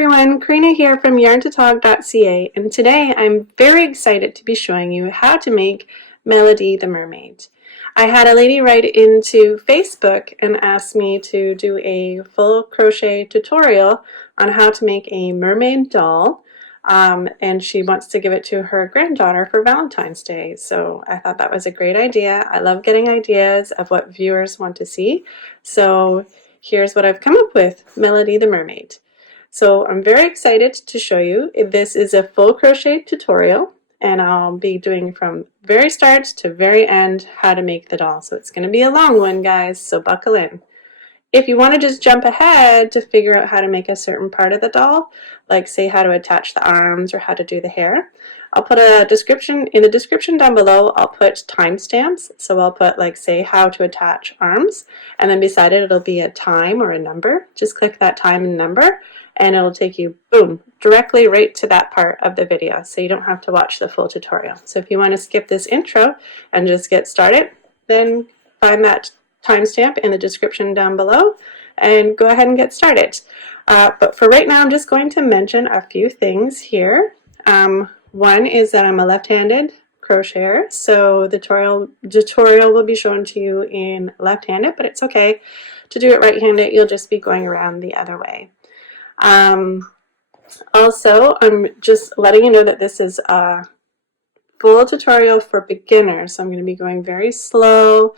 everyone, Karina here from yarntotalk.ca, and today I'm very excited to be showing you how to make Melodi the Mermaid. I had a lady write into Facebook and ask me to do a full crochet tutorial on how to make a mermaid doll, and she wants to give it to her granddaughter for Valentine's Day. So I thought that was a great idea. I love getting ideas of what viewers want to see. So here's what I've come up with, Melodi the Mermaid. So I'm very excited to show you. This is a full crochet tutorial, and I'll be doing from very start to very end how to make the doll. So it's going to be a long one, guys, so buckle in. If you want to just jump ahead to figure out how to make a certain part of the doll, like say how to attach the arms or how to do the hair, I'll put a description in the description down below. I'll put timestamps, so I'll put like say how to attach arms, and then beside it it'll be a time or a number. Just click that time and number and it'll take you, boom, directly right to that part of the video, so you don't have to watch the full tutorial. So if you want to skip this intro and just get started, then find that timestamp in the description down below and go ahead and get started. But for right now, I'm just going to mention a few things here. One is that I'm a left-handed crocheter, so the tutorial will be shown to you in left-handed, but it's okay to do it right-handed. You'll just be going around the other way. Also, I'm just letting you know that this is a full tutorial for beginners, so I'm going to be going very slow,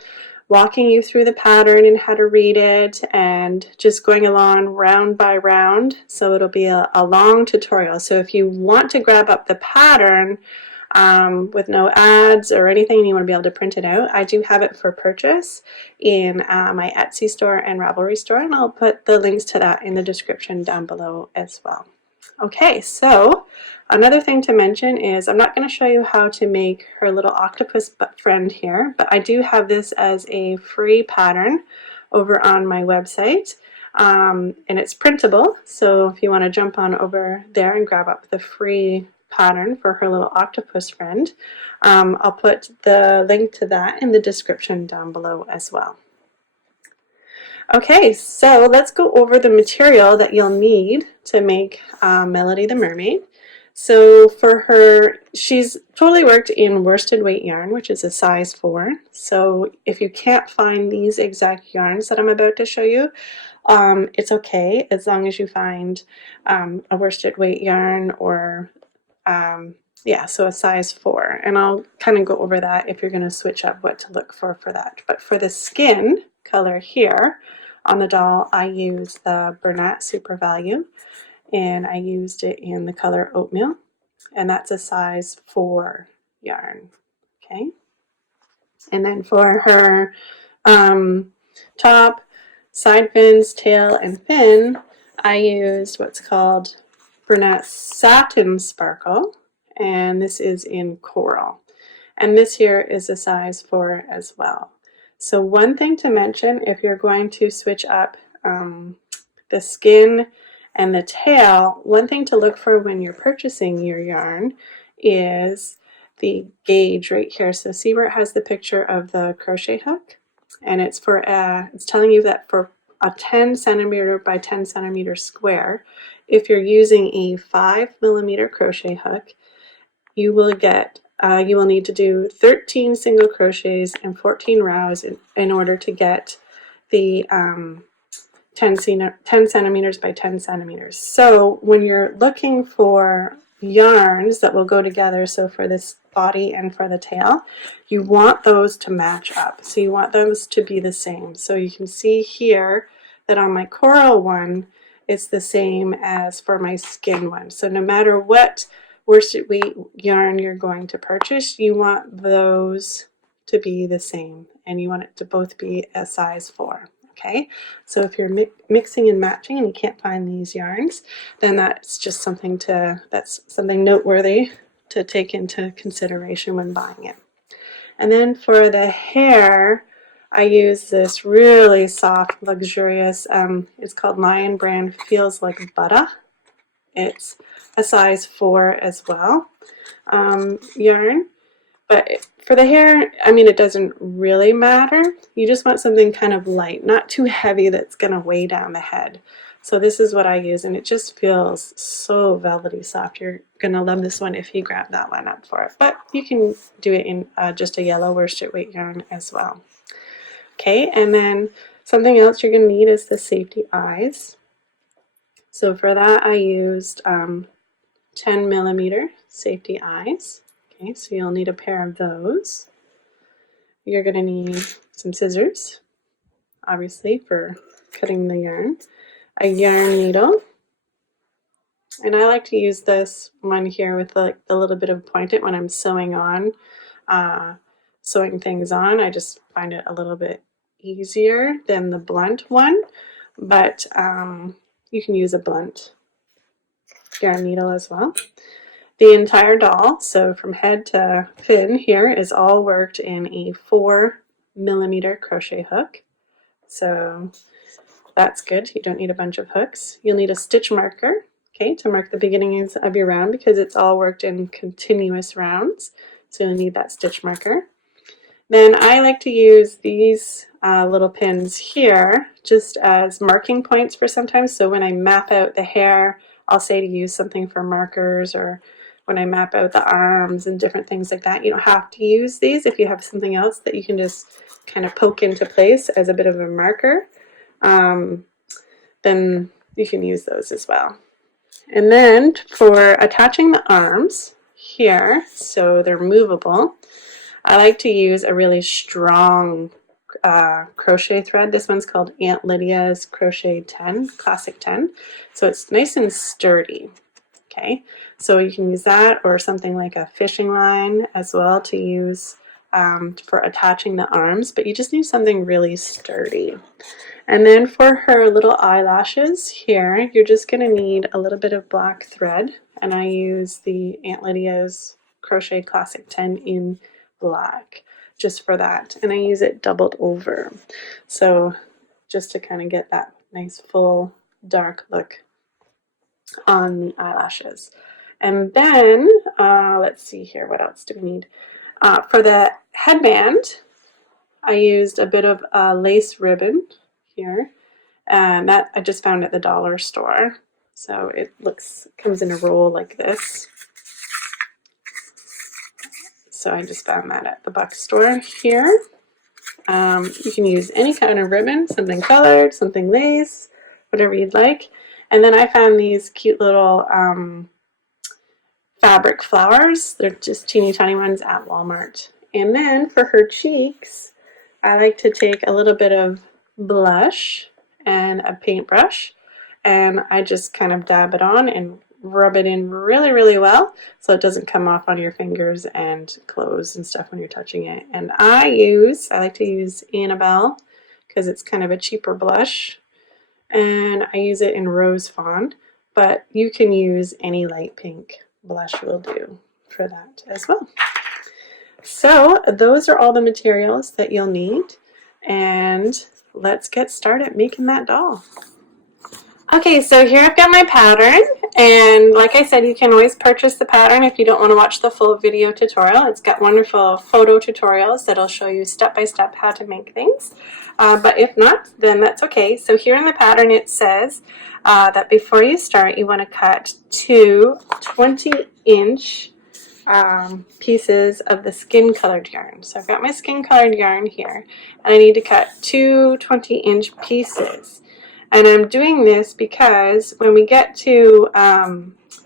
walking you through the pattern and how to read it, and just going along round by round. So it'll be a long tutorial. So if you want to grab up the pattern with no ads or anything and you want to be able to print it out, I do have it for purchase in my Etsy store and Ravelry store, and I'll put the links to that in the description down below as well. Okay, so another thing to mention is I'm not going to show you how to make her little octopus friend here, but I do have this as a free pattern over on my website, and it's printable, so if you want to jump on over there and grab up the free pattern for her little octopus friend, I'll put the link to that in the description down below as well. Okay, so let's go over the material that you'll need to make Melodi the Mermaid. So for her, she's totally worked in worsted weight yarn, which is a size 4. So if you can't find these exact yarns that I'm about to show you, it's okay as long as you find a worsted weight yarn or yeah, so a size 4. And I'll kind of go over that if you're going to switch up what to look for that. But for the skin color here on the doll, I use the Bernat Super Value, and I used it in the color Oatmeal, and that's a size 4 yarn. Okay, and then for her top, side fins, tail, and fin, I used what's called Bernat Satin Sparkle, and this is in Coral, and this here is a size 4 as well. So one thing to mention, if you're going to switch up the skin and the tail, one thing to look for when you're purchasing your yarn is the gauge right here. So see where it has the picture of the crochet hook, and it's for it's telling you that for a 10 centimeter by 10 centimeter square, if you're using a 5mm crochet hook, you will get you will need to do 13 single crochets and 14 rows in order to get the 10 centimeters by 10 centimeters. So when you're looking for yarns that will go together, so for this body and for the tail, you want those to match up. So you want those to be the same. So you can see here that on my Coral one, it's the same as for my skin one. So no matter what worsted weight yarn you're going to purchase, you want those to be the same, and you want it to both be a size 4. Okay, so if you're mixing and matching and you can't find these yarns, then that's just something noteworthy to take into consideration when buying it. And then for the hair, I use this really soft, luxurious, it's called Lion Brand Feels Like Butter. It's a size 4 as well yarn, but for the hair, I mean, it doesn't really matter. You just want something kind of light, not too heavy that's going to weigh down the head. So this is what I use, and it just feels so velvety soft. You're going to love this one if you grab that one up for it. But you can do it in just a yellow worsted weight yarn as well. Okay, and then something else you're going to need is the safety eyes. So for that I used 10 millimeter safety eyes. Okay, so you'll need a pair of those. You're going to need some scissors, obviously, for cutting the yarn. A yarn needle, and I like to use this one here with the little bit of pointed when I'm sewing things on. I just find it a little bit easier than the blunt one, but you can use a blunt yarn needle as well. The entire doll, so from head to fin here, is all worked in a 4 millimeter crochet hook. So that's good. You don't need a bunch of hooks. You'll need a stitch marker, okay, to mark the beginnings of your round because it's all worked in continuous rounds. So you'll need that stitch marker. Then I like to use these little pins here just as marking points for sometimes. So when I map out the hair, I'll say to use something for markers, or when I map out the arms and different things like that. You don't have to use these if you have something else that you can just kind of poke into place as a bit of a marker. Then you can use those as well. And then for attaching the arms here, so they're movable, I like to use a really strong crochet thread. This one's called Aunt Lydia's Crochet 10, Classic 10. So it's nice and sturdy. Okay, so you can use that or something like a fishing line as well to use for attaching the arms, but you just need something really sturdy. And then for her little eyelashes here, you're just going to need a little bit of black thread, and I use the Aunt Lydia's Crochet Classic 10 in black just for that, and I use it doubled over, so just to kind of get that nice full dark look on the eyelashes. And then let's see here, what else do we need? For the headband, I used a bit of lace ribbon here, and that I just found at the dollar store. So it comes in a roll like this. So I just found that at the buck store here. You can use any kind of ribbon, something colored, something lace, whatever you'd like. And then I found these cute little fabric flowers. They're just teeny tiny ones at Walmart. And then for her cheeks, I like to take a little bit of blush and a paintbrush, and I just kind of dab it on and rub it in really, really well so it doesn't come off on your fingers and clothes and stuff when you're touching it. And I like to use Annabelle because it's kind of a cheaper blush, and I use it in Rose Fawn, but you can use any light pink blush will do for that as well. So those are all the materials that you'll need, and let's get started making that doll. Okay, so here I've got my pattern, and like I said, you can always purchase the pattern if you don't want to watch the full video tutorial. It's got wonderful photo tutorials that'll show you step by step how to make things, but if not, then that's okay. So here in the pattern it says that before you start, you want to cut two 20-inch pieces of the skin colored yarn. So I've got my skin colored yarn here, and I need to cut two 20-inch pieces. And I'm doing this because when we get to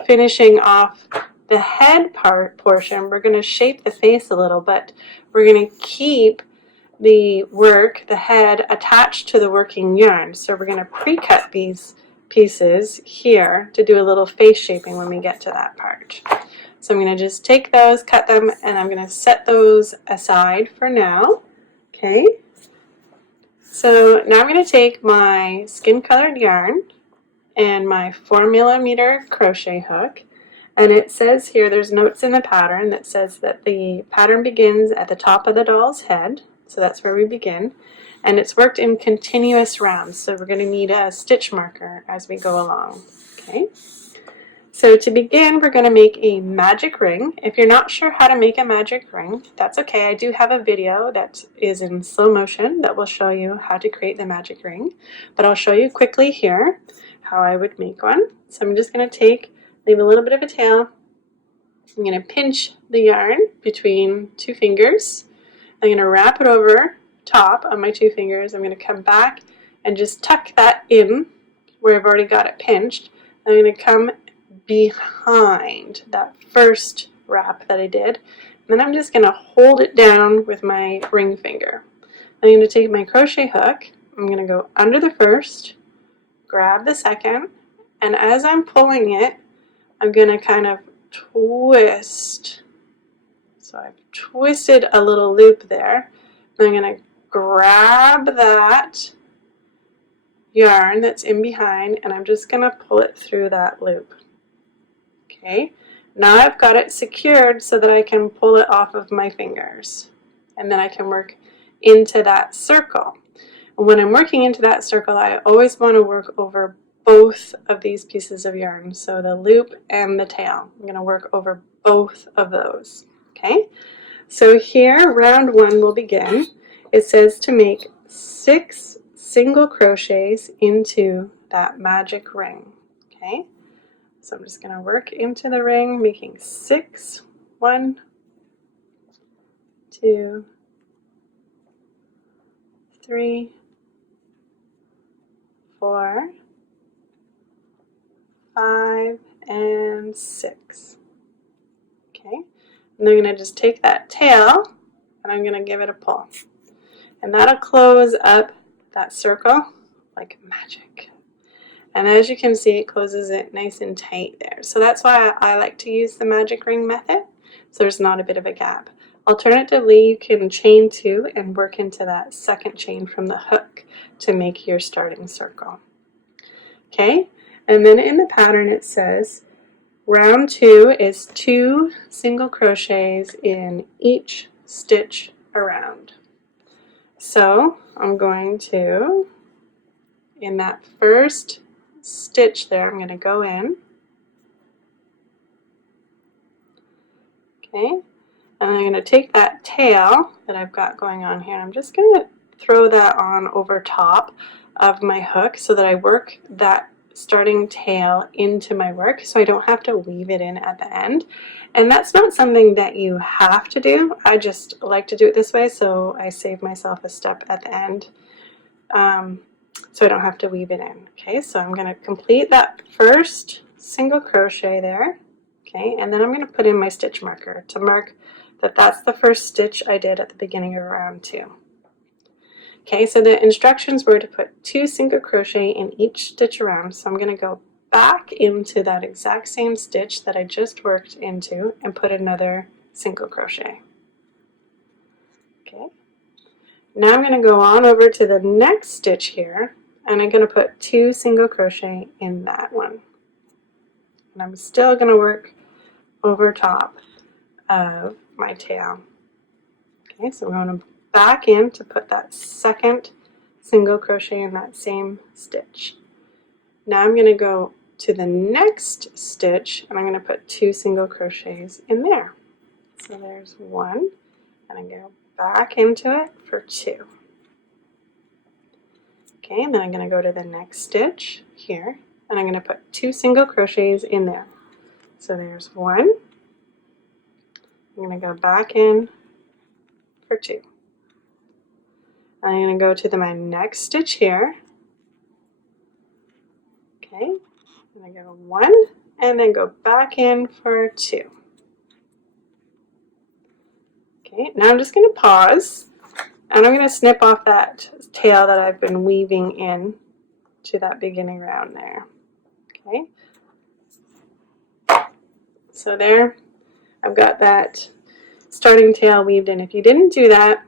finishing off the head portion, we're going to shape the face a little, but we're going to keep the head attached to the working yarn. So we're going to pre-cut these pieces here to do a little face shaping when we get to that part. So I'm going to just take those, cut them, and I'm going to set those aside for now. Okay. So now I'm going to take my skin colored yarn and my 4 millimeter crochet hook, and it says here, there's notes in the pattern that says that the pattern begins at the top of the doll's head, so that's where we begin, and it's worked in continuous rounds, so we're going to need a stitch marker as we go along. Okay. So to begin, we're going to make a magic ring. If you're not sure how to make a magic ring, that's okay. I do have a video that is in slow motion that will show you how to create the magic ring, but I'll show you quickly here how I would make one. So I'm just going to leave a little bit of a tail. I'm going to pinch the yarn between 2 fingers. I'm going to wrap it over top on my 2 fingers. I'm going to come back and just tuck that in where I've already got it pinched. I'm going to come behind that first wrap that I did. And then I'm just going to hold it down with my ring finger. I'm going to take my crochet hook. I'm going to go under the first, grab the second, and as I'm pulling it, I'm going to kind of twist. So I've twisted a little loop there. I'm going to grab that yarn that's in behind, and I'm just going to pull it through that loop. Okay, now I've got it secured so that I can pull it off of my fingers, and then I can work into that circle. And when I'm working into that circle, I always want to work over both of these pieces of yarn, so the loop and the tail. I'm going to work over both of those. Okay, so here round 1 will begin. It says to make 6 single crochets into that magic ring. Okay, so I'm just going to work into the ring, making 6. 1, 2, 3, 4, 5, and 6. Okay, and I'm going to just take that tail and I'm going to give it a pull. And that'll close up that circle like magic. And as you can see, it closes it nice and tight there. So that's why I like to use the magic ring method, so there's not a bit of a gap. Alternatively, you can chain 2 and work into that second chain from the hook to make your starting circle. Okay, and then in the pattern it says round 2 is 2 single crochets in each stitch around. So I'm going to, in that first stitch there, I'm going to go in. Okay, and I'm going to take that tail that I've got going on here, and I'm just going to throw that on over top of my hook so that I work that starting tail into my work so I don't have to weave it in at the end. And that's not something that you have to do. I just like to do it this way, so I save myself a step at the end so I don't have to weave it in. Okay, so I'm going to complete that first single crochet there. Okay, and then I'm going to put in my stitch marker to mark that that's the first stitch I did at the beginning of round 2. Okay, so the instructions were to put 2 single crochet in each stitch around, so I'm going to go back into that exact same stitch that I just worked into and put another single crochet. Okay, now I'm going to go on over to the next stitch here, and I'm going to put 2 single crochet in that one. And I'm still going to work over top of my tail. Okay, so I'm going to back in to put that second single crochet in that same stitch. Now I'm going to go to the next stitch and I'm going to put 2 single crochets in there. So there's 1, and I'm going to go back into it for 2. Okay, and then I'm going to go to the next stitch here and I'm going to put 2 single crochets in there. So there's 1. I'm going to go back in for 2. I'm going to go to my next stitch here. Okay, and I go 1 and then go back in for 2. Okay, now I'm just going to pause and I'm going to snip off that tail that I've been weaving in to that beginning round there. Okay, so there I've got that starting tail weaved in. If you didn't do that,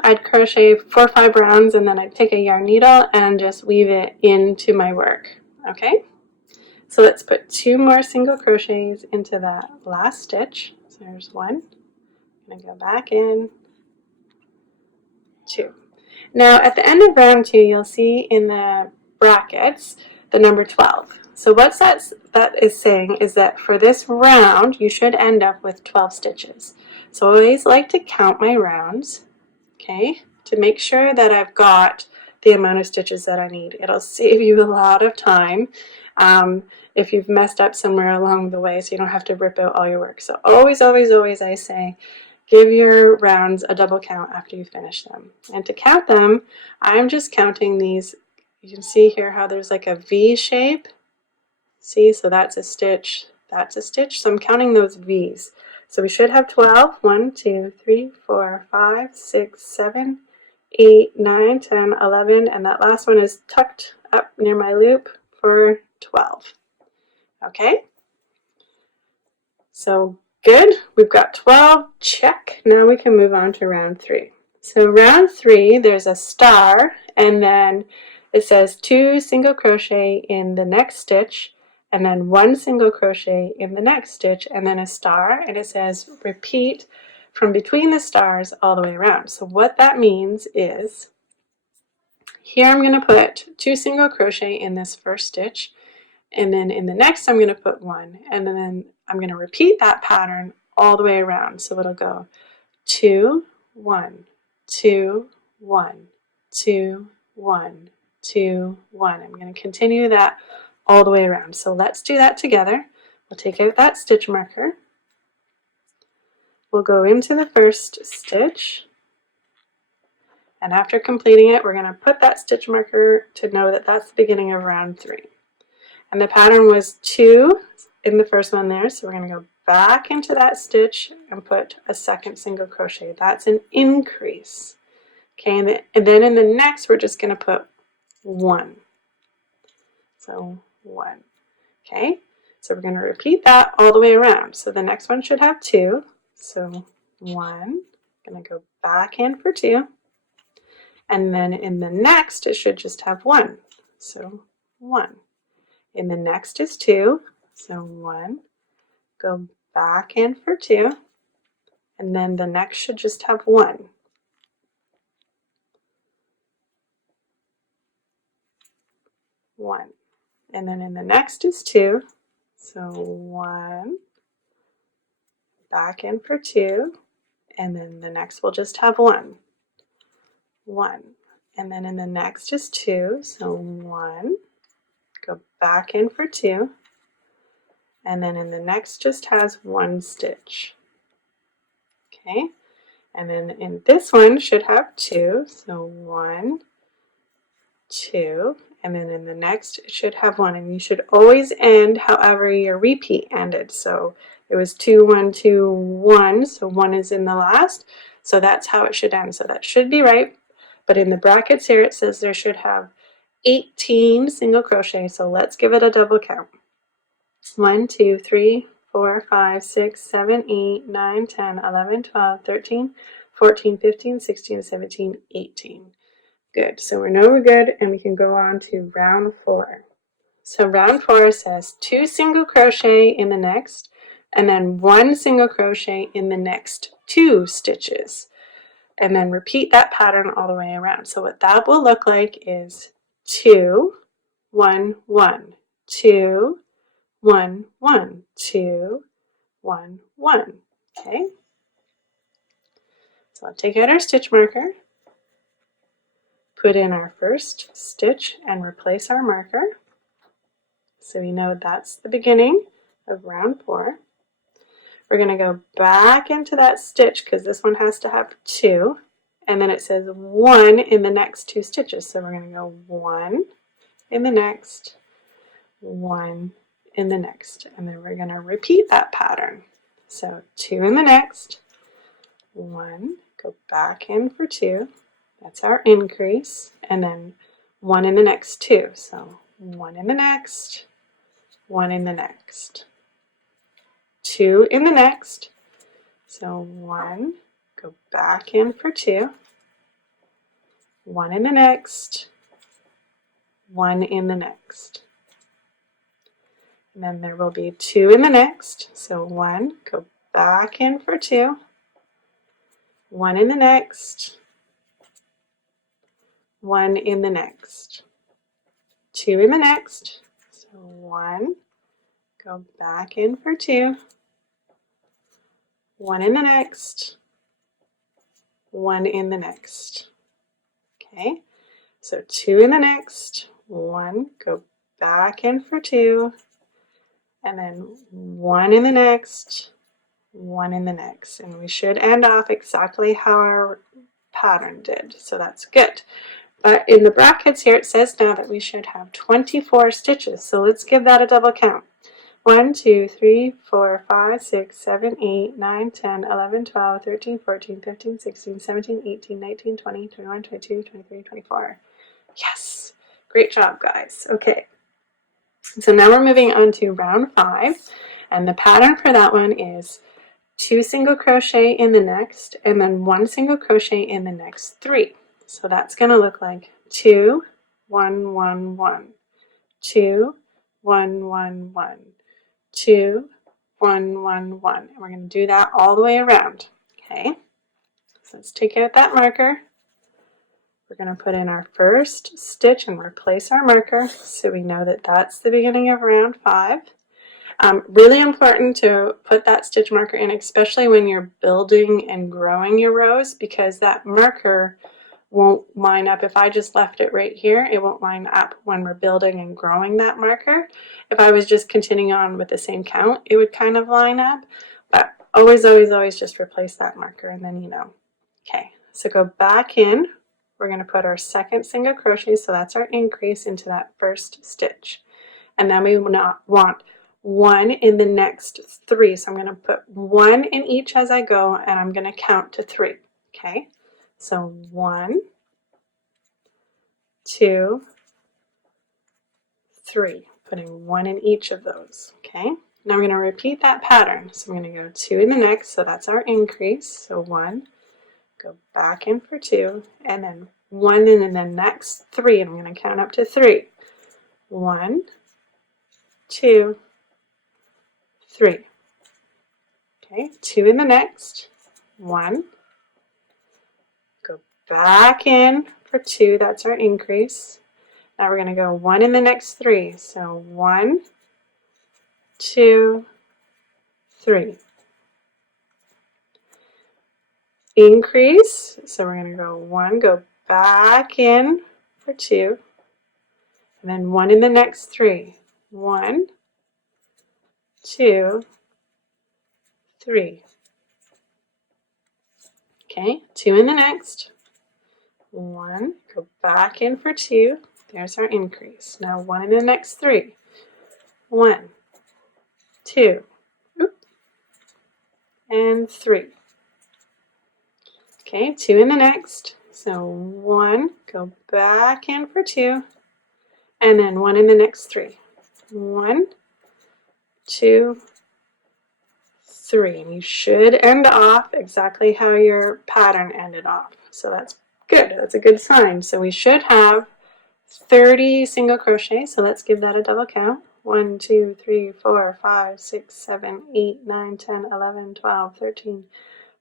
I'd crochet 4 or 5 rounds and then I'd take a yarn needle and just weave it into my work. Okay, so let's put 2 more single crochets into that last stitch. So there's 1. I'm going to go back in, 2. Now at the end of round 2, you'll see in the brackets the number 12. So what that is saying is that for this round, you should end up with 12 stitches. So I always like to count my rounds, okay, to make sure that I've got the amount of stitches that I need. It'll save you a lot of time if you've messed up somewhere along the way, so you don't have to rip out all your work. So always, always, always, I say, give your rounds a double count after you finish them. And to count them, I'm just counting these. You can see here how there's like a V shape. See, so that's a stitch, that's a stitch. So I'm counting those V's. So we should have 12. 1, 2, 3, 4, 5, 6, 7, 8, 9, 10, 11, and that last one is tucked up near my loop for 12. Okay, so good, we've got 12, check. Now we can move on to round 3. So round 3, there's a star, and then it says 2 single crochet in the next stitch, and then 1 single crochet in the next stitch, and then a star, and it says repeat from between the stars all the way around. So what that means is, here I'm going to put 2 single crochet in this first stitch, and then in the next I'm going to put 1, and then I'm going to repeat that pattern all the way around. So it'll go 2, 1, 2, 1, 2, 1, 2, 1. I'm going to continue that all the way around. So let's do that together. We'll take out that stitch marker. We'll go into the first stitch, and after completing it, we're going to put that stitch marker to know that that's the beginning of round 3. And the pattern was 2 in the first one there, so we're going to go back into that stitch and put a second single crochet. That's an increase. Okay, and then in the next we're just going to put 1. So 1. Okay, so we're going to repeat that all the way around. So the next one should have 2. So 1, going to go back in for 2. And then in the next it should just have 1. So 1. In the next is 2, so 1, go back in for 2, and then the next should just have 1. 1. And then in the next is 2, so 1, back in for 2, and then the next will just have 1. 1. And then in the next is 2, so 1, go back in for 2, and then in the next just has 1 stitch. Okay, and then in this one should have 2, so 1, 2, and then in the next it should have 1, and you should always end however your repeat ended. So it was 2, 1, 2, 1, so 1 is in the last, so that's how it should end. So that should be right, but in the brackets here it says there should have 18 single crochet, so let's give it a double count. 1, 2, 3, 4, 5, 6, 7, 8, 9, 10, 11, 12, 13, 14, 15, 16, 17, 18. Good, so we know we're good, and we can go on to round 4. So round 4 says 2 single crochet in the next, and then 1 single crochet in the next 2 stitches, and then repeat that pattern all the way around. So what that will look like is 2, 1, 1, 2, 1, 1, 2, 1, 1. Okay, so I'll take out our stitch marker, put in our first stitch, and replace our marker. So we know that's the beginning of round 4. We're going to go back into that stitch because this one has to have 2, and then it says 1 in the next 2 stitches. So we're going to go 1 in the next, 1 in the next, and then we're going to repeat that pattern. So 2 in the next, 1, go back in for 2, that's our increase, and then 1 in the next 2. So 1 in the next, 1 in the next, 2 in the next, so 1, go back in for 2, 1 in the next, 1 in the next. And then there will be 2 in the next, so 1, go back in for 2, 1 in the next, 1 in the next, 2 in the next, so 1, go back in for 2, 1 in the next, 1 in the next. Okay, So 2 in the next, 1, go back in for 2, and then 1 in the next, 1 in the next. And we should end off exactly how our pattern did, so that's good. But in the brackets here, it says now that we should have 24 stitches. So let's give that a double count. 1, 2, 3, 4, 5, 6, 7, 8, 9, 10, 11, 12, 13, 14, 15, 16, 17, 18, 19, 20, 21, 22, 23, 24. Yes! Great job, guys. Okay. So now we're moving on to round 5. And the pattern for that one is 2 single crochet in the next, and then 1 single crochet in the next 3. So that's going to look like 2, 1, 1, 1, 2, 1, 1, 1, 2, 1, 1, 1. And we're going to do that all the way around. Okay, so let's take out that marker. We're going to put in our first stitch and replace our marker so we know that that's the beginning of round 5. Really important to put that stitch marker in, especially when you're building and growing your rows, because that marker won't line up. If I just left it right here, it won't line up when we're building and growing that marker. If I was just continuing on with the same count, it would kind of line up, but always, always, always just replace that marker and then you know. Okay, so go back in. We're going to put our second single crochet, so that's our increase into that first stitch. And then we want 1 in the next 3. So I'm going to put 1 in each as I go, and I'm going to count to 3. Okay, so 1, 2, 3. Putting 1 in each of those. Okay, now I'm going to repeat that pattern. So I'm going to go 2 in the next, so that's our increase. So 1, go back in for 2, and then 1 in the next 3, and I'm going to count up to 3. 1, 2, 3. Okay, 2 in the next, 1, go back in for 2, that's our increase. Now we're going to go 1 in the next 3, so 1, 2, 3. Increase, so we're going to go 1, go back in for 2, and then 1 in the next 3. 1, 2, 3. Okay, 2 in the next. 1, go back in for 2. There's our increase. Now 1 in the next 3. 1, 2, and 3. Okay, 2 in the next. So 1, go back in for 2, and then 1 in the next 3. 1, 2, 3. And you should end off exactly how your pattern ended off. So that's good. That's a good sign. So we should have 30 single crochet. So let's give that a double count. 1, 2, 3, 4, 5, 6, 7, 8, 9, 10, 11, 12, 13,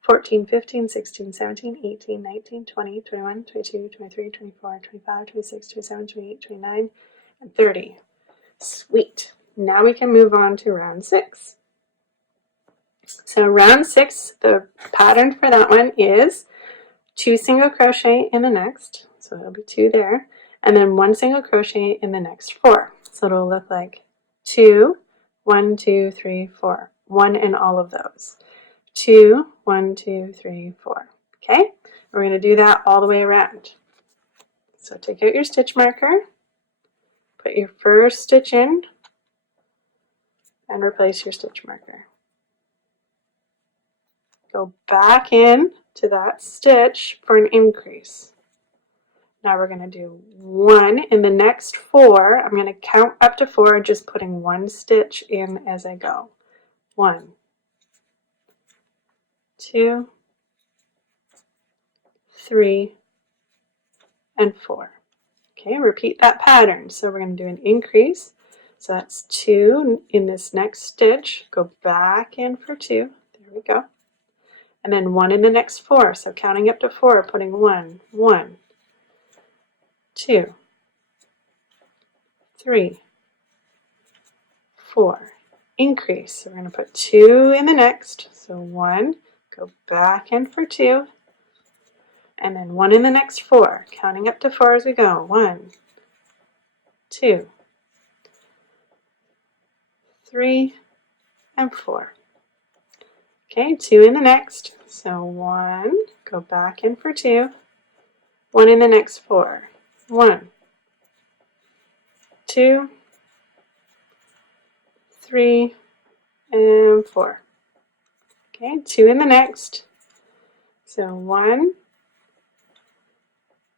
14, 15, 16, 17, 18, 19, 20, 21, 22, 23, 24, 25, 26, 27, 28, 29, and 30. Sweet. Now we can move on to round 6. So round 6, the pattern for that one is 2 single crochet in the next, so it'll be 2 there, and then 1 single crochet in the next 4. So it'll look like 2, 1, 2, 3, 4, 1 in all of those. 2, 1, 2, 3, 4. Okay, we're going to do that all the way around. So take out your stitch marker, put your first stitch in, and replace your stitch marker. Go back in to that stitch for an increase. Now we're going to do 1 in the next 4. I'm going to count up to 4, just putting 1 stitch in as I go. 1, 2, 3, and 4. Okay, repeat that pattern. So we're going to do an increase. So that's 2 in this next stitch. Go back in for 2. There we go. And then 1 in the next 4. So counting up to 4, putting 1, 1, 2, 3, 4. Increase. So we're going to put 2 in the next. So 1, go back in for 2. and then 1 in the next 4, counting up to 4 as we go. 1, 2, 3, and 4. Okay, 2 in the next. So 1, go back in for 2, 1 in the next 4. 1, 2, 3, and 4. Okay, 2 in the next. So 1,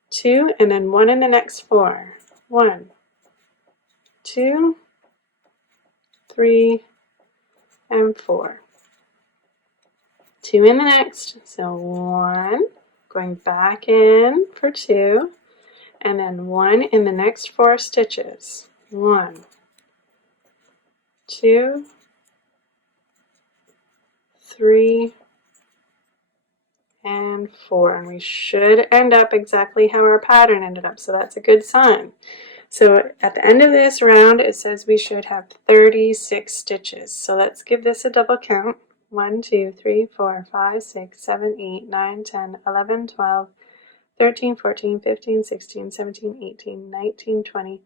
2, and then 1 in the next 4. 1, 2, 3, and 4. 2 in the next. So 1, going back in for 2, and then 1 in the next 4 stitches. 1, 2, 3, and 4. And we should end up exactly how our pattern ended up, so that's a good sign. So at the end of this round, it says we should have 36 stitches. So let's give this a double count. 1, 2, 3, 4, 5, 6, 7, 8, 9, 10, 11, 12, 13, 14, 15, 16, 17, 18, 19, 20,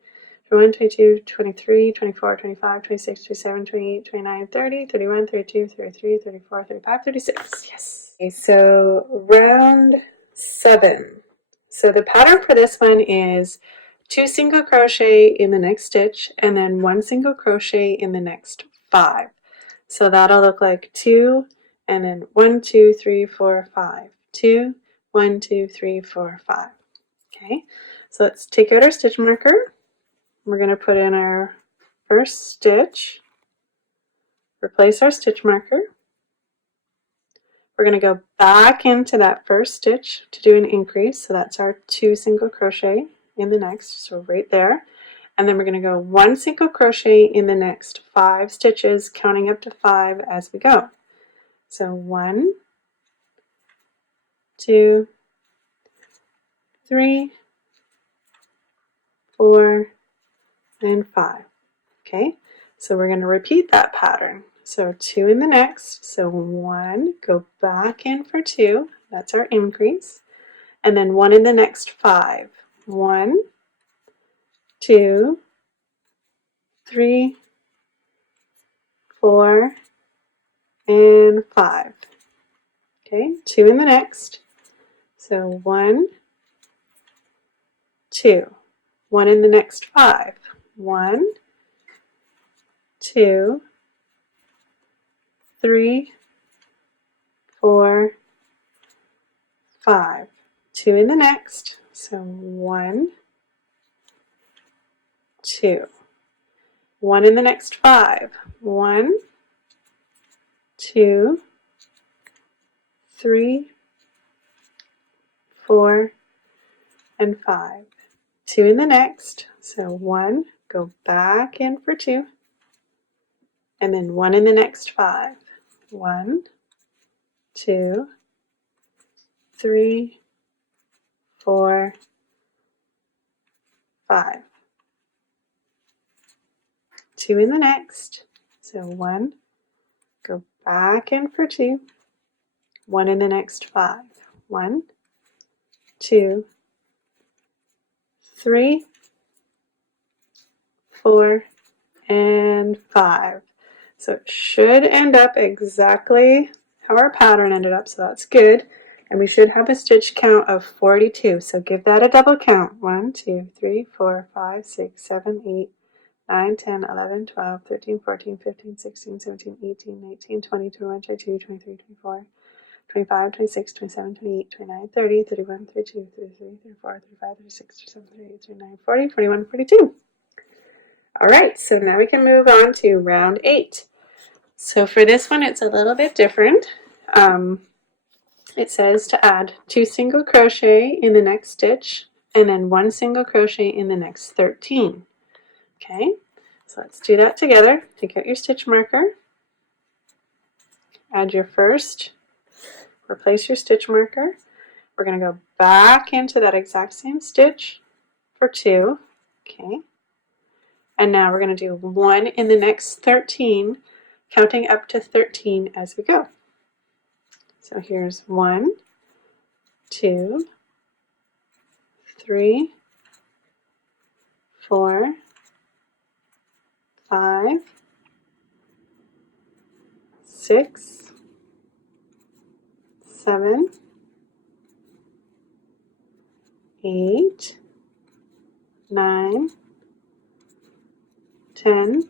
21, 22, 23, 24, 25, 26, 27, 28, 29, 30, 31, 32, 33, 34, 35, 36. Yes. Okay, so round 7. So the pattern for this one is 2 single crochet in the next stitch and then 1 single crochet in the next 5. So that'll look like 2 and then 1, 2, 3, 4, 5. 2, 1, 2, 3, 4, 5. Okay, so let's take out our stitch marker. We're going to put in our first stitch, replace our stitch marker. We're going to go back into that first stitch to do an increase, so that's our 2 single crochet in the next, so right there. And then we're going to go 1 single crochet in the next 5 stitches, counting up to 5 as we go. So 1, 2, 3, 4, and 5. Okay, so we're going to repeat that pattern. So 2 in the next, so 1, go back in for 2, that's our increase, and then 1 in the next 5. 1, 2, 3, 4, and 5. Okay, 2 in the next, so 1, 2, 1 in the next 5. 1, 2, 3, 4, 5. 2 in the next, so 1, 2. 1 in the next 5. 1, 2, 3, 4, and 5. 2 in the next, so 1, go back in for 2, and then 1 in the next 5. 1, 2, 3, 4, 5. 2 in the next, so 1, go back in for 2, 1 in the next 5. 1, 2, 3, 4, and 5. So it should end up exactly how our pattern ended up, so that's good. And we should have a stitch count of 42. So give that a double count. 1, 2, 3, 4, 5, 6, 7, 8, 9, 10, 11, 12, 13, 14, 15, 16, 17, 18, 19, 20, 21, 22, 23, 24, 25, 26, 27, 28, 29, 30, 31, 32, 33, 34, 35, 36, 37, 38, 39, 40, 41, 42. All right, so now we can move on to round 8. So for this one, it's a little bit different. It says to add 2 single crochet in the next stitch and then 1 single crochet in the next 13. Okay, so let's do that together. Take out your stitch marker, add your first, replace your stitch marker. We're going to go back into that exact same stitch for 2. Okay, and now we're going to do 1 in the next 13, counting up to 13 as we go. So here's 1, 2, 3, 4, 5, 6, 7, 8, 9, 10,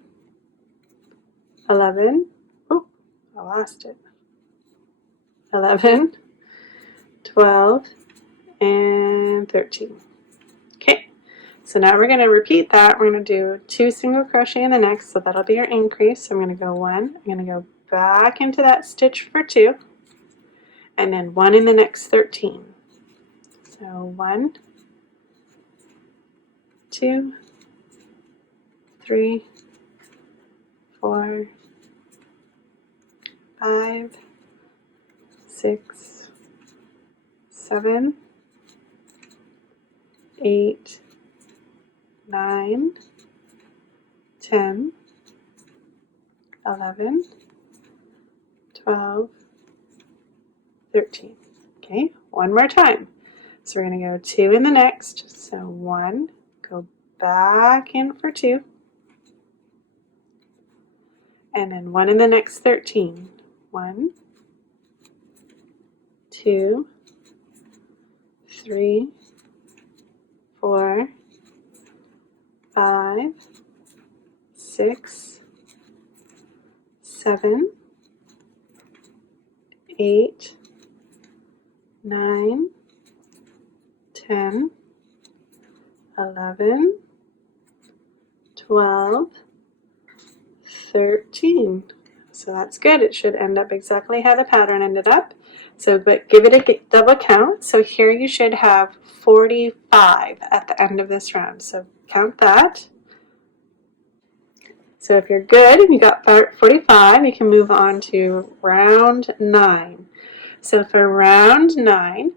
11, oh, I lost it, 11, 12, and 13. Okay, so now we're going to repeat that. We're going to do 2 single crochet in the next, so that'll be your increase. So I'm going to go 1, I'm going to go back into that stitch for 2, and then 1 in the next 13. So 1, 2, 3, 4, 5, 6, 7, 8, 9, 10, 11, 12, 13. Okay, one more time. So we're going to go 2 in the next. So 1, go back in for 2, and then 1 in the next 13. 1, 2, 3, 4, 5, 6, 7, 8, 9, 10, 11, 12, 13. So that's good. It should end up exactly how the pattern ended up. So, but give it a double count. So here you should have 45 at the end of this round. So count that. So if you're good and you got 45, you can move on to round 9. So for round 9,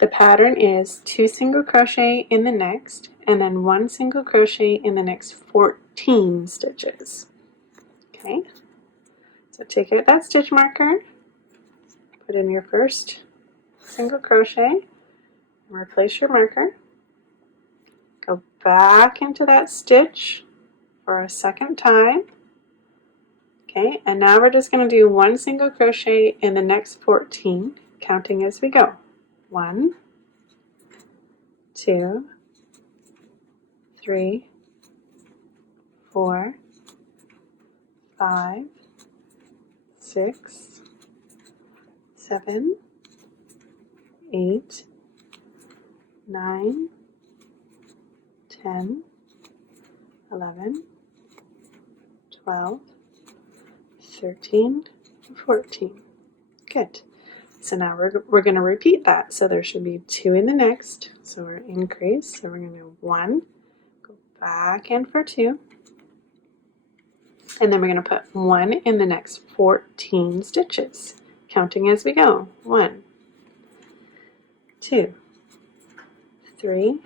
the pattern is 2 single crochet in the next, and then 1 single crochet in the next 14 stitches. Okay, so take out that stitch marker, put in your first single crochet, and replace your marker. Go back into that stitch for a second time. Okay, and now we're just going to do 1 single crochet in the next 14, counting as we go. 1, 2, 3, 4, 5, 6, 7, 8, 9, 10, 11, 12, 13, 14. Good. So now we're going to repeat that. So there should be 2 in the next. So we're increase. So we're going to do 1, go back in for 2. And then we're going to put 1 in the next 14 stitches, counting as we go. 1, 2, 3,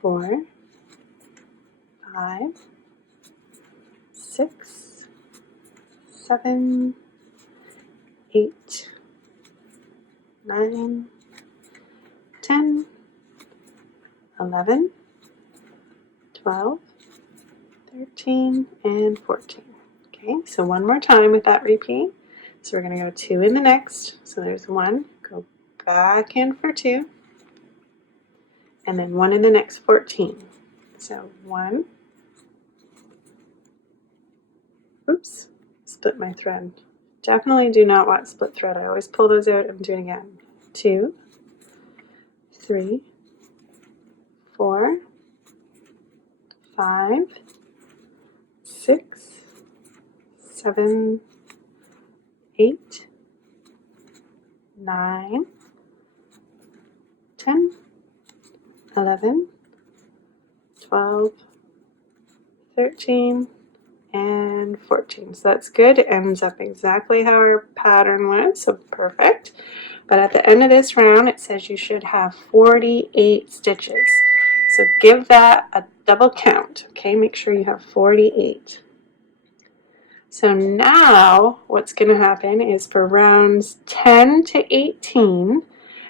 4, 5, 6, 7, 8, 9, 10, 11, 12, 13, and 14. Okay, so one more time with that repeat. So we're going to go 2 in the next. So there's 1, go back in for 2, and then 1 in the next 14. So 1, oops, split my thread. Definitely do not want split thread. I always pull those out and do it again. 2, 3, 4, 5, 6, 7, 8, 9, 10, 11, 12, 13, and 14. So that's good. It ends up exactly how our pattern was, so perfect. But at the end of this round, it says you should have 48 stitches. So give that a double count, okay? Make sure you have 48. So now what's going to happen is for rounds 10 to 18,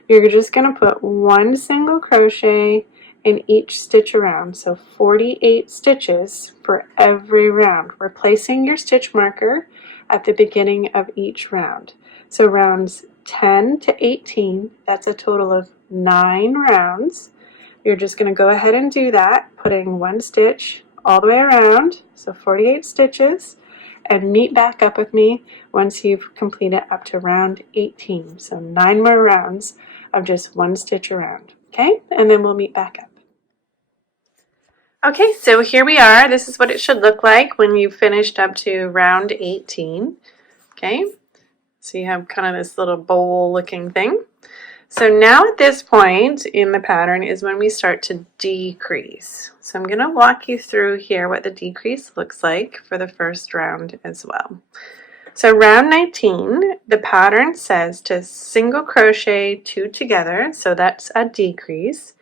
you're just going to put 1 single crochet in each stitch around, so 48 stitches for every round. We're placing your stitch marker at the beginning of each round. So rounds 10 to 18, that's a total of 9 rounds. You're just going to go ahead and do that, putting 1 stitch all the way around, so 48 stitches, and meet back up with me once you've completed up to round 18. So 9 more rounds of just 1 stitch around, okay? And then we'll meet back up. Okay, so here we are. This is what it should look like when you've finished up to round 18, okay? So you have kind of this little bowl looking thing. So now at this point in the pattern is when we start to decrease. So I'm going to walk you through here what the decrease looks like for the first round as well. So round 19, the pattern says to single crochet 2 together, so that's a decrease,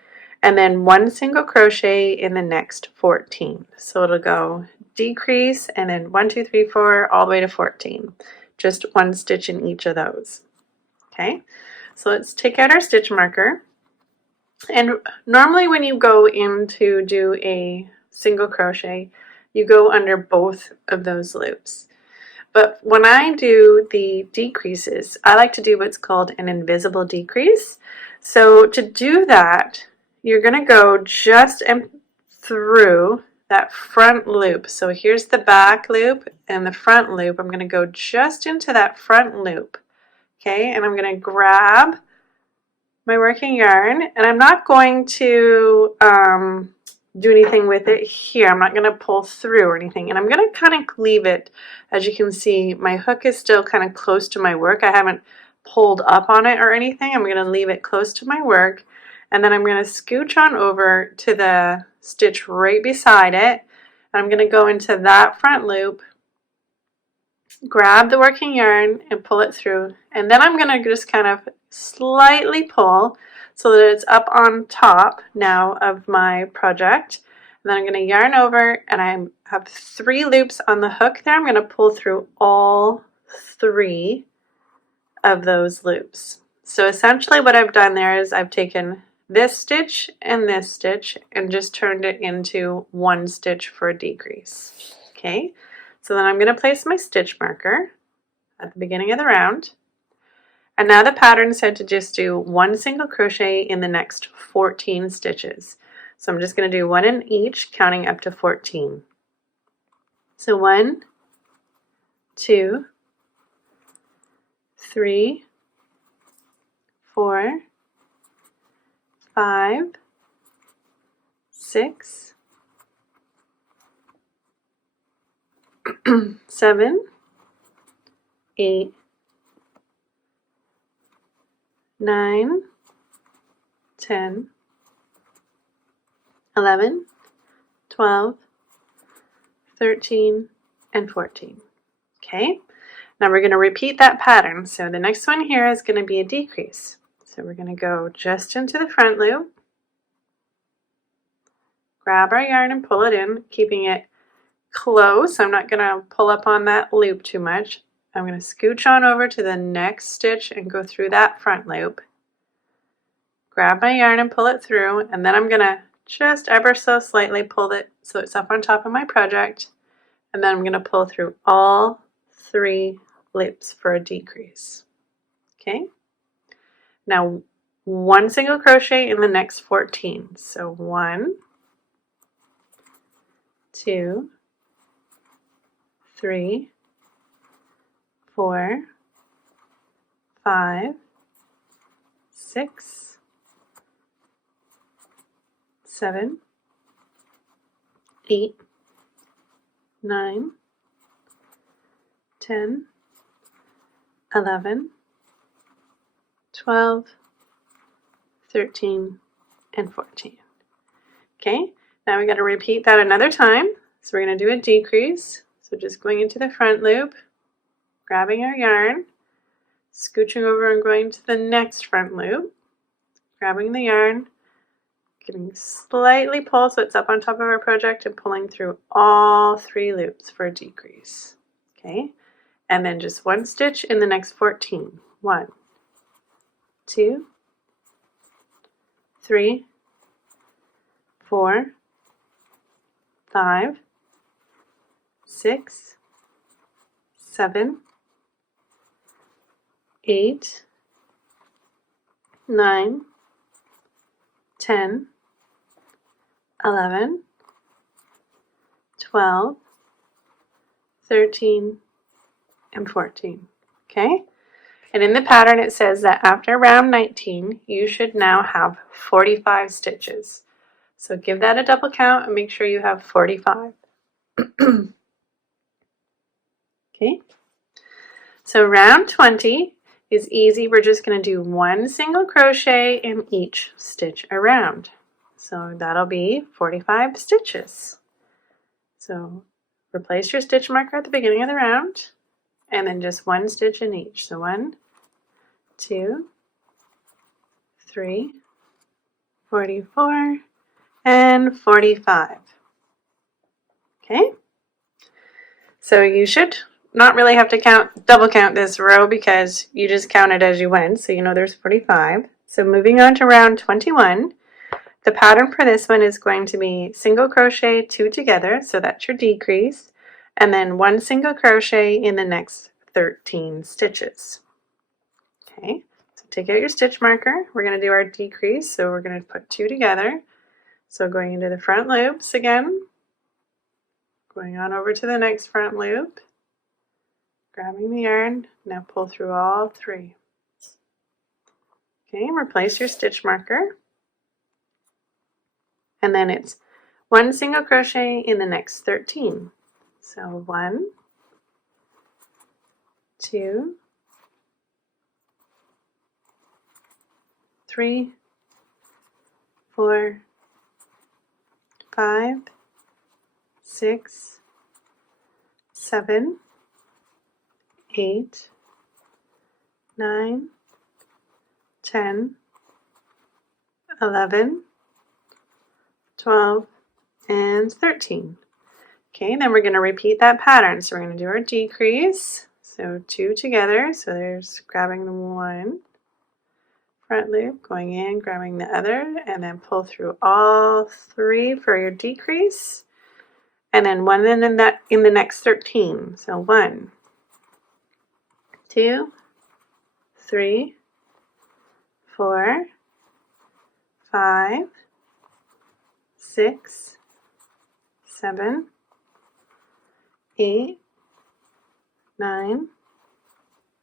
and then 1 single crochet in the next 14. So it'll go decrease and then 1, 2, 3, 4 all the way to 14. Just 1 stitch in each of those. Okay, so let's take out our stitch marker. And normally when you go in to do a single crochet, you go under both of those loops. But when I do the decreases, I like to do what's called an invisible decrease. So to do that, you're going to go just through that front loop. So here's the back loop and the front loop. I'm going to go just into that front loop. Okay, and I'm going to grab my working yarn, and I'm not going to do anything with it here. I'm not going to pull through or anything, and I'm going to kind of leave it. As you can see, my hook is still kind of close to my work. I haven't pulled up on it or anything. I'm going to leave it close to my work, and then I'm going to scooch on over to the stitch right beside it, and I'm going to go into that front loop, grab the working yarn and pull it through, and then I'm going to just kind of slightly pull so that it's up on top now of my project. And then I'm going to yarn over, and I have 3 loops on the hook there. I'm going to pull through all 3 of those loops. So essentially what I've done there is I've taken this stitch and just turned it into 1 stitch for a decrease. Okay, so then I'm going to place my stitch marker at the beginning of the round. And now the pattern said to just do 1 single crochet in the next 14 stitches. So I'm just going to do 1 in each, counting up to 14. So 1, 2, 3, 4, 5, 6, 7, 8, 9, 10, 11, 12, 13, and 14. Okay, now we're going to repeat that pattern. So the next one here is going to be a decrease. So we're going to go just into the front loop, grab our yarn and pull it in, keeping it close. I'm not going to pull up on that loop too much. I'm going to scooch on over to the next stitch and go through that front loop. Grab my yarn and pull it through, and then I'm going to just ever so slightly pull it so it's up on top of my project, and then I'm going to pull through all 3 loops for a decrease. Okay, now 1 single crochet in the next 14. So 1, 2, 3, 4, 5, 6, 7, 8, 9, 10, 11, 12, 13, and 14. Okay, now we got to repeat that another time. So we're going to do a decrease. So just going into the front loop, grabbing our yarn, scooching over and going to the next front loop, grabbing the yarn, getting slightly pull so it's up on top of our project, and pulling through all 3 loops for a decrease. Okay, and then just 1 stitch in the next 14. 1, 2, 3, 4, 5, 6, 7, 8, 9, 10, 11, 12, 13, and 14. Okay? And in the pattern it says that after round 19, you should now have 45 stitches. So give that a double count and make sure you have 45. Okay? So round 20 is easy. We're just going to do 1 single crochet in each stitch around. So that'll be 45 stitches. So replace your stitch marker at the beginning of the round and then just 1 stitch in each. So 1, 2, 3, 44, and 45. Okay? So you should not really have to double count this row because you just counted as you went, so you know there's 45. So moving on to round 21, the pattern for this one is going to be single crochet 2 together, so that's your decrease, and then 1 single crochet in the next 13 stitches. Okay, so take out your stitch marker. We're going to do our decrease, so we're going to put 2 together. So going into the front loops again, going on over to the next front loop, grabbing the yarn, now pull through all 3. Okay, replace your stitch marker. And then it's 1 single crochet in the next 13. So 1, 2, 3, 4, 5, 6, 7, 8, 9, 10, 11, 12, and 13. Okay, then we're going to repeat that pattern. So we're going to do our decrease. So 2 together. So there's grabbing the 1 front loop, going in, grabbing the other, and then pull through all 3 for your decrease. And then 1 in the next 13. So 1, 2, 3, 4, 5, 6, 7, 8, 9,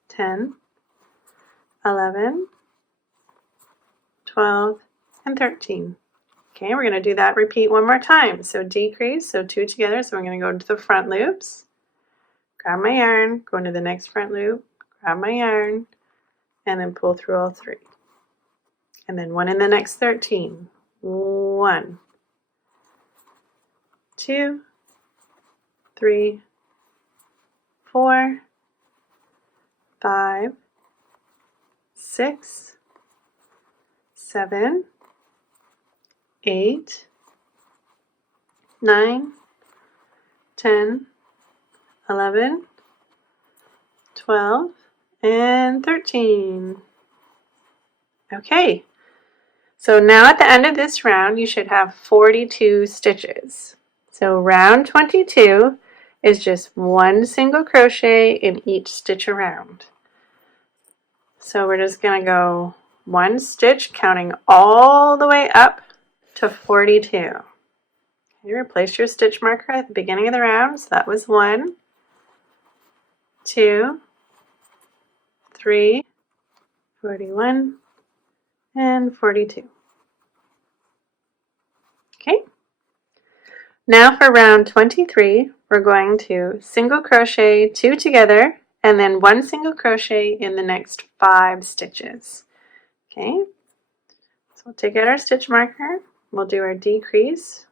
10, 11, 12, and 13. Okay, we're going to do that repeat one more time. So decrease, so 2 together. So I'm going to go into the front loops, grab my yarn, go into the next front loop, grab my yarn, and then pull through all 3. And then 1 in the next 13. 1, 2, 3, 4, 5, 6, 7, 8, 9, 10, 11, 12, and 13. Okay, so now at the end of this round, you should have 42 stitches. So round 22 is just 1 single crochet in each stitch around. So we're just going to go 1 stitch, counting all the way up to 42. Okay, replace your stitch marker at the beginning of the round. So that was 1, 2, 3, 41, and 42. Okay. Now for round 23, we're going to single crochet 2 together and then 1 single crochet in the next 5 stitches. Okay, so we'll take out our stitch marker, we'll do our decrease.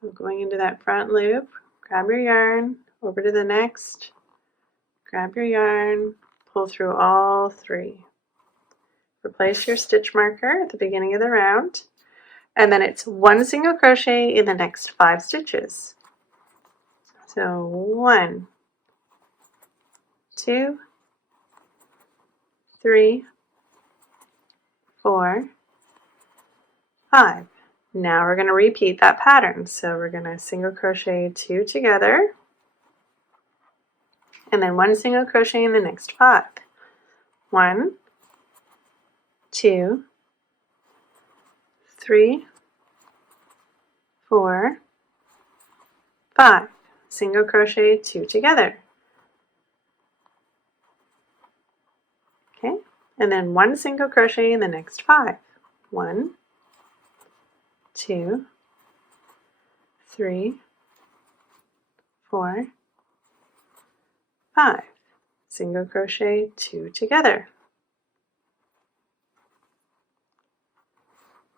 So going into that front loop, grab your yarn, over to the next, grab your yarn, pull through all 3. Replace your stitch marker at the beginning of the round, and then it's 1 single crochet in the next 5 stitches. So 1, 2, 3, 4, 5. Now we're going to repeat that pattern. So we're going to single crochet 2 together, and then 1 single crochet in the next 5. 1, 2, 3, 4, 5. Single crochet 2 together. Okay, and then 1 single crochet in the next 5. 1, 2, 3, 4, 5. Single crochet 2 together.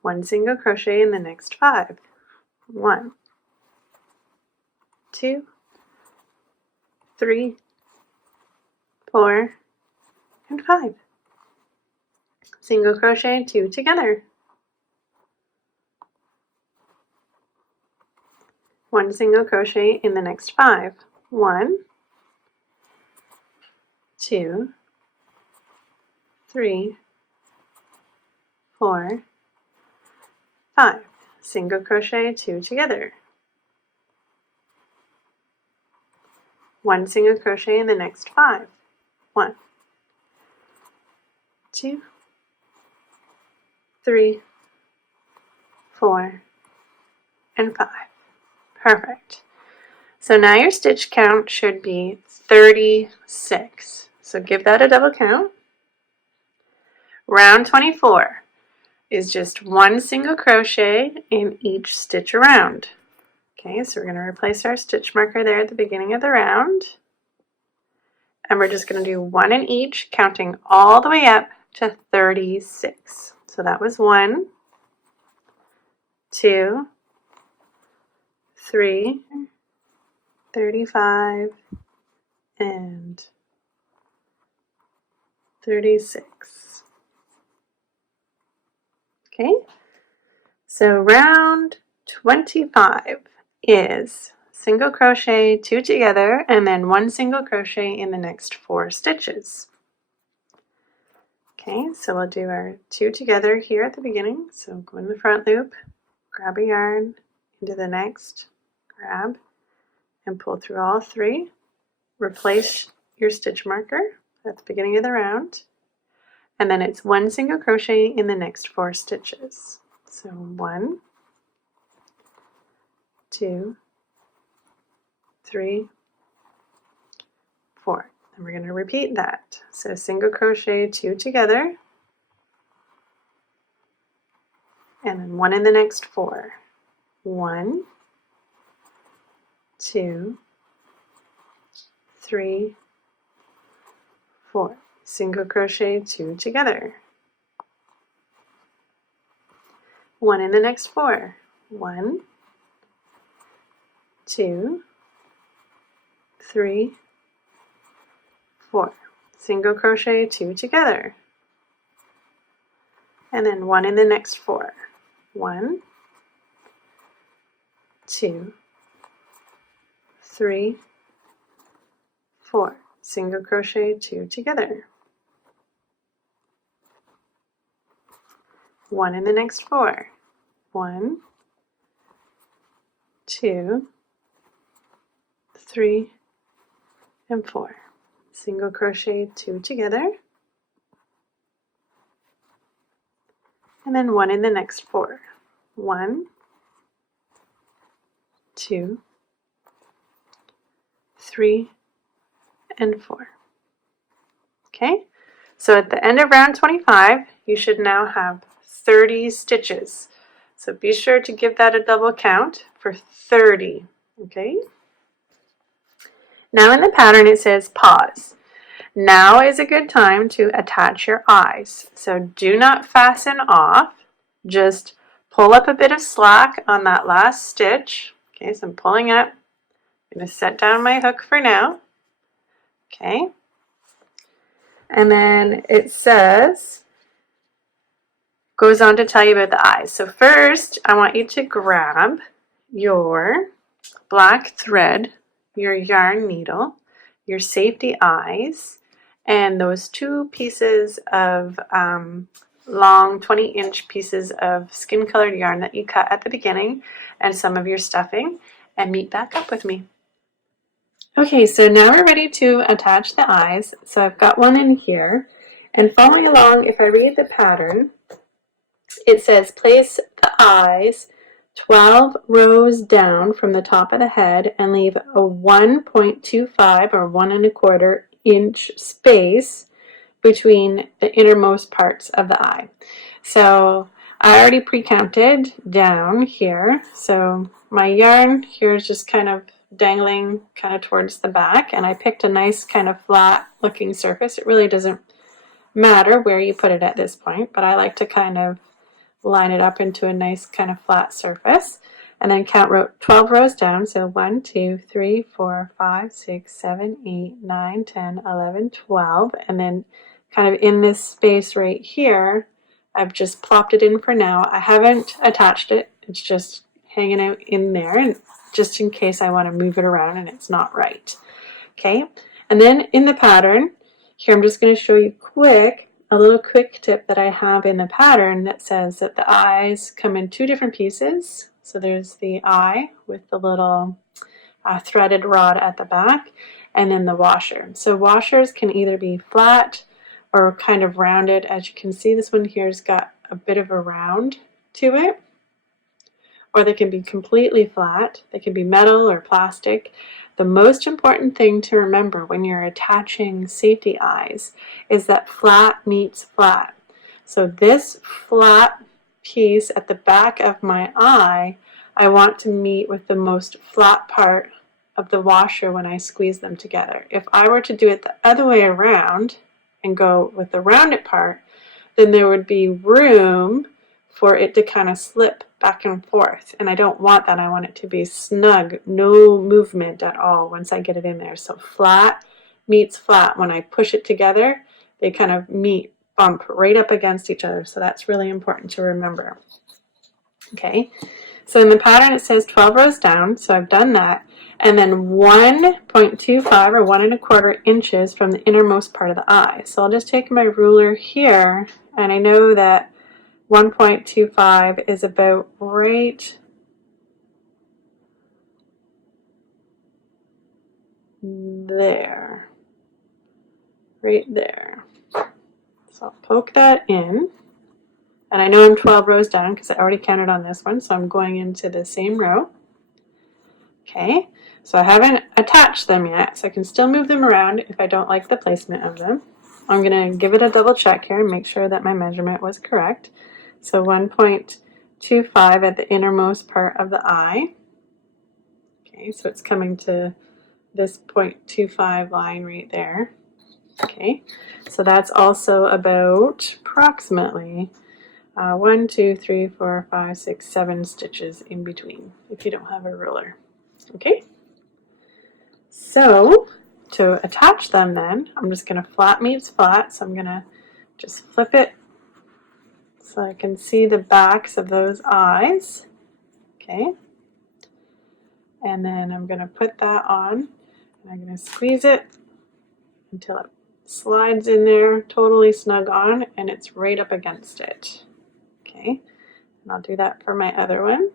1 single crochet in the next 5. 1, 2, 3, 4, and 5. Single crochet 2 together. 1 single crochet in the next 5. 1, 2, 3, 4, 5. Single crochet 2 together. 1 single crochet in the next 5. 1, 2, 3, 4, and 5. Perfect. So now your stitch count should be 36. So give that a double count. Round 24 is just 1 single crochet in each stitch around. Okay, so we're going to replace our stitch marker there at the beginning of the round. And we're just going to do 1 in each, counting all the way up to 36. So that was 1, 2, 3, 35, and 36. Okay, so round 25 is single crochet 2 together and then 1 single crochet in the next 4 stitches. Okay, so we'll do our 2 together here at the beginning. So go in the front loop, grab a yarn into the next, grab, and pull through all 3. Replace your stitch marker at the beginning of the round, and then it's 1 single crochet in the next 4 stitches. So 1, 2, 3, 4. And we're going to repeat that. So single crochet 2 together, and then 1 in the next 4. 1, 2, 3, 4. Single crochet 2 together. 1 in the next 4. 1, 2, 3, 4. Single crochet 2 together. And then 1 in the next 4. 1, 2, 3, 4. Single crochet 2 together. 1 in the next 4. 1, 2, 3, and 4. Single crochet 2 together, and then 1 in the next 4. 1, 2, 3, and 4. Okay, so at the end of round 25, you should now have 30 stitches. So be sure to give that a double count for 30. Okay. Now in the pattern it says pause. Now is a good time to attach your eyes. So do not fasten off. Just pull up a bit of slack on that last stitch. Okay, so I'm pulling up. I'm going to set down my hook for now. Okay. And then it says, goes on to tell you about the eyes. So first, I want you to grab your black thread, your yarn needle, your safety eyes, and those 2 pieces of long 20-inch pieces of skin colored yarn that you cut at the beginning and some of your stuffing, and meet back up with me. Okay, so now we're ready to attach the eyes. So I've got one in here, and following along, if I read the pattern, it says place the eyes 12 rows down from the top of the head and leave a 1.25 or 1.25 inch space between the innermost parts of the eye. So I already pre-counted down here. So my yarn here is just kind of dangling kind of towards the back, and I picked a nice kind of flat looking surface. It really doesn't matter where you put it at this point, but I like to kind of line it up into a nice kind of flat surface, and then count 12 rows down. So 1, 2, 3, 4, 5, 6, 7, 8, 9, 10, 11, 12, and then kind of in this space right here, I've just plopped it in for now. I haven't attached it. It's just hanging out in there, and just in case I want to move it around and it's not right. Okay, and then in the pattern, here I'm just going to show you a little quick tip that I have in the pattern that says that the eyes come in 2 different pieces. So there's the eye with the little threaded rod at the back, and then the washer. So washers can either be flat or kind of rounded. As you can see, this one here has got a bit of a round to it, or they can be completely flat. They can be metal or plastic. The most important thing to remember when you're attaching safety eyes is that flat meets flat. So this flat piece at the back of my eye, I want to meet with the most flat part of the washer when I squeeze them together. If I were to do it the other way around and go with the rounded part, then there would be room for it to kind of slip back and forth, and I don't want that. I want it to be snug, no movement at all once I get it in there. So flat meets flat. When I push it together, they kind of bump right up against each other. So that's really important to remember. Okay, so in the pattern it says 12 rows down, so I've done that, and then 1.25 or 1.25 inches from the innermost part of the eye. So I'll just take my ruler here, and I know that 1.25 is about right there, right there. So I'll poke that in, and I know I'm 12 rows down because I already counted on this one, so I'm going into the same row. Okay, so I haven't attached them yet, so I can still move them around if I don't like the placement of them. I'm going to give it a double check here and make sure that my measurement was correct. So 1.25 at the innermost part of the eye. Okay, so it's coming to this 0.25 line right there. Okay, so that's also about approximately 1, 2, 3, 4, 5, 6, 7 stitches in between if you don't have a ruler. Okay, so to attach them then, I'm just going to flat meets flat, so I'm going to just flip it so I can see the backs of those eyes. Okay, and then I'm going to put that on, and I'm going to squeeze it until it slides in there totally snug on, and it's right up against it. Okay, and I'll do that for my other one.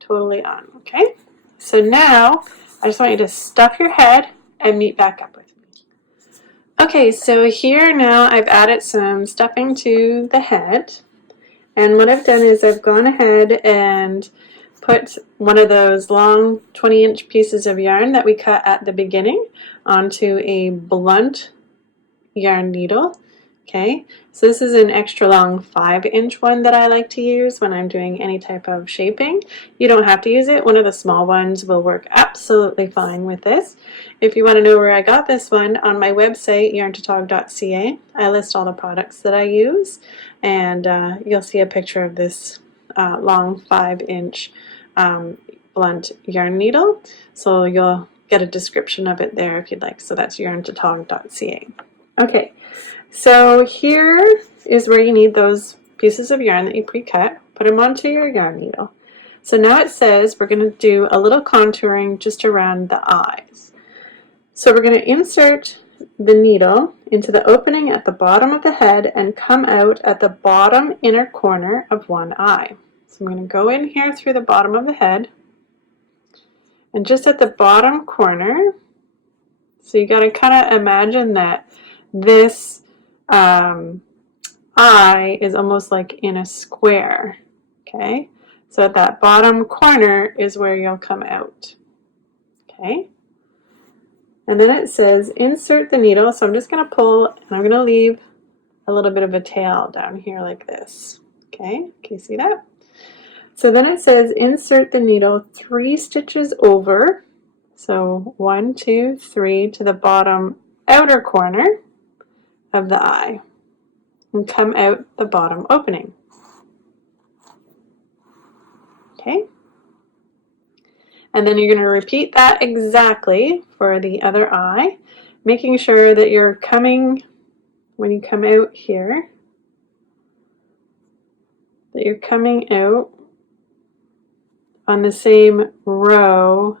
Totally on. Okay, so now I just want you to stuff your head and meet back up with me. Okay, so here now I've added some stuffing to the head, and what I've done is I've gone ahead and put one of those long 20-inch pieces of yarn that we cut at the beginning onto a blunt yarn needle. Okay, so this is an extra long 5-inch one that I like to use when I'm doing any type of shaping. You don't have to use it. One of the small ones will work absolutely fine with this. If you want to know where I got this one, on my website, yarntotog.ca, I list all the products that I use, and you'll see a picture of this long 5-inch blunt yarn needle. So you'll get a description of it there if you'd like. So that's yarntotog.ca. Okay. So here is where you need those pieces of yarn that you pre-cut. Put them onto your yarn needle. So now it says we're going to do a little contouring just around the eyes. So we're going to insert the needle into the opening at the bottom of the head and come out at the bottom inner corner of one eye. So I'm going to go in here through the bottom of the head, and just at the bottom corner, so you got to kind of imagine that this eye is almost like in a square, okay? So at that bottom corner is where you'll come out, okay? And then it says insert the needle, so I'm just going to pull, and I'm going to leave a little bit of a tail down here like this, okay? Can you see that? So then it says insert the needle 3 stitches over, so 1, 2, 3 to the bottom outer corner of the eye, and come out the bottom opening. Okay? And then you're going to repeat that exactly for the other eye, making sure that you're coming, when you come out here, that you're coming out on the same row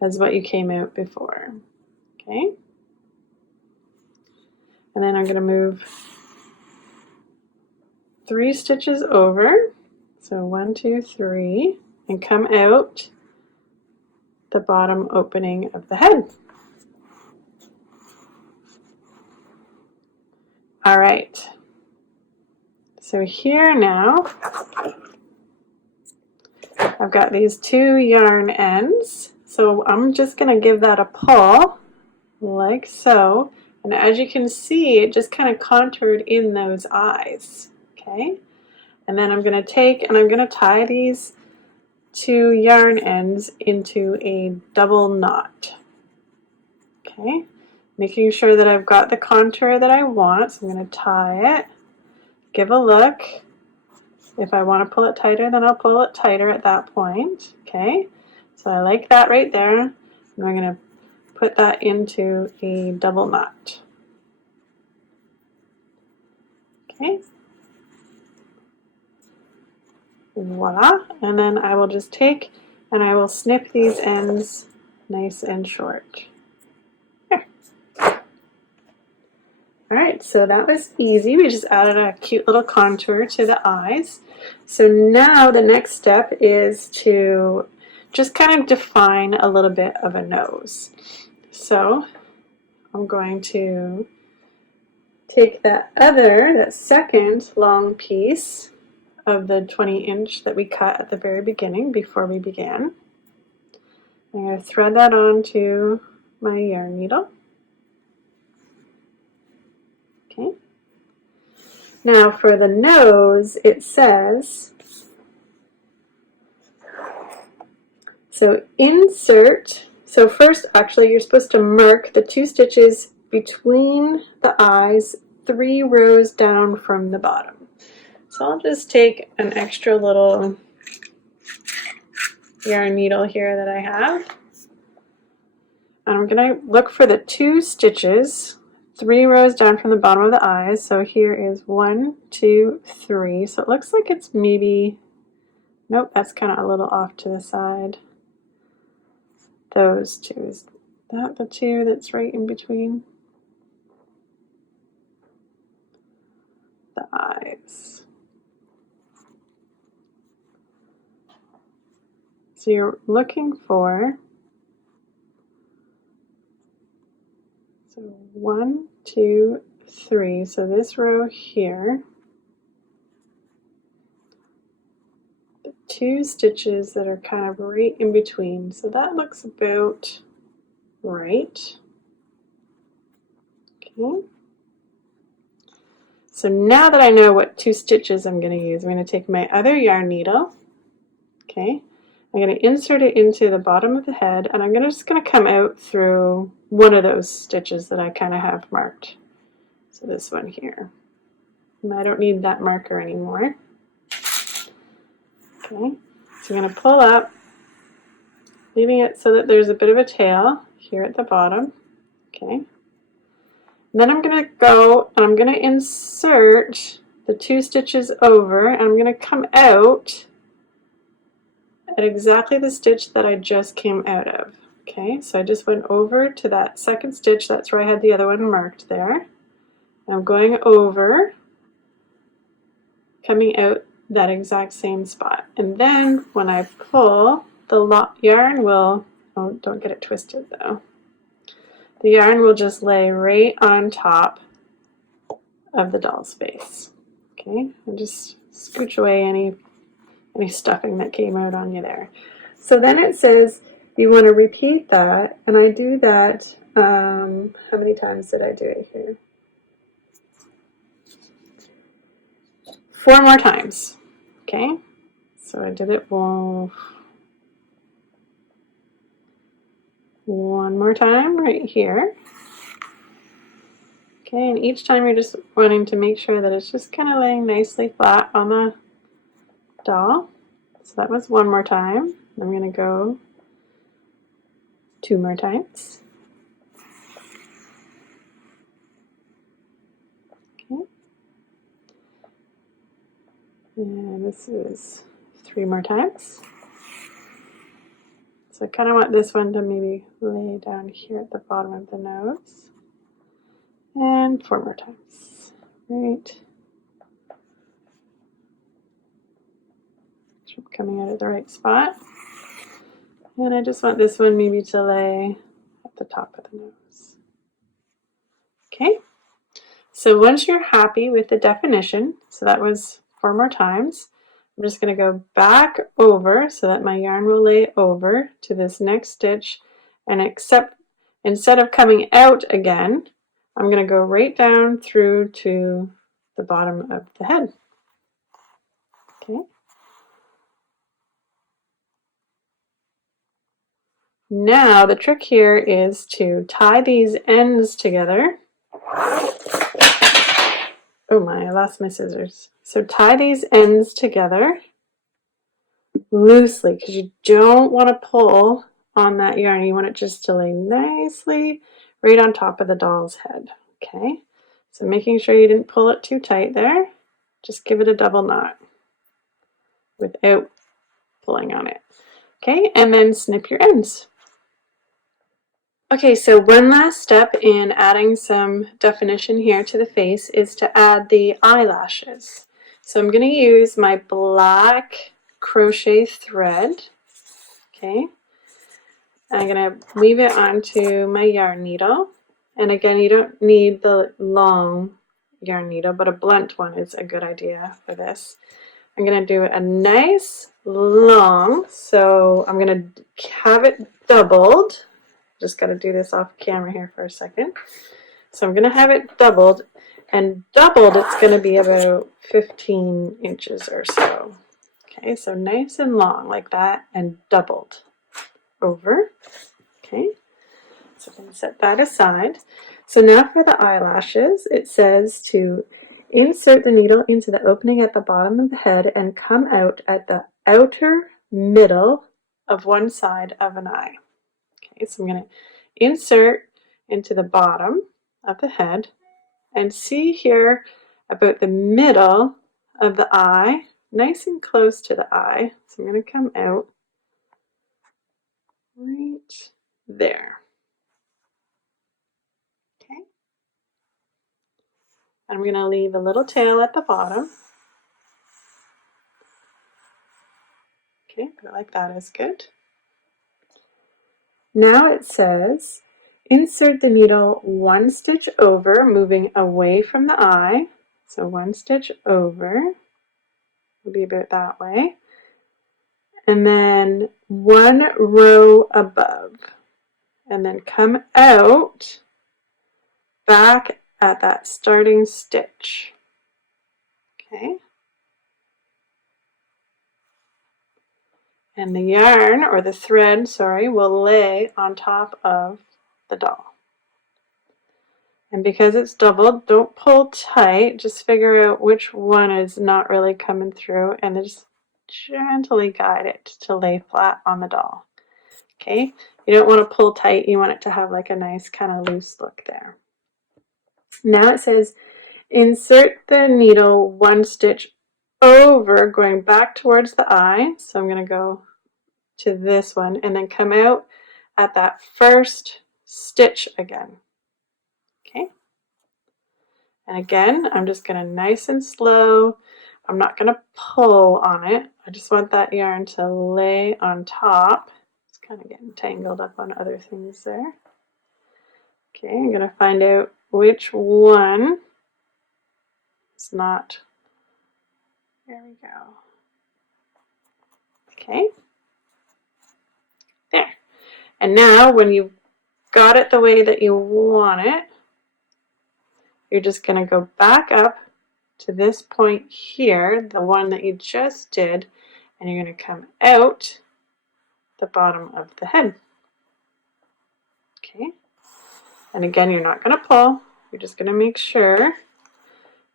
as what you came out before. Okay? And then I'm going to move 3 stitches over, so 1, 2, 3, and come out the bottom opening of the head. All right, so here now I've got these 2 yarn ends, so I'm just going to give that a pull like so, and as you can see, it just kind of contoured in those eyes. Okay, and then I'm going to take and I'm going to tie these 2 yarn ends into a double knot. Okay, making sure that I've got the contour that I want, so I'm going to tie it, give a look. If I want to pull it tighter, then I'll pull it tighter at that point. Okay, so I like that right there, and we're going to put that into a double knot. Okay. Voila, and then I will just take and I will snip these ends nice and short. Here. Alright, so that was easy. We just added a cute little contour to the eyes. So now the next step is to just kind of define a little bit of a nose. So I'm going to take that second long piece of the 20-inch that we cut at the very beginning before we began. I'm going to thread that onto my yarn needle. Okay. Now for the nose, it says, so insert, so first actually you're supposed to mark the 2 stitches between the eyes 3 rows down from the bottom. So I'll just take an extra little yarn needle here that I have. And I'm going to look for the 2 stitches, 3 rows down from the bottom of the eyes. So here is 1, 2, 3. So it looks like it's maybe, nope, that's kind of a little off to the side. Those 2, is that the 2 that's right in between the eyes? So you're looking for, so 1, 2, 3, so this row here, the 2 stitches that are kind of right in between, so that looks about right. Okay. So now that I know what 2 stitches I'm going to use, I'm going to take my other yarn needle, okay, I'm going to insert it into the bottom of the head, and I'm just going to come out through one of those stitches that I kind of have marked. So this one here. And I don't need that marker anymore. Okay, so I'm going to pull up, leaving it so that there's a bit of a tail here at the bottom. Okay. And then I'm going to go and I'm going to insert the 2 stitches over, and I'm going to come out at exactly the stitch that I just came out of. Okay, so I just went over to that second stitch. That's where I had the other one marked there. I'm going over, coming out that exact same spot. And then when I pull, the yarn will, oh, don't get it twisted though. The yarn will just lay right on top of the doll's face. Okay, and just scooch away any stuffing that came out on you there. So then it says you want to repeat that, and I do that, how many times did I do it here? 4 more times. Okay, so I did it one more time right here. Okay, and each time you're just wanting to make sure that it's just kind of laying nicely flat on the doll. So that was 1 more time. I'm going to go 2 more times. Okay. And this is 3 more times. So I kind of want this one to maybe lay down here at the bottom of the nose. And 4 more times. Right. So I'm coming out of the right spot. And I just want this one maybe to lay at the top of the nose. Okay. So once you're happy with the definition, so that was 4 more times, I'm just going to go back over so that my yarn will lay over to this next stitch, and instead of coming out again, I'm going to go right down through to the bottom of the head. Okay. Now the trick here is to tie these ends together. Oh my, I lost my scissors. So tie these ends together loosely, because you don't want to pull on that yarn. You want it just to lay nicely right on top of the doll's head. Okay, so making sure you didn't pull it too tight there. Just give it a double knot without pulling on it. Okay, and then snip your ends. Okay, so one last step in adding some definition here to the face is to add the eyelashes. So I'm going to use my black crochet thread. Okay, I'm going to leave it onto my yarn needle. And again, you don't need the long yarn needle, but a blunt one is a good idea for this. I'm going to do a nice long, so I'm going to have it doubled. Just got to do this off camera here for a second. So I'm going to have it doubled, and doubled it's going to be about 15 inches or so. Okay, so nice and long like that, and doubled over. Okay, so I'm going to set that aside. So now for the eyelashes, it says to insert the needle into the opening at the bottom of the head and come out at the outer middle of one side of an eye. Okay, so I'm going to insert into the bottom of the head and see here about the middle of the eye, nice and close to the eye. So I'm going to come out right there. Okay. I'm going to leave a little tail at the bottom. Okay, put it like that is good. Now it says, insert the needle 1 stitch over, moving away from the eye. So 1 stitch over will be about that way. And then 1 row above. And then come out back at that starting stitch. Okay. And the yarn, or the thread, sorry, will lay on top of the doll. And because it's doubled, don't pull tight, just figure out which one is not really coming through, and then just gently guide it to lay flat on the doll. Okay, you don't want to pull tight, you want it to have like a nice kind of loose look there. Now it says insert the needle 1 stitch over, going back towards the eye. So I'm going to go to this one and then come out at that first stitch again. Okay. And again, I'm just going to nice and slow. I'm not going to pull on it. I just want that yarn to lay on top. It's kind of getting tangled up on other things there. Okay, I'm going to find out which one is not. There we go. Okay. There. And now when you've got it the way that you want it, you're just going to go back up to this point here, the one that you just did, and you're going to come out the bottom of the head. Okay. And again, you're not going to pull. You're just going to make sure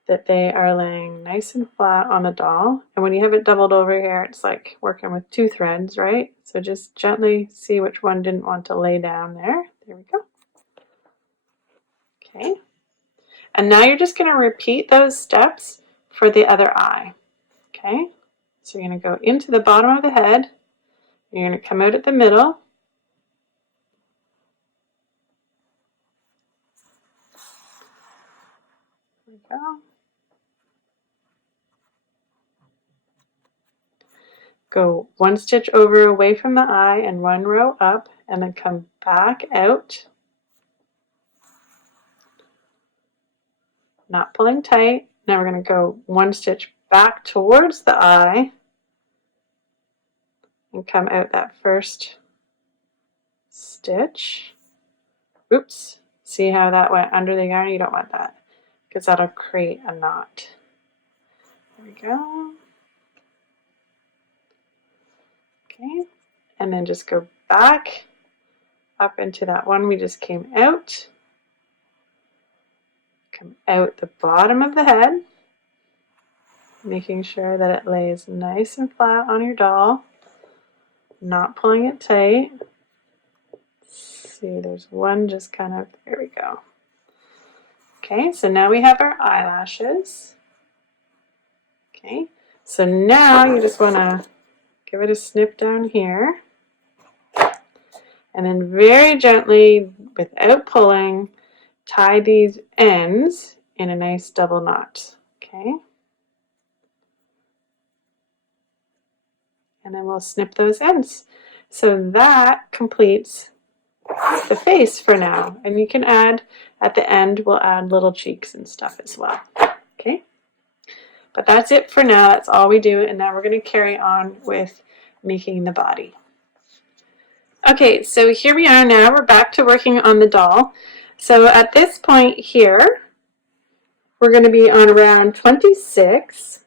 that they are laying nice and flat on the doll. And when you have it doubled over here, it's like working with 2 threads, right? So just gently see which one didn't want to lay down there. There we go. Okay. And now you're just going to repeat those steps for the other eye. Okay. So you're going to go into the bottom of the head. You're going to come out at the middle. There we go. Go 1 stitch over away from the eye and 1 row up, and then come back out. Not pulling tight. Now we're going to go 1 stitch back towards the eye and come out that first stitch. Oops. See how that went under the yarn? You don't want that because that'll create a knot. There we go. Okay. And then just go back up into that one we just came out. Come out the bottom of the head, making sure that it lays nice and flat on your doll, not pulling it tight. See, there's one just kind of, there we go. Okay, so now we have our eyelashes. Okay, so now you just want to give it a snip down here. And then very gently, without pulling, tie these ends in a nice double knot. Okay. And then we'll snip those ends. So that completes the face for now. And you can add, at the end, we'll add little cheeks and stuff as well. Okay. But that's it for now. That's all we do. And now we're going to carry on with making the body. Okay, so here we are now. We're back to working on the doll. So at this point here, we're going to be on round 26.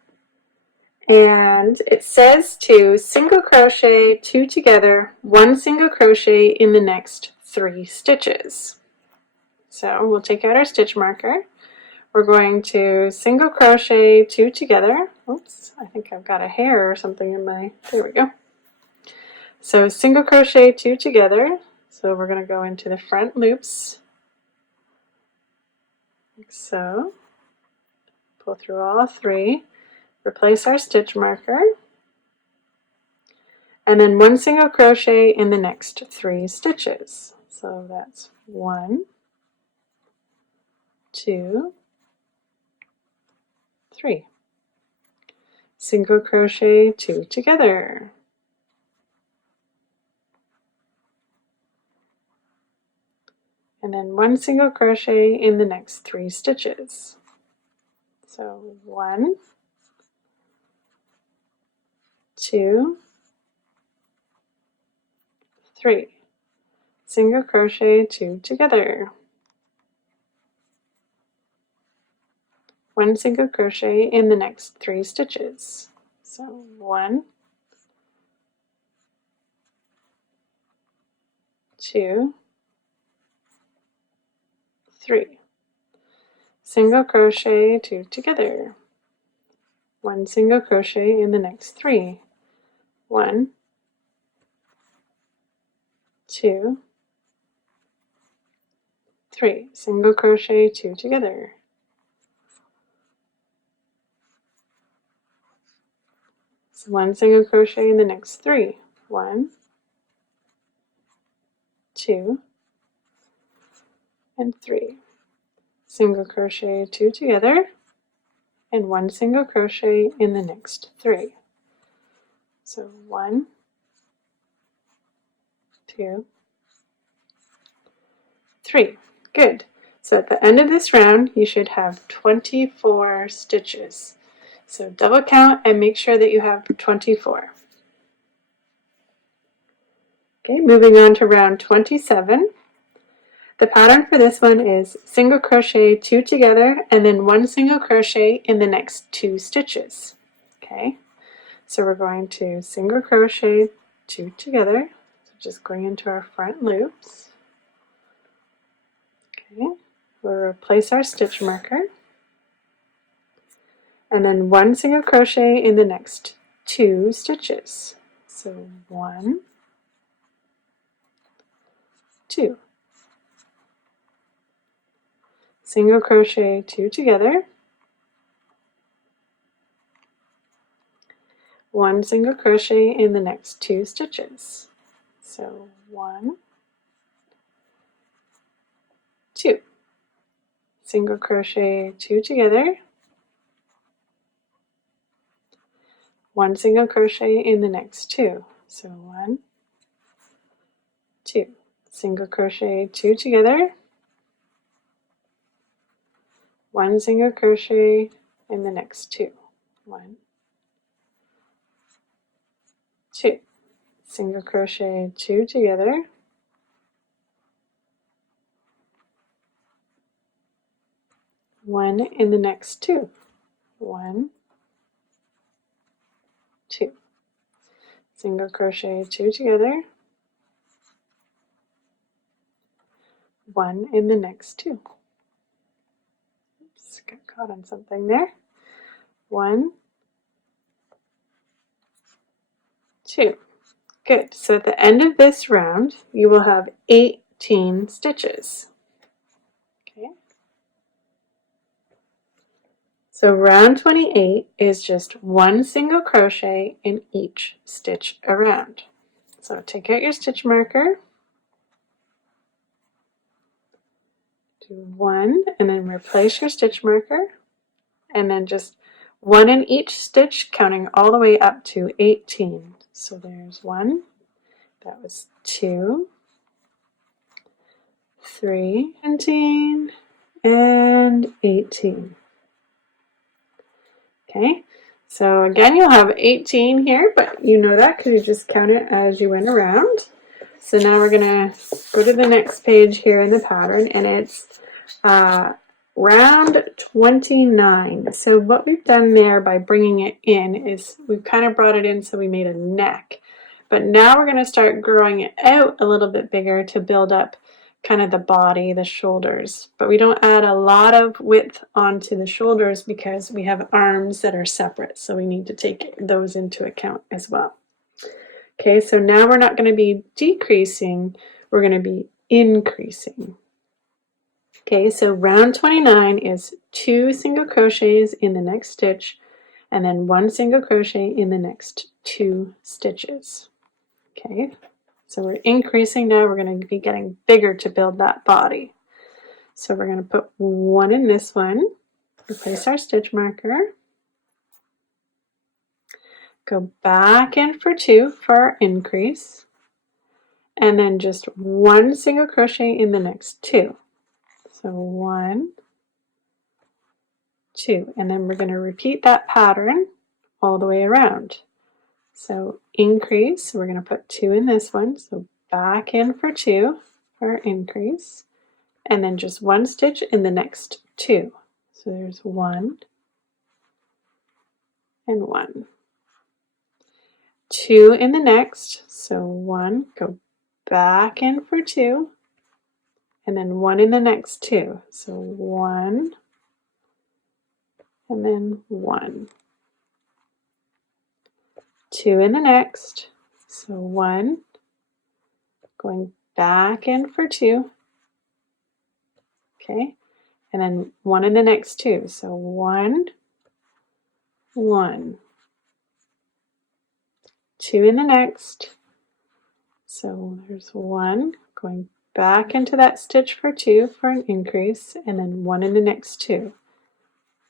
And it says to single crochet 2 together, 1 single crochet in the next 3 stitches. So we'll take out our stitch marker. We're going to single crochet 2 together. Oops, I think I've got a hair or something in my, there we go. So single crochet 2 together. So we're going to go into the front loops, like so. Pull through all 3. Replace our stitch marker. And then 1 single crochet in the next 3 stitches. So that's 1, 2, 3. Single crochet 2 together. And then 1 single crochet in the next 3 stitches. So 1, 2, 3. Single crochet 2 together. 1 single crochet in the next 3 stitches. So 1, 2, 3. Single crochet 2 together. 1 single crochet in the next 3. 1, 2, 3. Single crochet 2 together. So 1 single crochet in the next 3. 1, 2, and 3. Single crochet 2 together, and 1 single crochet in the next 3. So 1, 2, 3. Good. So at the end of this round, you should have 24 stitches. So double count and make sure that you have 24. Okay, moving on to round 27. The pattern for this one is single crochet 2 together and then 1 single crochet in the next 2 stitches. Okay, so we're going to single crochet 2 together, so just going into our front loops. Okay, we'll replace our stitch marker, and then 1 single crochet in the next 2 stitches. So 1, 2. Single crochet 2 together, 1 single crochet in the next 2 stitches. So 1, 2. Single crochet 2 together, 1 single crochet in the next 2. So 1, 2. Single crochet 2 together, 1 single crochet in the next 2. 1, 2. Single crochet 2 together, 1 in the next 2. 1, 2. Single crochet 2 together, 1 in the next 2. Oops, got caught on something there. 1, 2. Good. So at the end of this round, you will have 18 stitches. Okay. So round 28 is just 1 single crochet in each stitch around. So take out your stitch marker, do 1, and then replace your stitch marker, and then just 1 in each stitch, counting all the way up to 18. So there's 1, that was 2, 3, 17, and 18. Okay, so again, you'll have 18 here, but you know that because you just count it as you went around. So now we're going to go to the next page here in the pattern, and it's round 29. So what we've done there by bringing it in is we've kind of brought it in so we made a neck. But now we're going to start growing it out a little bit bigger to build up kind of the body, the shoulders. But we don't add a lot of width onto the shoulders because we have arms that are separate. So we need to take those into account as well. Okay, so now we're not going to be decreasing, we're going to be increasing. Okay, so round 29 is 2 single crochets in the next stitch and then 1 single crochet in the next 2 stitches. Okay, so we're increasing now, we're going to be getting bigger to build that body. So we're going to put 1 in this one, replace our stitch marker, go back in for 2 for our increase, and then just 1 single crochet in the next 2. So 1, 2, and then we're going to repeat that pattern all the way around. So increase, we're going to put 2 in this one, so back in for 2 for our increase, and then just 1 stitch in the next 2. So there's 1 and 1. 2 in the next, so 1, go back in for 2, and then 1 in the next 2. So 1, and then 1. 2 in the next, so 1, going back in for 2, okay, and then 1 in the next 2, so 1, 1, 2 in the next, so there's 1, going back into that stitch for 2 for an increase, and then 1 in the next 2.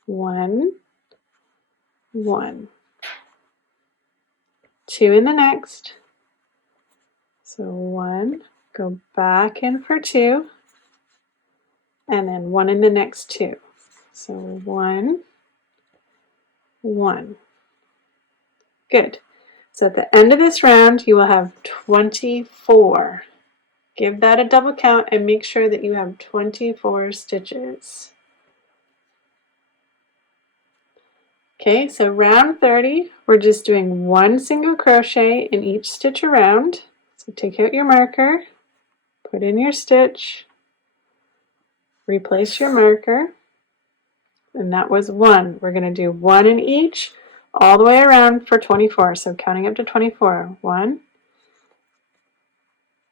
1, 1, 2 in the next. So 1, go back in for 2, and then 1 in the next 2. So 1, 1. Good. So at the end of this round, you will have 24. Give that a double count and make sure that you have 24 stitches. Okay, so round 30, we're just doing 1 single crochet in each stitch around. So take out your marker, put in your stitch, replace your marker, and that was 1. We're going to do 1 in each all the way around for 24. So counting up to 24. 1,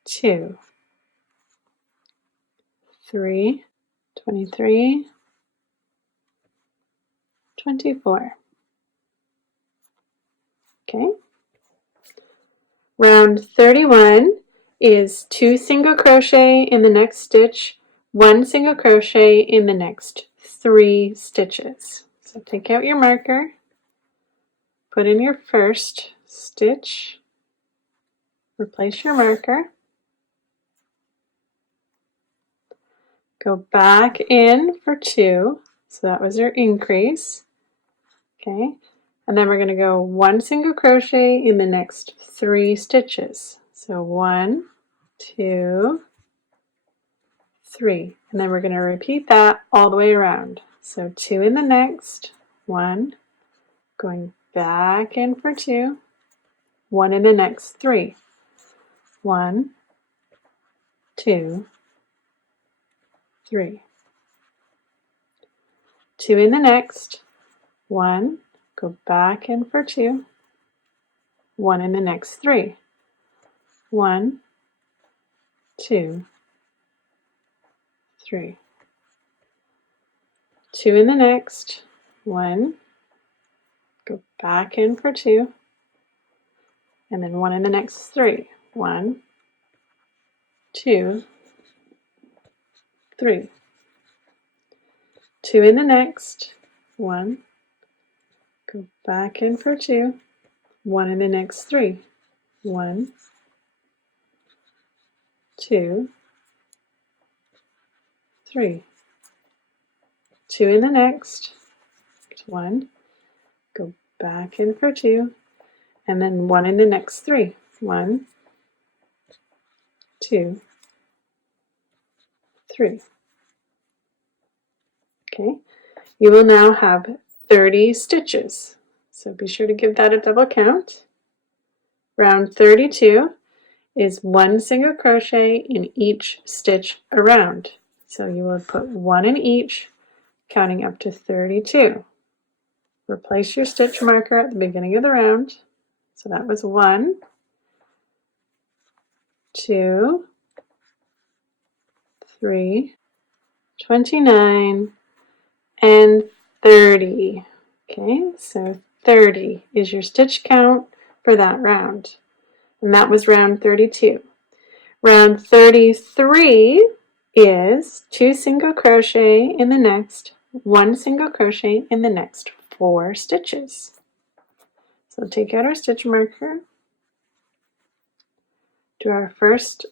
2, 3, 23, 24. Okay. Round 31 is 2 single crochet in the next stitch, 1 single crochet in the next 3 stitches. So take out your marker, put in your first stitch, replace your marker, go back in for 2, so that was your increase, okay, and then we're going to go 1 single crochet in the next 3 stitches. So 1, 2, 3, and then we're going to repeat that all the way around. So 2 in the next, 1, going back in for 2, 1 in the next 3, 1, 2, 3, 2 in the next, 1, go back in for 2, 1 in the next 3, 1, 2, 3, 2 in the next, 1, go back in for 2, and then 1 in the next 3, 1, 2, 3, 2 in the next, 1, go back in for 2, 1 in the next 3, 1, 2, 3, 2 in the next, 1, go back in for 2, and then 1 in the next 3, 1, 2, 3. Okay, you will now have 30 stitches, so be sure to give that a double count. Round 32 is 1 single crochet in each stitch around, so you will put 1 in each, counting up to 32. Replace your stitch marker at the beginning of the round, so that was 1, 2, 3, 29, and 30. Okay, so 30 is your stitch count for that round. And that was round 32. Round 33 is 2 single crochet in the next, 1 single crochet in the next 4 stitches. So take out our stitch marker, do our first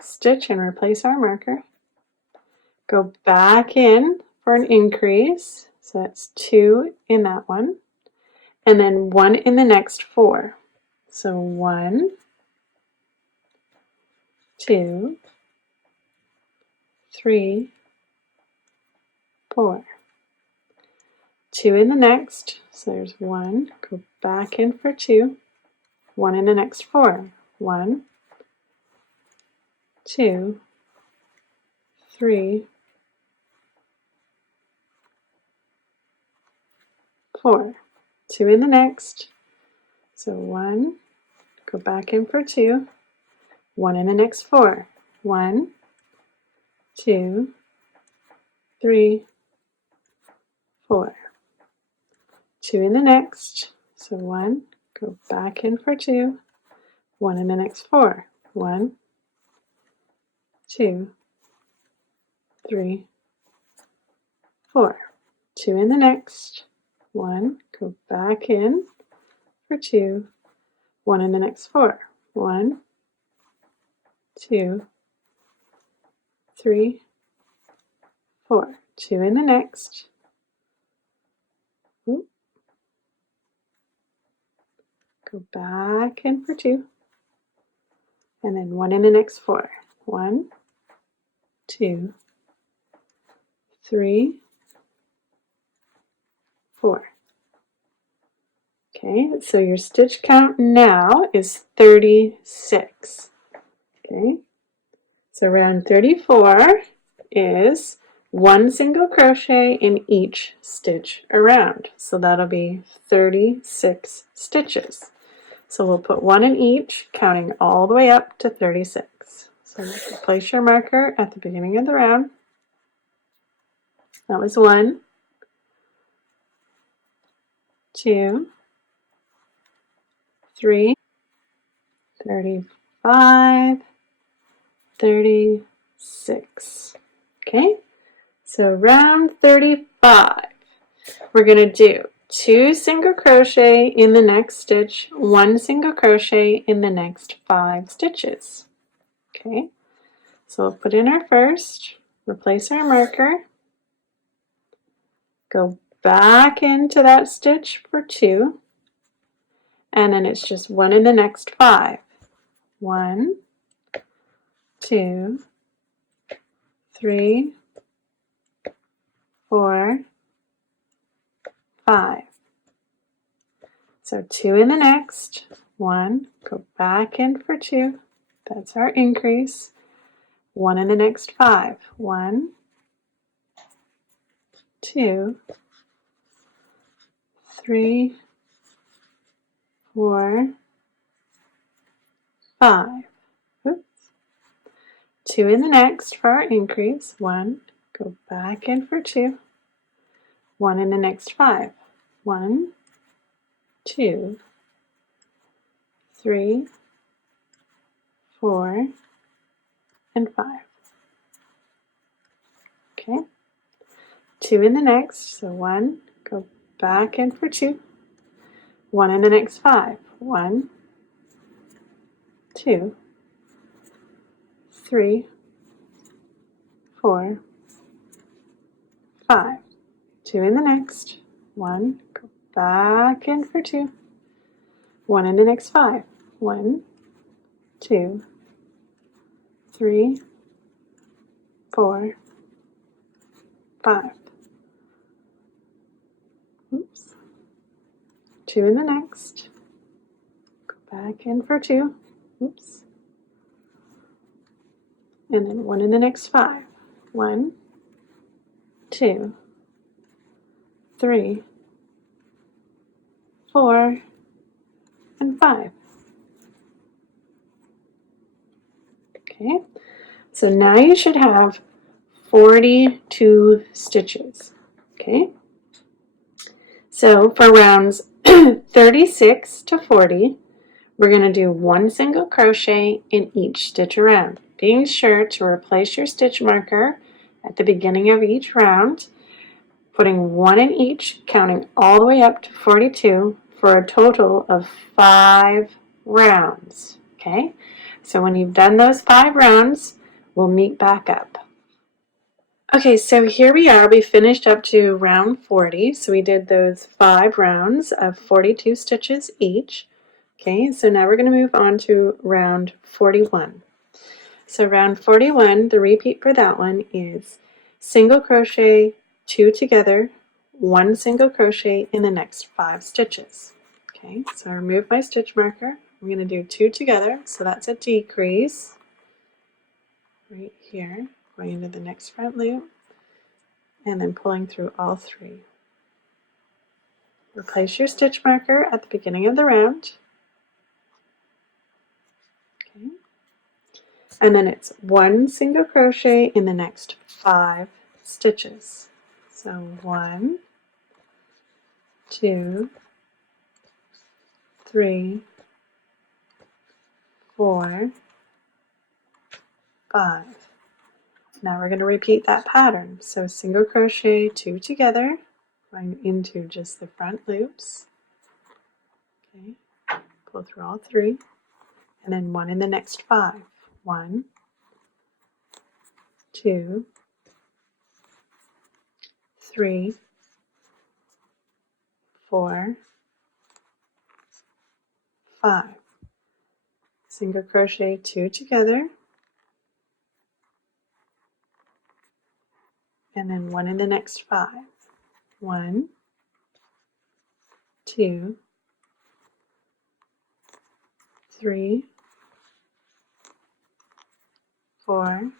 stitch and replace our marker, go back in for an increase, so that's 2 in that one, and then 1 in the next 4. So 1, 2, 3, 4. 2 in the next, so there's 1, go back in for 2, 1 in the next 4. 1, 2, 3, 4. 2 in the next, so 1, go back in for 2, 1 in the next 4. 1, 2, 3, 4. 2 in the next, so 1, go back in for 2, 1 in the next 4. 1, 2, 3, 4. 2 in the next. 1, go back in for 2. 1 in the next 4. 1, 2, 3, 4. 2 in the next. Go back in for 2. And then 1 in the next 4. 1, 2, 3, 4. Okay, so your stitch count now is 36. Okay, so round 34 is 1 single crochet in each stitch around. So that'll be 36 stitches. So we'll put 1 in each, counting all the way up to 36. So place your marker at the beginning of the round. That was 1, 2, 3, 35, 36. Okay, so round 35, we're going to do 2 single crochet in the next stitch, 1 single crochet in the next 5 stitches. Okay, so we'll put in our first, replace our marker, go back into that stitch for 2, and then it's just 1 in the next 5. 1, 2, 3, 4, 5. So 2 in the next. 1, go back in for 2. That's our increase. 1 in the next 5. 1, 2, 3, 4, 5. Oops. 2 in the next for our increase. 1, go back in for 2. 1 in the next 5. 1, 2, 3, 4, and 5. Okay. 2 in the next, so 1, go back in for 2. 1 in the next 5. 1, 2, 3, 4, 5. 2 in the next. 1, go back in for 2. 1 in the next 5. 1, 2, 3, 4, 5. Oops. 2 in the next. Go back in for 2. Oops. And then 1 in the next 5. 1, 2, 3, 4, and 5. Okay, so now you should have 42 stitches. Okay, so for rounds 36 to 40, we're going to do 1 single crochet in each stitch around, being sure to replace your stitch marker at the beginning of each round, putting 1 in each, counting all the way up to 42 for a total of 5 rounds. Okay, so when you've done those 5 rounds, we'll meet back up. Okay, so here we are. We finished up to round 40. So we did those 5 rounds of 42 stitches each. Okay, so now we're going to move on to round 41. So round 41, the repeat for that one is single crochet, 2 together, 1 single crochet in the next 5 stitches. Okay, so I remove my stitch marker. I'm going to do 2 together, so that's a decrease right here, going into the next front loop, and then pulling through all 3. Replace your stitch marker at the beginning of the round. Okay. And then it's 1 single crochet in the next 5 stitches. So 1, 2, 3, 4, 5. Now we're going to repeat that pattern. So single crochet 2 together, going into just the front loops. Okay, pull through all 3, and then 1 in the next 5. 1, 2, 3, 4, 5. Single crochet 2 together, and then 1 in the next 5. 1, 2, 3, 4,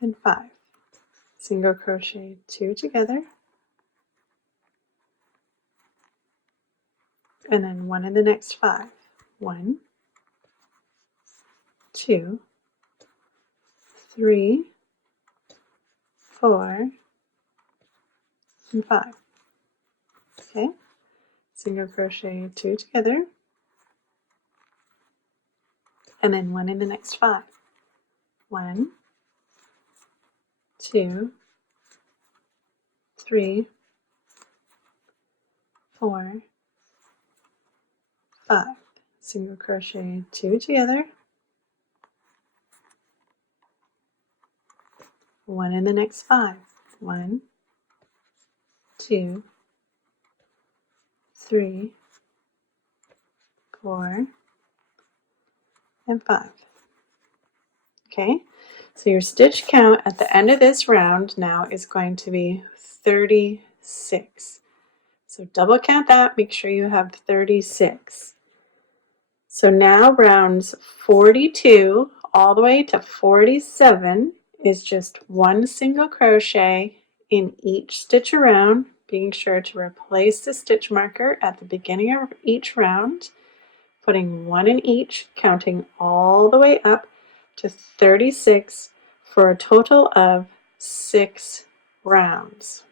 and 5. Single crochet 2 together, and then 1 in the next 5. 1, 2, 3, 4, and 5. Okay, single crochet 2 together, and then 1 in the next 5. 1, 2, 3, 4, 5. Single crochet 2 together, 1 in the next 5. 1, 2, 3, 4, and 5. Okay, so your stitch count at the end of this round now is going to be 36. So double count that, make sure you have 36. So now rounds 42 all the way to 47 is just 1 single crochet in each stitch around, being sure to replace the stitch marker at the beginning of each round, putting 1 in each, counting all the way up to 36 for a total of 6 rounds.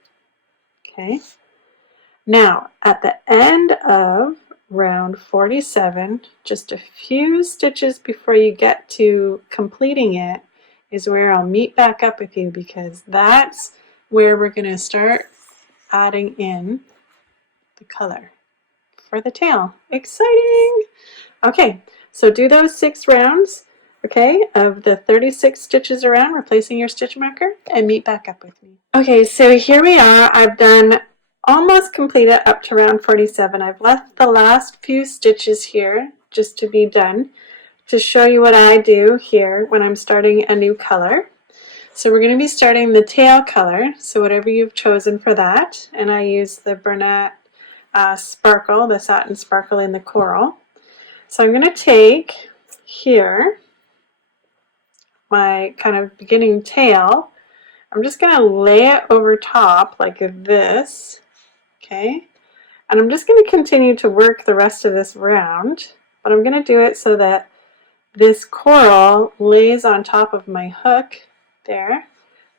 Okay, now at the end of round 47, just a few stitches before you get to completing it is where I'll meet back up with you, because that's where we're going to start adding in the color for the tail. Exciting! Okay, so do those 6 rounds, okay, of the 36 stitches around, replacing your stitch marker, and meet back up with me. Okay, so here we are. I've done almost completed up to round 47. I've left the last few stitches here just to be done to show you what I do here when I'm starting a new color. So we're going to be starting the tail color, so whatever you've chosen for that, and I use the Bernat Sparkle, the Satin Sparkle in the Coral. So I'm going to take here my kind of beginning tail. I'm just going to lay it over top like this, okay? And I'm just going to continue to work the rest of this round, but I'm going to do it so that this coral lays on top of my hook there.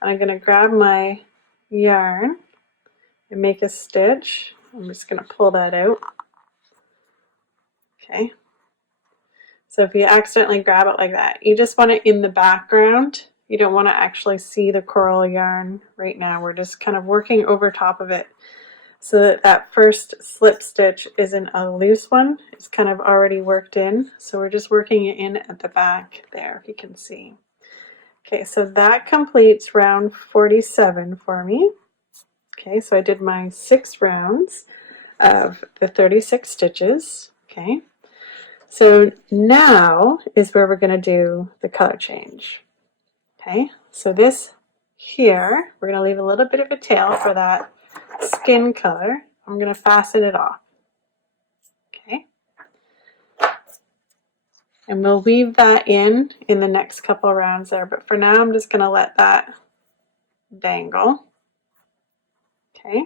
And I'm going to grab my yarn and make a stitch. I'm just going to pull that out. Okay. So if you accidentally grab it like that, you just want it in the background. You don't want to actually see the coral yarn right now. We're just kind of working over top of it so that that first slip stitch isn't a loose one. It's kind of already worked in. So we're just working it in at the back there, if you can see. Okay, so that completes round 47 for me. Okay, so I did my 6 rounds of the 36 stitches. Okay, so now is where we're going to do the color change. Okay, so this here, we're going to leave a little bit of a tail for that skin color. I'm going to fasten it off. Okay, and we'll weave that in the next couple rounds there, but for now I'm just going to let that dangle. Okay,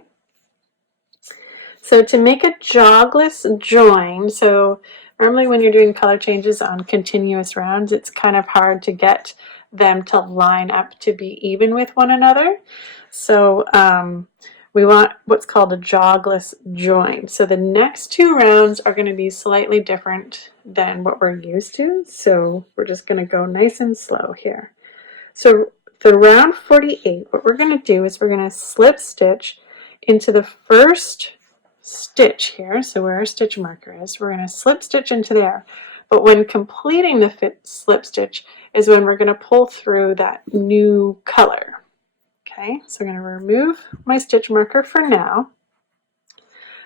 so to make a jogless join, so normally when you're doing color changes on continuous rounds, it's kind of hard to get them to line up to be even with one another. So we want what's called a jogless join. So the next 2 rounds are going to be slightly different than what we're used to. So we're just going to go nice and slow here. So So round 48, what we're going to do is we're going to slip stitch into the first stitch here. So where our stitch marker is, we're going to slip stitch into there. But when completing the slip stitch is when we're going to pull through that new color. Okay, so I'm going to remove my stitch marker for now.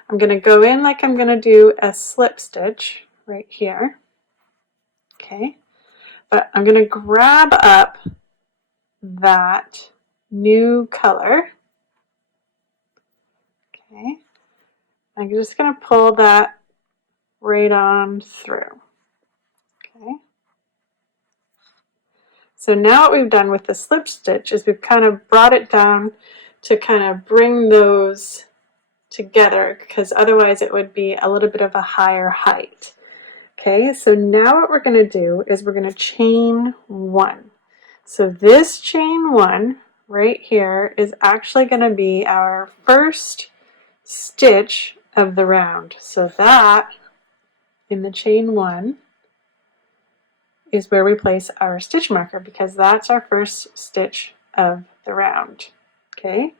I'm going to go in like I'm going to do a slip stitch right here. Okay, but I'm going to grab up that new color. Okay, I'm just going to pull that right on through. Okay, so now what we've done with the slip stitch is we've kind of brought it down to kind of bring those together, because otherwise it would be a little bit of a higher height. Okay, so now what we're going to do is we're going to chain one. So this chain one right here is actually going to be our first stitch of the round. So that in the chain one is where we place our stitch marker, because that's our first stitch of the round. Okay,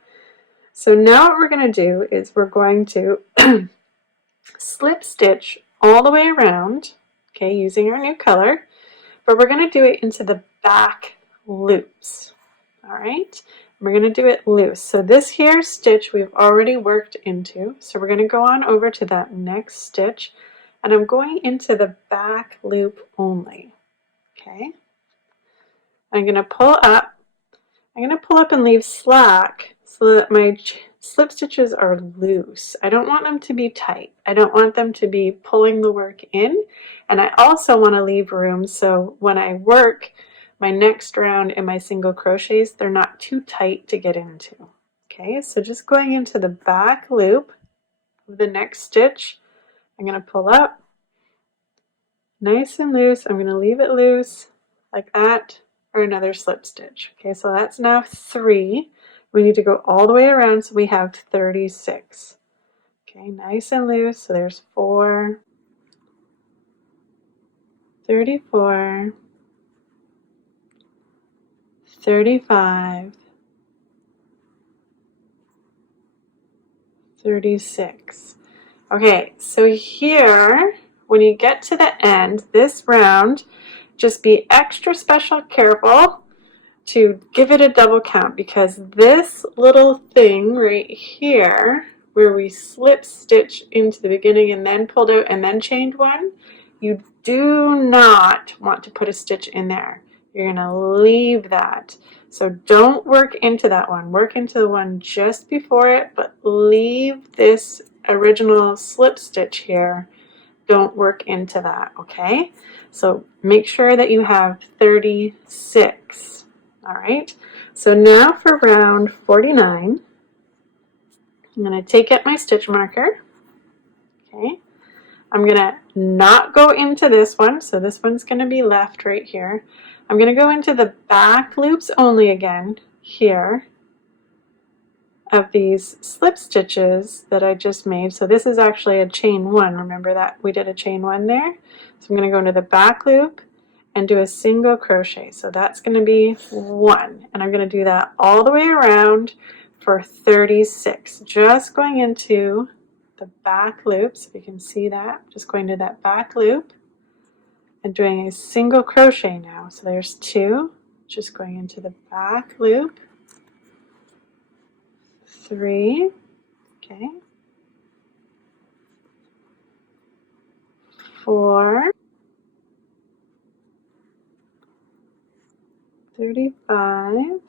so now what we're going to do is we're going to slip stitch all the way around, okay, using our new color, but we're going to do it into the back loops. All right, we're going to do it loose. So this here stitch we've already worked into, so we're going to go on over to that next stitch, and I'm going into the back loop only. Okay, I'm going to pull up. I'm going to pull up and leave slack so that my slip stitches are loose. I don't want them to be tight. I don't want them to be pulling the work in, and I also want to leave room so when I work my next round in my single crochets, they're not too tight to get into. Okay, so just going into the back loop of the next stitch, I'm going to pull up nice and loose. I'm going to leave it loose like that, or another slip stitch. Okay, so that's now 3. We need to go all the way around, so we have 36. Okay, nice and loose. So there's 4, 34, 35, 36. Okay, so here, when you get to the end, this round, just be extra special careful to give it a double count, because this little thing right here, where we slip stitch into the beginning and then pulled out and then chained one, you do not want to put a stitch in there. You're going to leave that. So don't work into that one. Work into the one just before it, but leave this original slip stitch here. Don't work into that, okay? So make sure that you have 36. All right, so now for round 49, I'm going to take out my stitch marker. Okay, I'm going to not go into this one, so this one's going to be left right here. I'm going to go into the back loops only again here of these slip stitches that I just made. So this is actually a chain one. Remember that we did a chain one there? So I'm going to go into the back loop and do a single crochet. So that's going to be 1, and I'm going to do that all the way around for 36. Just going into the back loop, so you can see that. Just going to that back loop and doing a single crochet now. So there's 2, just going into the back loop, 3, okay, 4, 35,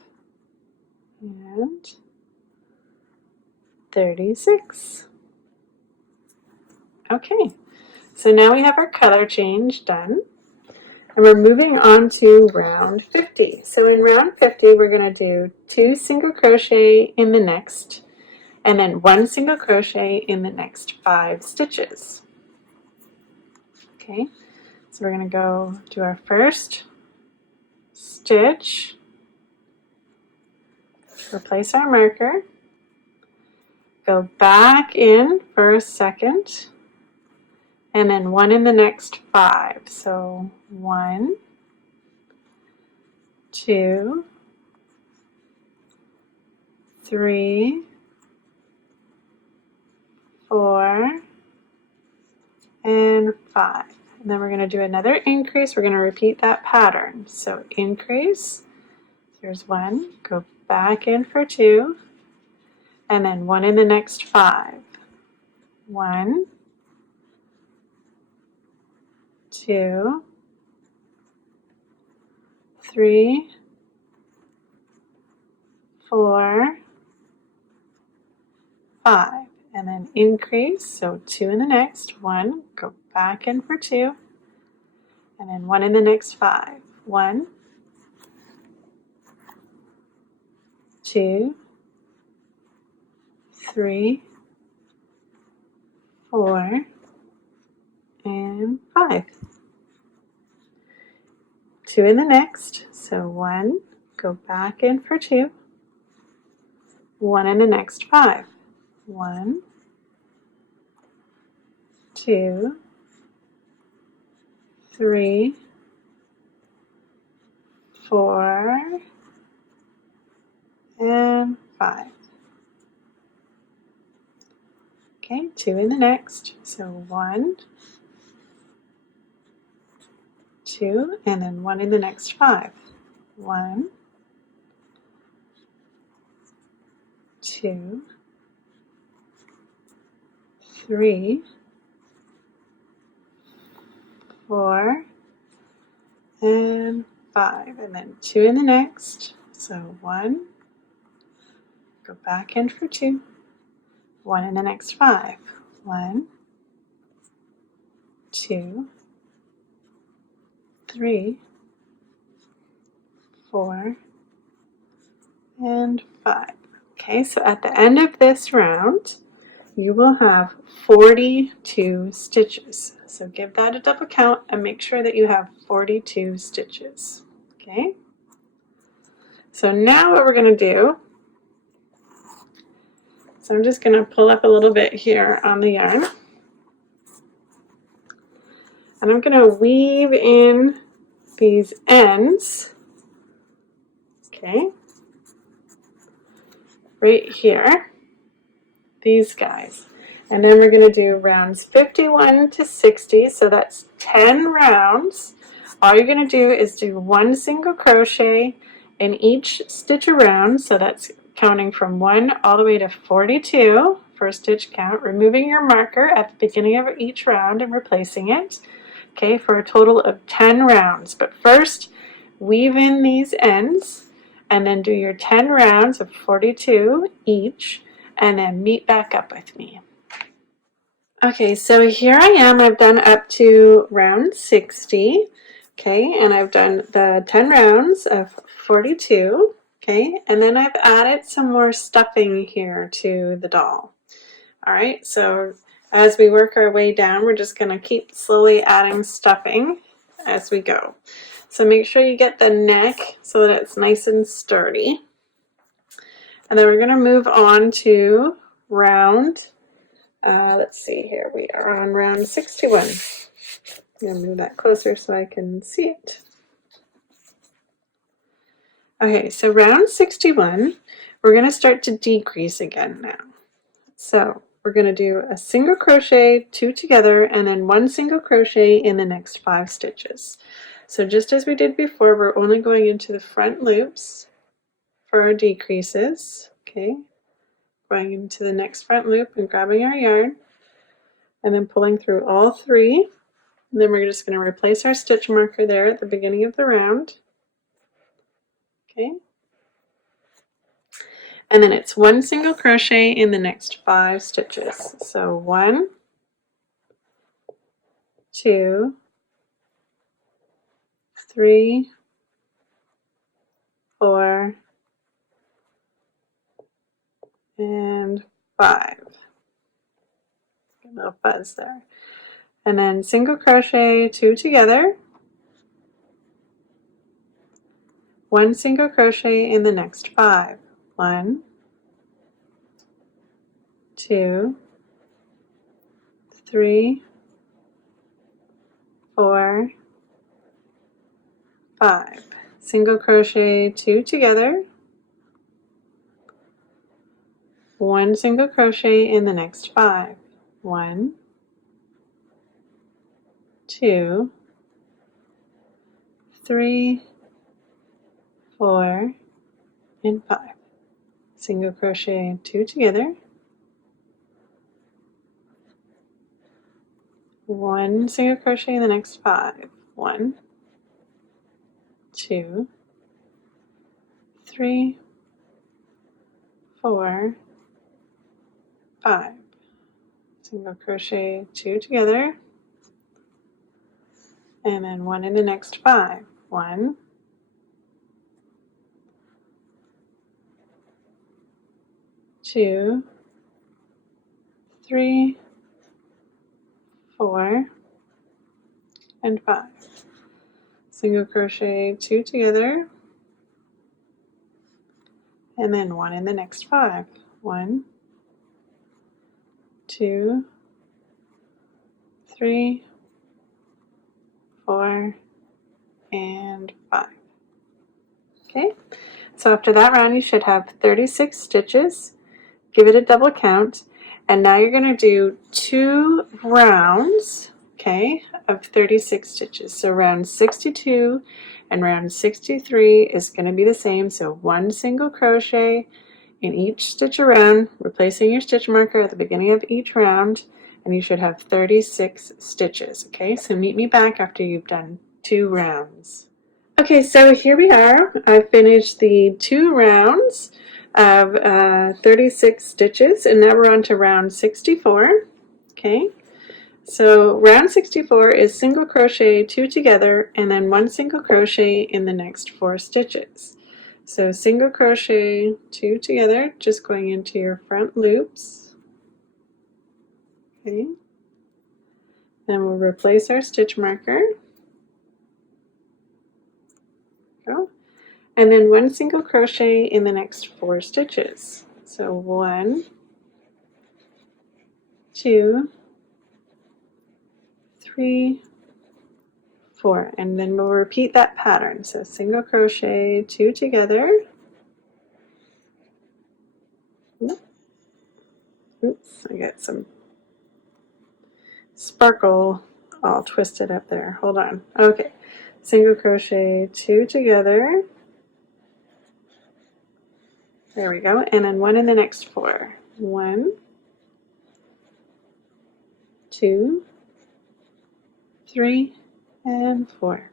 and 36. Okay, so now we have our color change done, and we're moving on to round 50. So in round 50, we're going to do 2 single crochet in the next, and then 1 single crochet in the next 5 stitches. Okay, so we're going to go do our first stitch, replace our marker, go back in for a second, and then 1 in the next 5. So 1, 2, 3, 4, and 5. And then we're going to do another increase. We're going to repeat that pattern. So increase, there's 1, go back in for 2, and then 1 in the next 5. 1, 2, 3, 4, 5. And then increase, so 2 in the next, 1, go back in for 2, and then 1 in the next 5. 1, 2, 3, 4, and 5. 2 in the next, so 1, go back in for 2, 1 in the next 5. 1, 2, 3, 4, and 5. Okay, 2 in the next, so 1, 2, and then 1 in the next 5. 1, 2, 3, 4, and 5. And then 2 in the next, so 1, go back in for 2, 1 in the next 5. 1, 2, 3, 4, and 5. Okay, so at the end of this round, you will have 42 stitches. So give that a double count and make sure that you have 42 stitches. Okay, so now what we're going to do, so I'm just going to pull up a little bit here on the yarn, and I'm going to weave in these ends, okay, right here, these guys. And then we're going to do rounds 51 to 60, so that's 10 rounds. All you're going to do is do 1 single crochet in each stitch around, so that's counting from 1 all the way to 42 for a stitch count, removing your marker at the beginning of each round and replacing it, okay, for a total of 10 rounds. But first, weave in these ends, and then do your 10 rounds of 42 each, and then meet back up with me. Okay, so here I am. I've done up to round 60, okay, and I've done the 10 rounds of 42, okay, and then I've added some more stuffing here to the doll. All right, so as we work our way down, we're just going to keep slowly adding stuffing as we go. So make sure you get the neck so that it's nice and sturdy. And then we're going to move on to round let's see here, we are on round 61. I'm going to move that closer so I can see it. Okay, so round 61, we're going to start to decrease again now. So we're going to do a single crochet, 2 together, and then 1 single crochet in the next 5 stitches. So just as we did before, we're only going into the front loops for our decreases. Okay, going into the next front loop and grabbing our yarn, and then pulling through all 3. And then we're just going to replace our stitch marker there at the beginning of the round. Okay. And then it's 1 single crochet in the next 5 stitches. So 1, 2, 3, 4, and 5. A little fuzz there. And then single crochet, 2 together, 1 single crochet in the next 5. 1, 2, 3, 4, 5. Single crochet, 2 together, 1 single crochet in the next 5. 1, 2, 3, 4, and 5. Single crochet 2 together. 1 single crochet in the next 5. 1, 2, 3, 4, 5. Single crochet 2 together, and then 1 in the next 5. 1, 2, 3, 4, and 5. Single crochet 2 together, and then 1 in the next 5. 1, 2, 3, 4, and 5. Okay, so after that round you should have 36 stitches. Give it a double count, and now you're going to do 2 rounds, okay, of 36 stitches. So round 62 and round 63 is going to be the same. So 1 single crochet in each stitch around, replacing your stitch marker at the beginning of each round, and you should have 36 stitches. Okay, so meet me back after you've done 2 rounds. Okay, so here we are. I finished the 2 rounds of 36 stitches, and now we're on to round 64. Okay, so round 64 is single crochet 2 together and then 1 single crochet in the next 4 stitches. So single crochet 2 together, just going into your front loops. Okay, then we'll replace our stitch marker. Go. And then 1 single crochet in the next 4 stitches. So 1, 2, 3, 4, and then we'll repeat that pattern. So single crochet 2 together. Oops, I got some sparkle all twisted up there. Hold on. Okay, single crochet 2 together. There we go, and then 1 in the next 4. 1, 2, 3, and 4.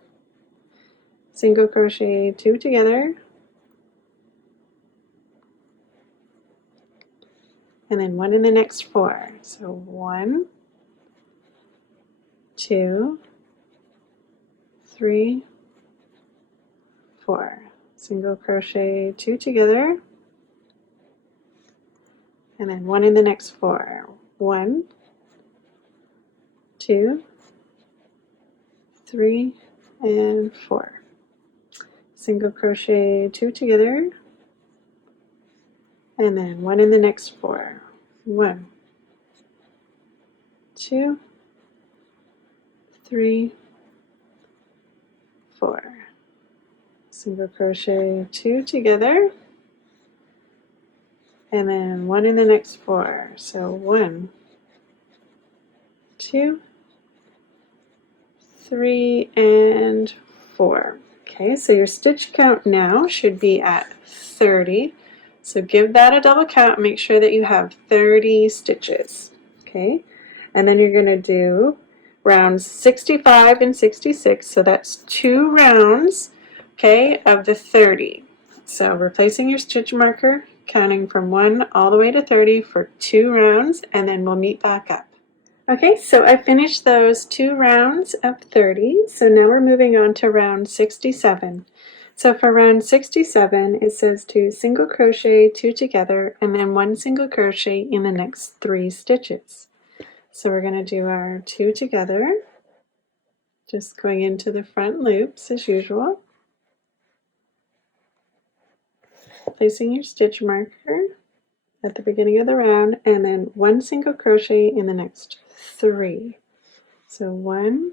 Single crochet 2 together, and then 1 in the next 4. So 1, 2, 3, 4. Single crochet 2 together, and then 1 in the next 4. 1, 2, 3, and 4. Single crochet 2 together, and then 1 in the next 4. 1, 2, 3, 4. Single crochet 2 together, and then 1 in the next 4. So 1, 2, 3, and 4. Okay, so your stitch count now should be at 30. So give that a double count. Make sure that you have 30 stitches. Okay, and then you're going to do rounds 65 and 66. So that's 2 rounds, okay, of the 30. So replacing your stitch marker, counting from 1 all the way to 30 for 2 rounds, and then we'll meet back up. Okay, so I finished those 2 rounds of 30, so now we're moving on to round 67. So for round 67, it says to single crochet 2 together and then 1 single crochet in the next 3 stitches. So we're going to do our 2 together, just going into the front loops as usual. Placing your stitch marker at the beginning of the round, and then 1 single crochet in the next 3. So 1,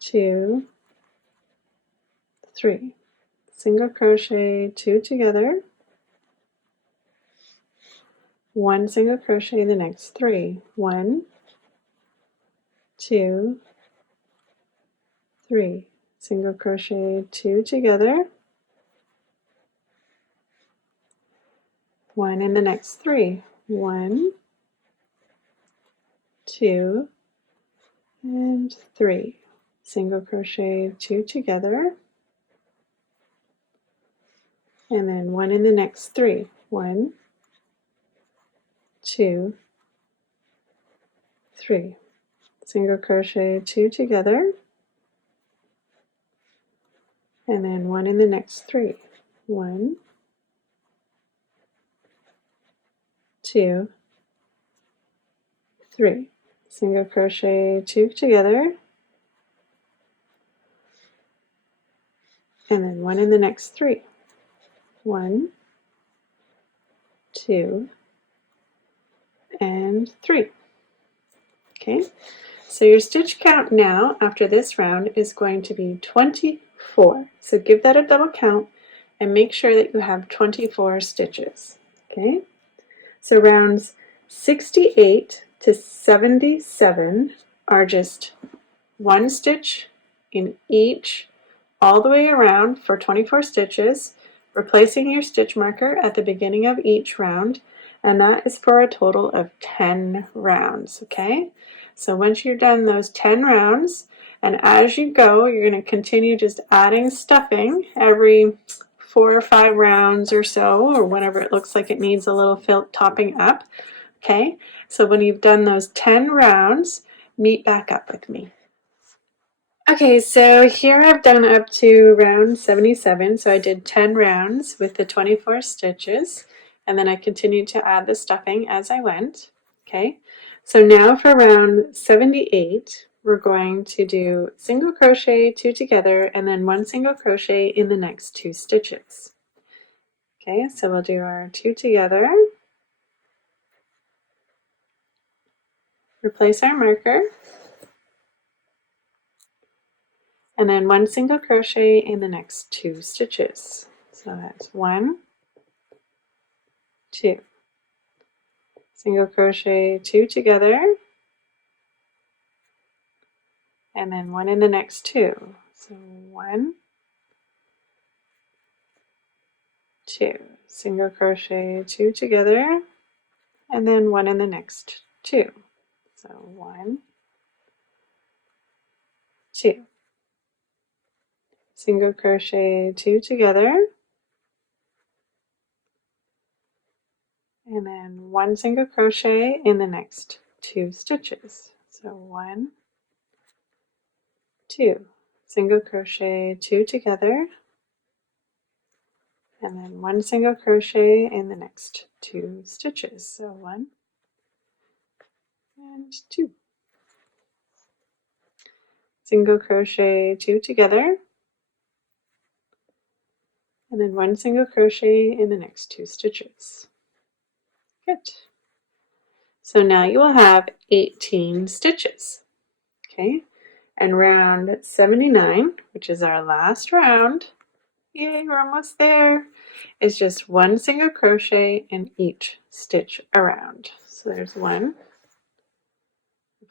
2, 3. Single crochet 2 together, 1 single crochet in the next 3. 1, 2, 3. Single crochet 2 together, 1 in the next 3. 1, 2, and 3. Single crochet 2 together, and then 1 in the next 3. 1, 2, 3. Single crochet 2 together, and then 1 in the next 3. 1, 2, 3. Single crochet 2 together, and then 1 in the next 3. 1, 2, and 3. Okay, so your stitch count now after this round is going to be 24. So give that a double count and make sure that you have 24 stitches. Okay, so rounds 68 to 77 are just 1 stitch in each all the way around for 24 stitches, replacing your stitch marker at the beginning of each round, and that is for a total of 10 rounds, okay? So once you're done those 10 rounds, and as you go, you're going to continue just adding stuffing every 4 or 5 rounds or so, or whenever it looks like it needs a little topping up, okay? So when you've done those 10 rounds, meet back up with me. Okay, so here I've done up to round 77, so I did 10 rounds with the 24 stitches, and then I continued to add the stuffing as I went. Okay, so now for round 78, we're going to do single crochet 2 together and then 1 single crochet in the next 2 stitches. Okay, so we'll do our 2 together, replace our marker, and then 1 single crochet in the next 2 stitches. So that's 1, 2. Single crochet 2 together, and then 1 in the next 2. So 1, 2. Single crochet 2 together, and then 1 in the next 2. So 1, 2. Single crochet 2 together, and then 1 single crochet in the next 2 stitches. So 1, 2. Single crochet 2 together, and then 1 single crochet in the next 2 stitches. So 1 and 2. Single crochet 2 together, and then 1 single crochet in the next 2 stitches. Good. So now you will have 18 stitches. Okay, and round 79, which is our last round, yay, we're almost there, is just 1 single crochet in each stitch around. So there's 1,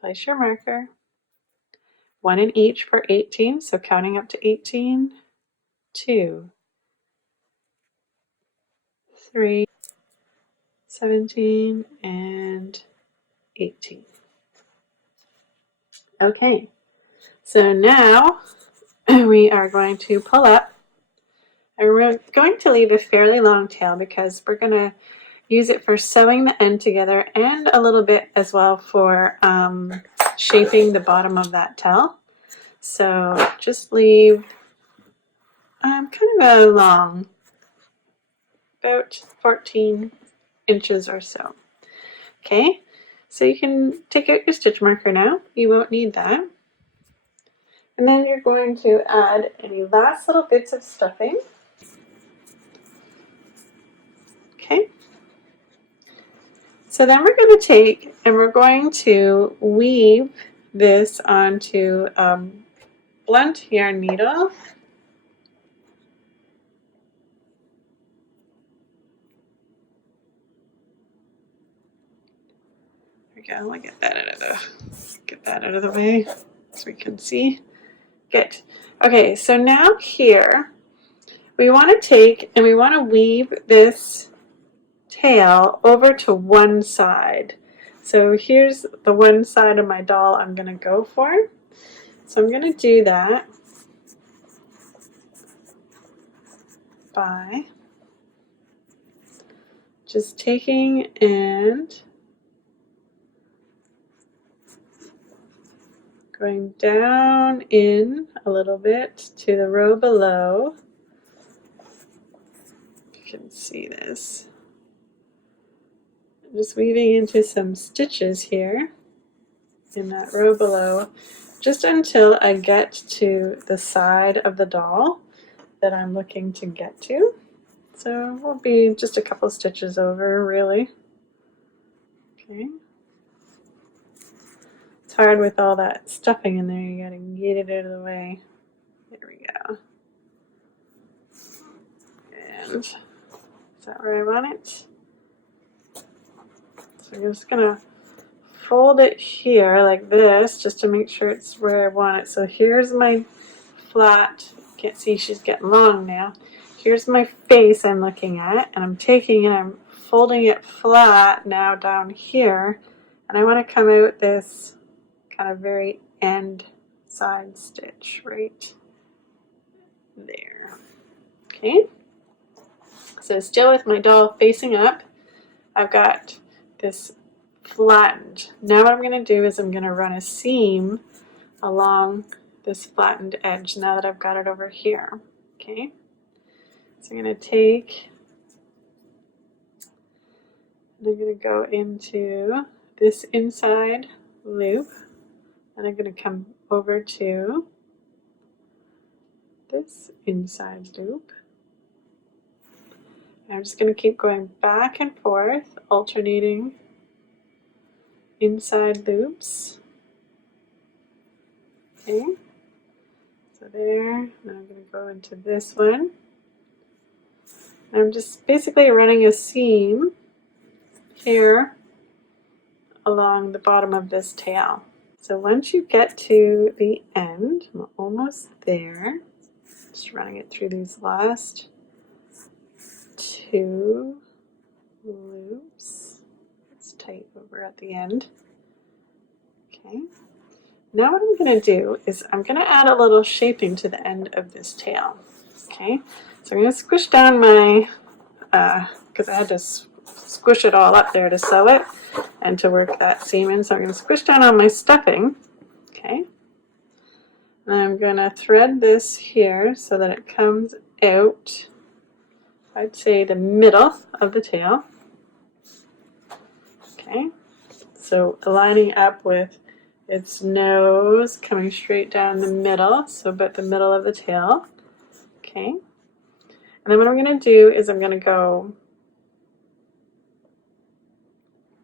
place your marker, 1 in each for 18, so counting up to 18, 2, 3, 17, and 18. Okay, so now we are going to pull up, and we're going to leave a fairly long tail because we're going to use it for sewing the end together and a little bit as well for shaping the bottom of that tail. So just leave kind of a long, about 14 inches or so. Okay, so you can take out your stitch marker now. You won't need that. And then you're going to add any last little bits of stuffing. Okay. So then we're going to take and we're going to weave this onto a blunt yarn needle. we go. Let me get that out of the way so we can see. Good. Okay, so now here we want to take and we want to weave this tail over to one side. So here's the one side of my doll I'm going to go for. So I'm going to do that by just taking and going down in a little bit to the row below. You can see this. I'm just weaving into some stitches here in that row below, just until I get to the side of the doll that I'm looking to get to. So we'll be just a couple stitches over, really. Okay. It's hard with all that stuffing in there. You gotta get it out of the way. There we go. And is that where I want it? So I'm just gonna fold it here like this, just to make sure it's where I want it. So here's my flat. Can't see, she's getting long now. Here's my face I'm looking at, and I'm taking and I'm folding it flat now down here, and I want to come out this kind of very end side stitch right there. Okay, so still with my doll facing up, I've got this flattened. Now what I'm going to do is I'm going to run a seam along this flattened edge now that I've got it over here. Okay, so I'm going to take and I'm going to go into this inside loop, and I'm going to come over to this inside loop. And I'm just going to keep going back and forth, alternating inside loops. Okay, so there, now I'm going to go into this one. I'm just basically running a seam here along the bottom of this tail. So once you get to the end, I'm almost there. Just running it through these last two loops. It's tight over at the end. Okay. Now what I'm going to do is I'm going to add a little shaping to the end of this tail. Okay. So I'm going to squish down my, because I had to squish it all up there to sew it and to work that seam in. So I'm going to squish down on my stuffing. Okay. And I'm going to thread this here so that it comes out, I'd say, the middle of the tail. Okay. So aligning up with its nose coming straight down the middle, so about the middle of the tail. Okay. And then what I'm going to do is I'm going to go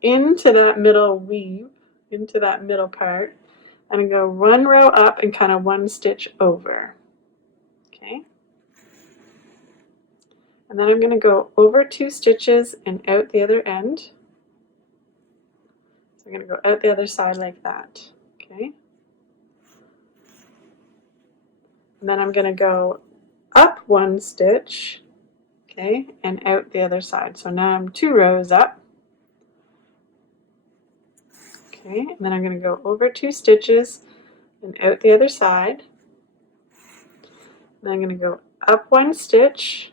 into that middle weave, into that middle part, and go one row up and kind of one stitch over. Okay. And then I'm going to go over 2 stitches and out the other end. So I'm going to go out the other side like that. Okay. And then I'm going to go up 1 stitch, okay, and out the other side. So now I'm 2 rows up. Okay, and then I'm going to go over 2 stitches and out the other side. Then I'm going to go up 1 stitch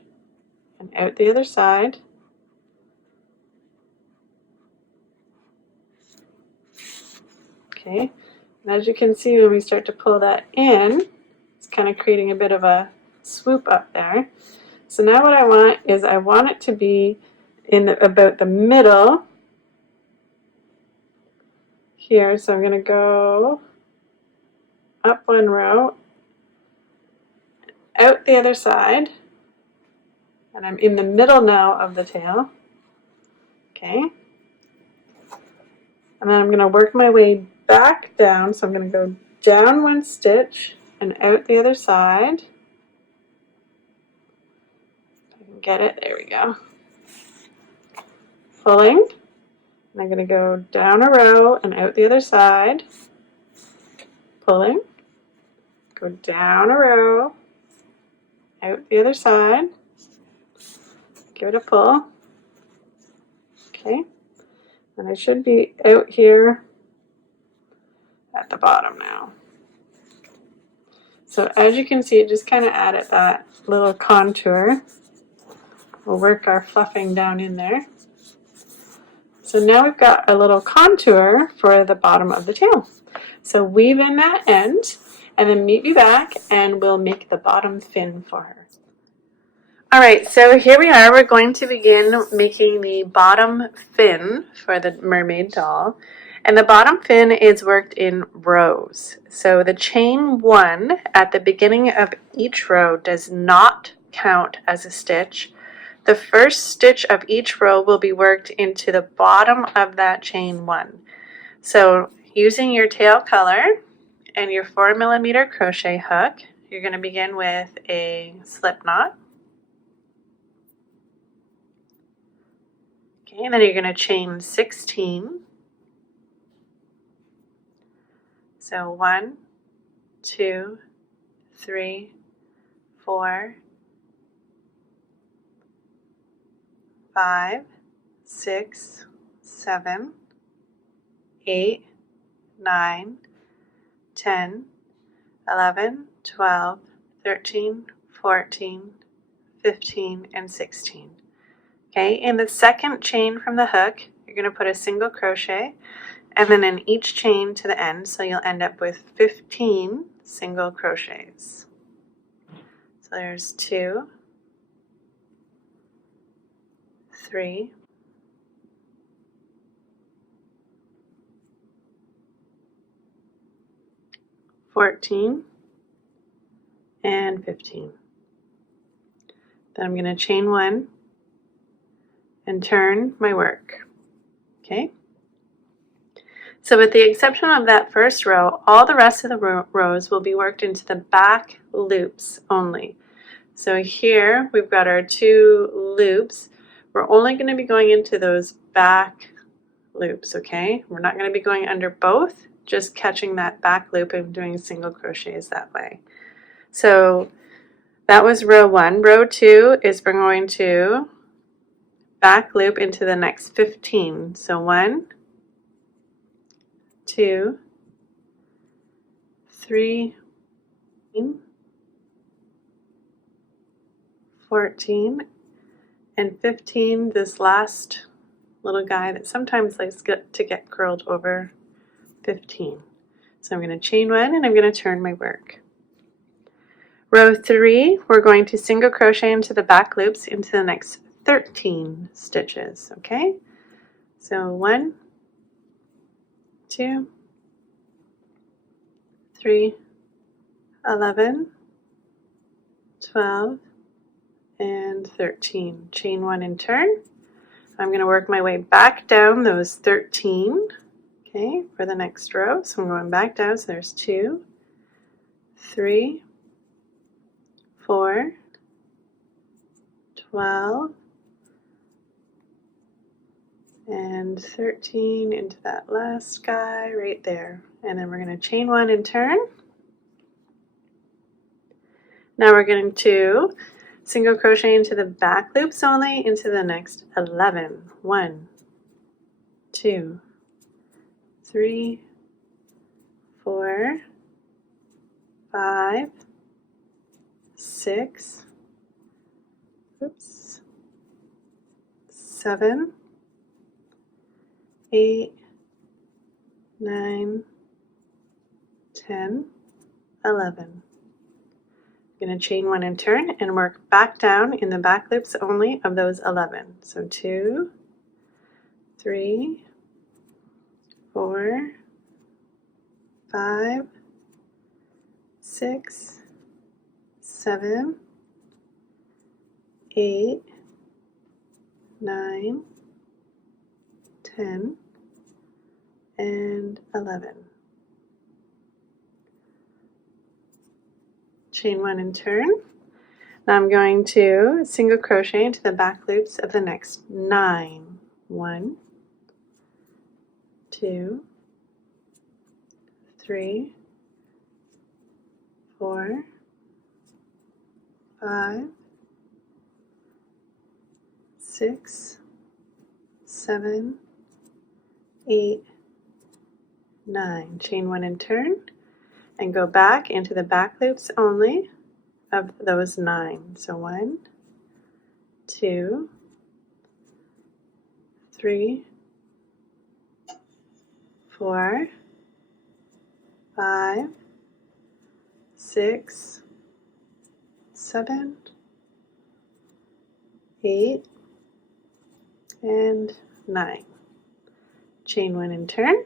and out the other side. Okay, and as you can see, when we start to pull that in, it's kind of creating a bit of a swoop up there. So now what I want is I want it to be in about the middle here. So I'm going to go up 1 row, out the other side, and I'm in the middle now of the tail. Okay, and then I'm going to work my way back down. So I'm going to go down 1 stitch and out the other side. If I can get it, there we go. Pulling, And I'm going to go down a row and out the other side, pulling, go down a row, out the other side, give it a pull. Okay, and I should be out here at the bottom now. So as you can see, it just kind of added that little contour. We'll work our fluffing down in there. So now we've got a little contour for the bottom of the tail. So weave in that end and then meet me back and we'll make the bottom fin for her. Alright, so here we are. We're going to begin making the bottom fin for the mermaid doll. And the bottom fin is worked in rows. So the chain 1 at the beginning of each row does not count as a stitch. The first stitch of each row will be worked into the bottom of that chain 1. So using your tail color and your 4mm crochet hook, you're going to begin with a slip knot. Okay, and then you're going to chain 16. So 1, 2, 3, 4, 5, 6, 7, 8, 9, 10, 11, 12, 13, 14, 15, and 16. Okay, in the second chain from the hook, you're going to put a single crochet and then in each chain to the end, so you'll end up with 15 single crochets. So there's 2, 3, 14, and 15. Then I'm going to chain 1 and turn my work. Okay? So with the exception of that first row, all the rest of the rows will be worked into the back loops only. So here we've got our 2 loops. We're only going to be going into those back loops, okay? We're not going to be going under both, just catching that back loop and doing single crochets that way. So that was row 1. Row 2 is we're going to back loop into the next 15. So 1, 2, 3, 14, and 15, this last little guy that sometimes likes to get curled over, 15. So I'm going to chain 1 and I'm going to turn my work. Row 3, we're going to single crochet into the back loops into the next 13 stitches, okay? So 1, 2, 3, 11, 12, and 13. Chain 1 and turn. I'm going to work my way back down those 13, okay, for the next row. So I'm going back down, so there's 2, 3, 4, 12, and 13 into that last guy right there. And then we're going to chain 1 and turn. Now we're going to single crochet into the back loops only into the next 11. 1, 2, 3, 4, 5, 6, 7, 8, 9, 10, 11. I'm going to chain 1 and turn and work back down in the back loops only of those 11. So 2, 3, 4, 5, 6, 7, 8, 9, 10, and 11. Chain 1 and turn. Now I'm going to single crochet into the back loops of the next 9. 1, 2, 3, 4, 5, 6, 7, 8, 9. Chain 1 and turn, and go back into the back loops only of those 9. So 1, 2, 3, 4, 5, 6, 7, 8, and 9. Chain 1 and turn.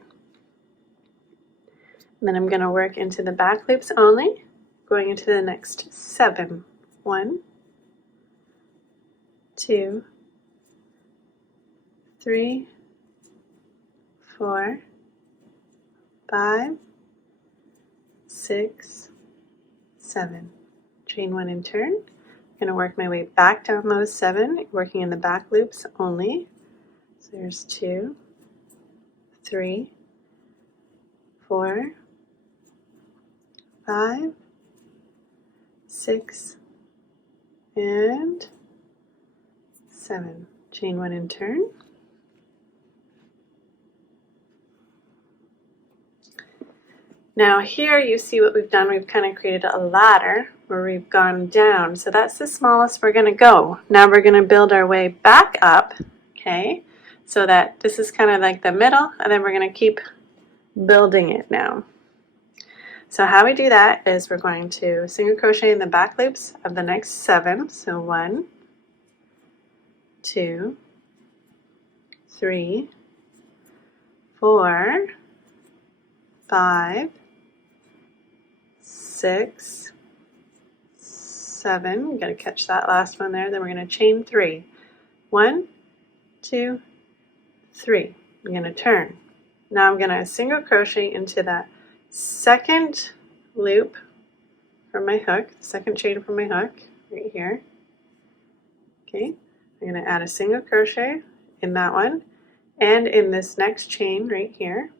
And then I'm going to work into the back loops only, going into the next 7. 1, 2, 3, 4, 5, 6, 7. Chain 1 and turn. I'm going to work my way back down those 7, working in the back loops only. So there's 2, 3, 4, 5, 6, and 7. Chain 1 and turn. Now here you see what we've done. We've kind of created a ladder where we've gone down. So that's the smallest we're going to go. Now we're going to build our way back up, okay? So that this is kind of like the middle, and then we're going to keep building it now. So how we do that is we're going to single crochet in the back loops of the next 7. So 1, 2, 3, 4, 5, 6, 7. You got to catch that last one there. Then we're going to chain 3. 1, 2, 3. I'm going to turn. Now I'm going to single crochet into that second loop from my hook, second chain from my hook right here. Okay, I'm going to add a single crochet in that one and in this next chain right here.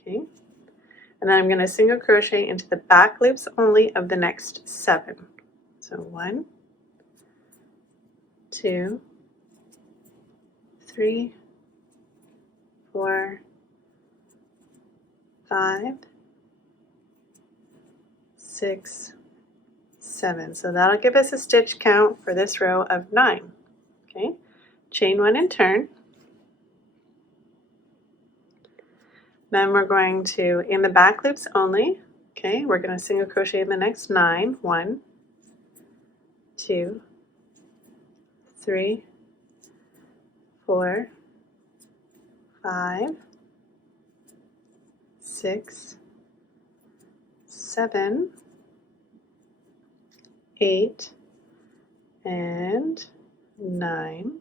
Okay, and then I'm going to single crochet into the back loops only of the next 7. So 1, 2, 3, 4, 5, 6, 7. So that'll give us a stitch count for this row of 9. Okay, chain 1 and turn. Then we're going to, in the back loops only, okay, we're going to single crochet in the next 9. 1, 2, 3, 4, 5, 6, 7, 8, and 9.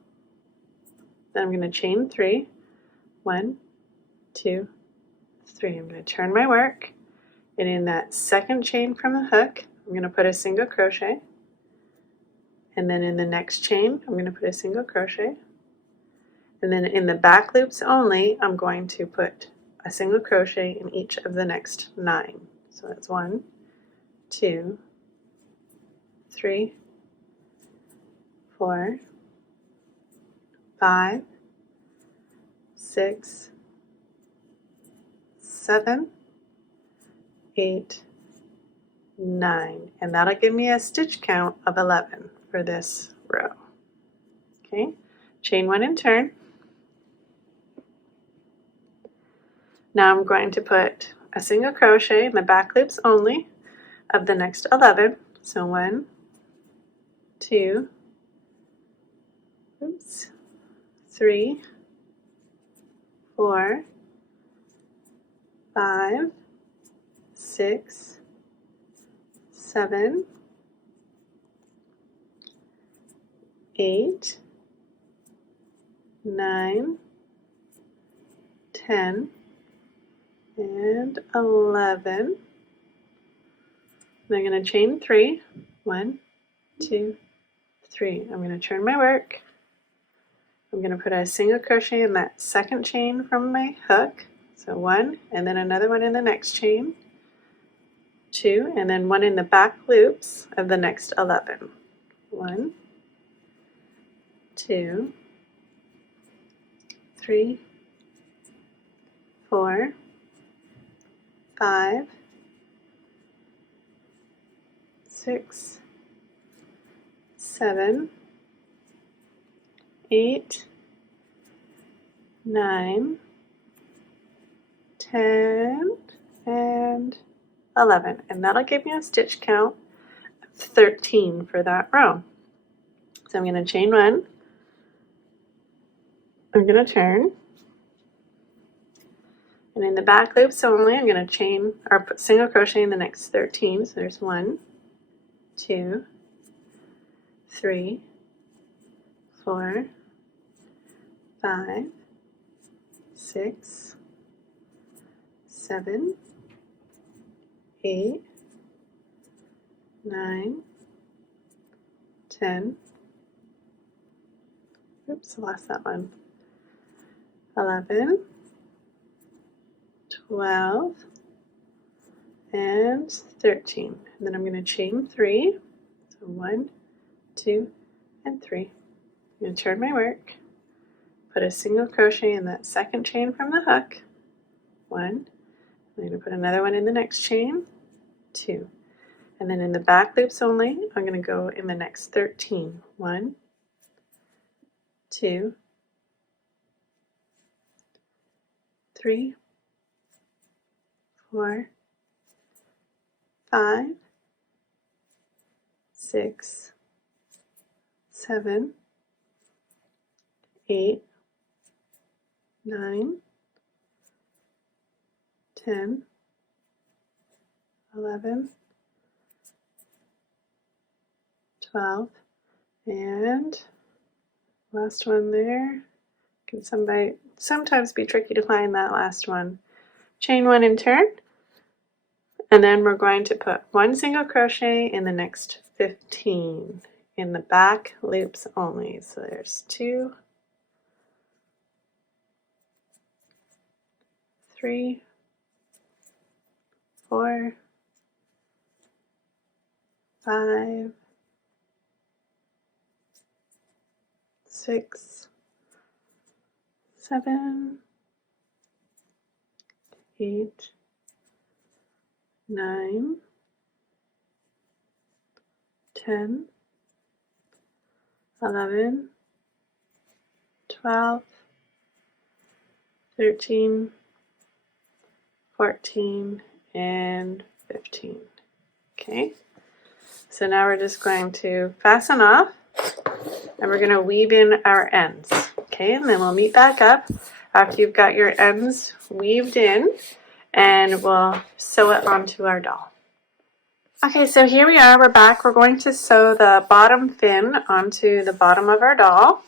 Then I'm going to chain 3. 1, 2, 3. I'm going to turn my work, and in that second chain from the hook, I'm going to put a single crochet, and then in the next chain, I'm going to put a single crochet, and then in the back loops only, I'm going to put a single crochet in each of the next 9. So that's 1, 2, 3, 4, 5, 6, 7, 8, 9, and that'll give me a stitch count of 11 for this row. Okay, chain 1 and turn. Now I'm going to put a single crochet in the back loops only of the next 11. So 1, 2, 3, 4, 5, 6, 7, 8, 9, 10, and 11. I'm going to chain 3. 1, 2, 3. I'm going to turn my work, I'm going to put a single crochet in that second chain from my hook. So 1, and then another one in the next chain, 2, and then 1 in the back loops of the next 11. 1, 2, 3, 4, 5, 6, 7, 8, 9, 10, and 11. And that'll give me a stitch count of 13 for that row. So I'm going to chain 1. I'm going to turn. And in the back loops only, I'm going to chain or put single crochet in the next 13. So there's 1, 2, 3, 4, 5, 6, 7, 8, 9, 10. Oops, I lost that one. 11, 12, and 13. And then I'm going to chain 3. So 1, 2, and 3. I'm going to turn my work, put a single crochet in that second chain from the hook, 1. I'm going to put another one in the next chain, 2. And then in the back loops only, I'm going to go in the next 13. 1, 2, 3, 4, 5, 6, 7, 8, 9, 10, 11, 12, and last one there. Can sometimes be tricky to find that last one. Chain 1 and turn, and then we're going to put 1 single crochet in the next 15 in the back loops only. So there's 2, 3, 4, 5, 6, 7, 8, 9, 10, 11, 12, 13, 14, and 15. Okay, so now we're just going to fasten off, and we're going to weave in our ends. Okay, and then we'll meet back up after you've got your ends weaved in, and we'll sew it onto our doll. Okay, so here we are, we're back. We're going to sew the bottom fin onto the bottom of our doll.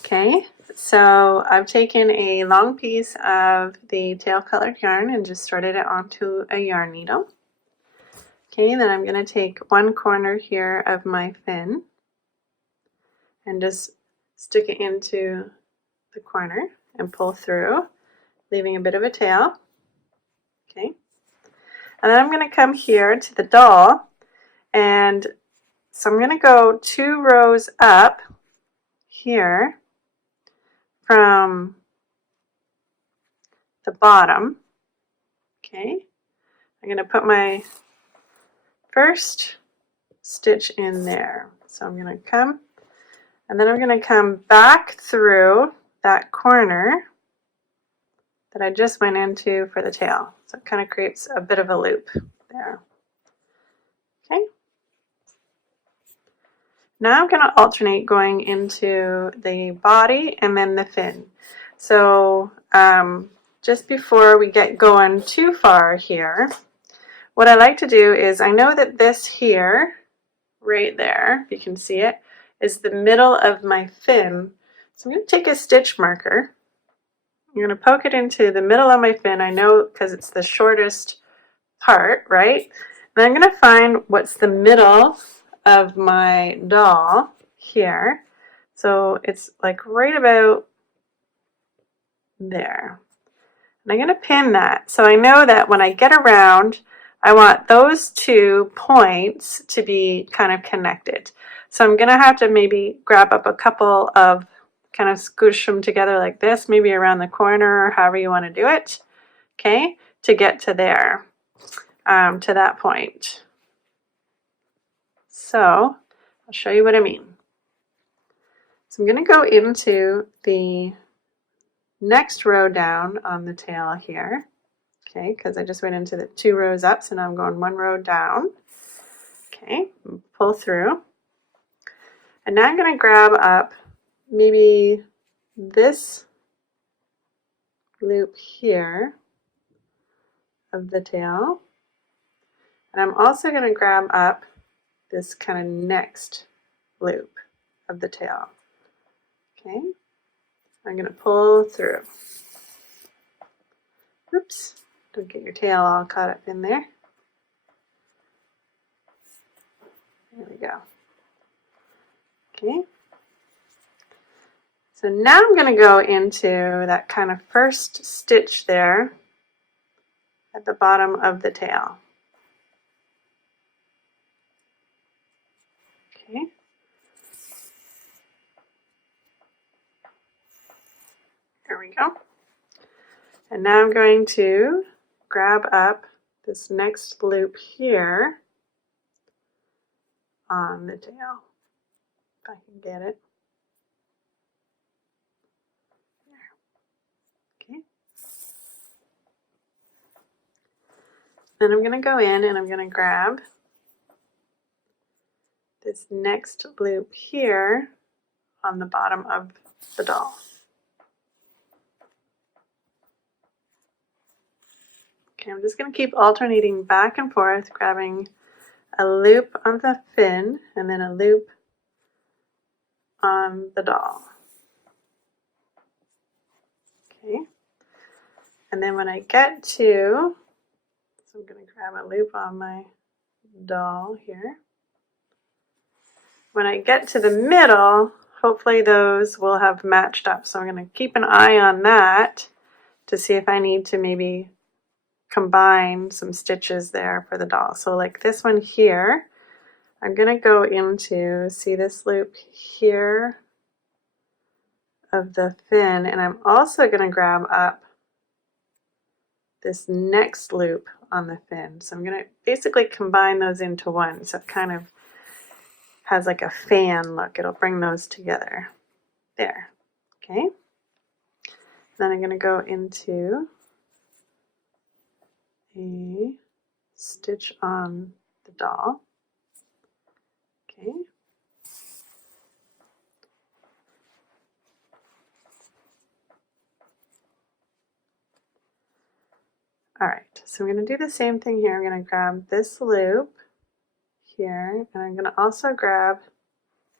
Okay, so I've taken a long piece of the tail colored yarn and just threaded it onto a yarn needle. Okay, then I'm going to take one corner here of my fin and just stick it into the corner and pull through, leaving a bit of a tail. Okay, and then I'm going to come here to the doll, and so I'm going to go 2 rows up here from the bottom. Okay, I'm going to put my first stitch in there. So I'm going to come, and then I'm going to come back through that corner that I just went into for the tail. So it kind of creates a bit of a loop there. Okay. Now I'm going to alternate going into the body and then the fin. So just before we get going too far here, what I like to do is, I know that this here, right there, if you can see it, is the middle of my fin. So I'm going to take a stitch marker. I'm going to poke it into the middle of my fin. I know because it's the shortest part, right? And I'm going to find what's the middle of my doll here. So it's like right about there. And I'm going to pin that. So I know that when I get around, I want those 2 points to be kind of connected. So I'm going to have to maybe grab up a couple of, kind of scoosh them together like this, maybe around the corner or however you want to do it, okay, to get to there, to that point. So I'll show you what I mean. So I'm going to go into the next row down on the tail here, okay, because I just went into the 2 rows up, so now I'm going 1 row down, okay, pull through, and now I'm going to grab up maybe this loop here of the tail, and I'm also going to grab up this kind of next loop of the tail, okay, I'm going to pull through. Oops, don't get your tail all caught up in there. There we go. Okay. So now I'm going to go into that kind of first stitch there at the bottom of the tail. Okay. There we go. And now I'm going to grab up this next loop here on the tail, if I can get it. There. Okay. Then I'm going to go in and I'm going to grab this next loop here on the bottom of the doll. Okay, I'm just going to keep alternating back and forth, grabbing a loop on the fin and then a loop on the doll. Okay, and then when I get to, so I'm going to grab a loop on my doll here. When I get to the middle, hopefully those will have matched up. So I'm going to keep an eye on that to see if I need to maybe combine some stitches there for the doll. So like this one here, I'm going to go into, see this loop here of the fin, and I'm also going to grab up this next loop on the fin. So I'm going to basically combine those into one. So it kind of has like a fan look. It'll bring those together. There. Okay. Then I'm going to go into a stitch on the doll. Okay. All right, so I'm going to do the same thing here. I'm going to grab this loop here, and I'm going to also grab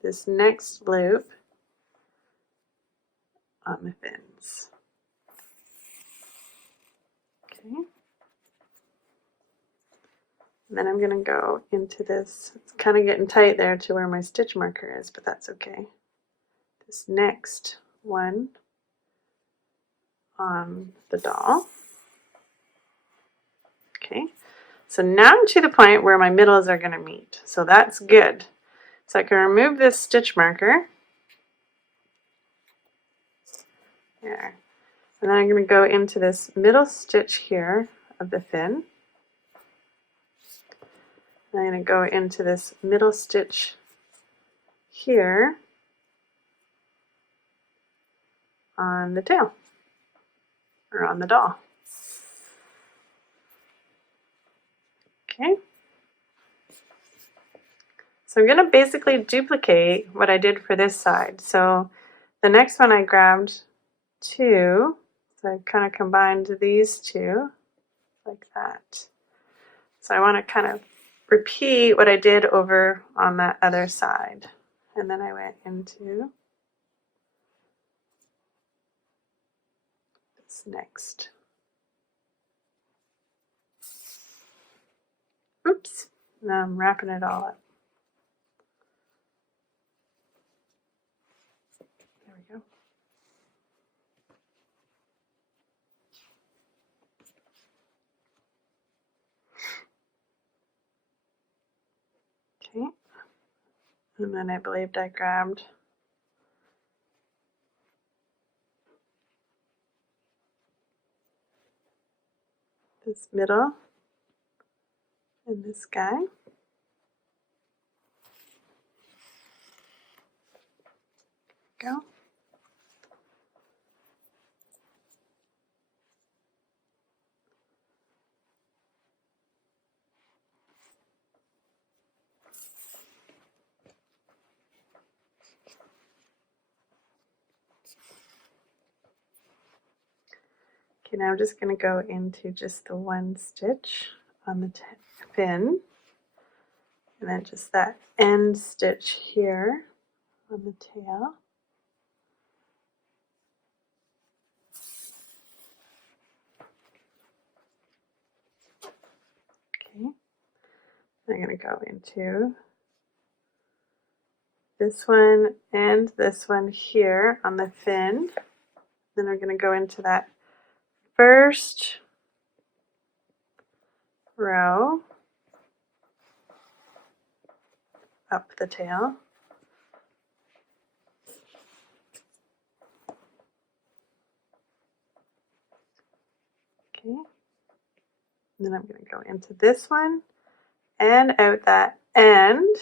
this next loop on the fins. Okay. And then I'm going to go into this, it's kind of getting tight there to where my stitch marker is, but that's okay. This next one on the doll. Okay, so now I'm to the point where my middles are going to meet, so that's good. So I can remove this stitch marker. There. And then I'm going to go into this middle stitch here of the fin. And I'm going to go into this middle stitch here on the tail, or on the doll. Okay. So I'm going to basically duplicate what I did for this side. So the next one I grabbed 2, so I kind of combined these 2 like that. So I want to kind of repeat what I did over on that other side. And then I went into this next. Oops, now I'm wrapping it all up. And then I believed I grabbed this middle and this guy. Go. Okay, now I'm just going to go into just the one stitch on the fin, and then just that end stitch here on the tail. Okay, I'm going to go into this one and this one here on the fin. Then we're going to go into that first row up the tail. Okay, and then I'm going to go into this one and out that end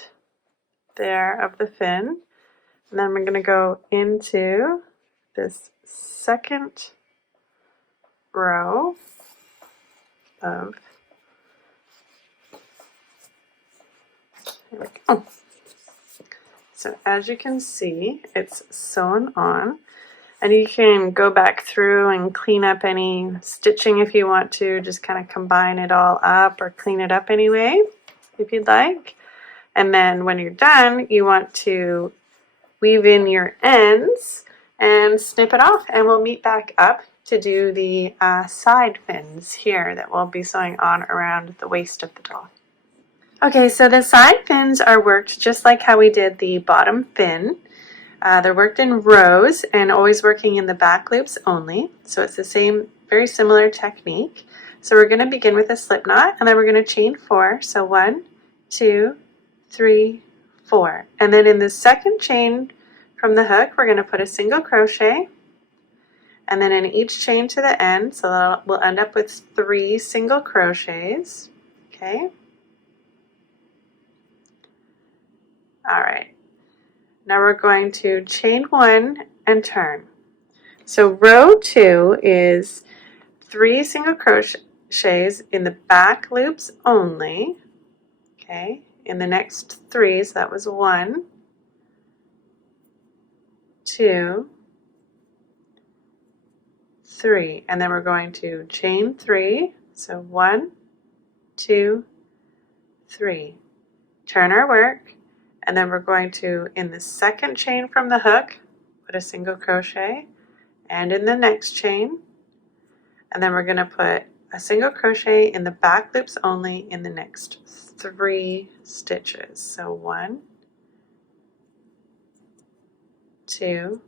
there of the fin. And then we're going to go into this second row of, there we go. So as you can see, it's sewn on, and you can go back through and clean up any stitching if you want to, just kind of combine it all up or clean it up anyway, if you'd like. And then when you're done, you want to weave in your ends and snip it off, and we'll meet back up to do the side fins here that we'll be sewing on around the waist of the doll. Okay, so the side fins are worked just like how we did the bottom fin. They're worked in rows and always working in the back loops only. So it's the same, very similar technique. So we're going to begin with a slip knot, and then we're going to chain 4. So 1, 2, 3, 4. And then in the second chain from the hook, we're going to put a single crochet. And then in each chain to the end, so we'll end up with 3 single crochets. Okay. All right. Now we're going to chain 1 and turn. So row 2 is 3 single crochets in the back loops only. Okay. In the next 3, so that was 1, 2, 3, and then we're going to chain 3. So 1, 2, 3. Turn our work, and then we're going to, in the second chain from the hook, put a single crochet, and in the next chain, and then we're going to put a single crochet in the back loops only in the next 3 stitches. So 1, 2,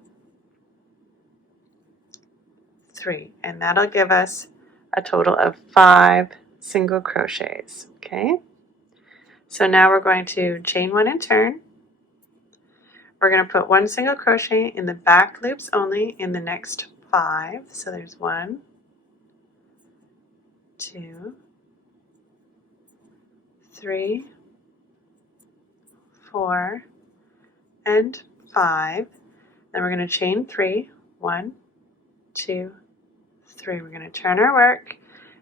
3, and that'll give us a total of 5 single crochets. Okay, so now we're going to chain 1 and turn. We're going to put 1 single crochet in the back loops only in the next 5. So there's 1, 2, 3, 4, and 5. Then we're going to chain 3. 1, 2, 3. We're going to turn our work,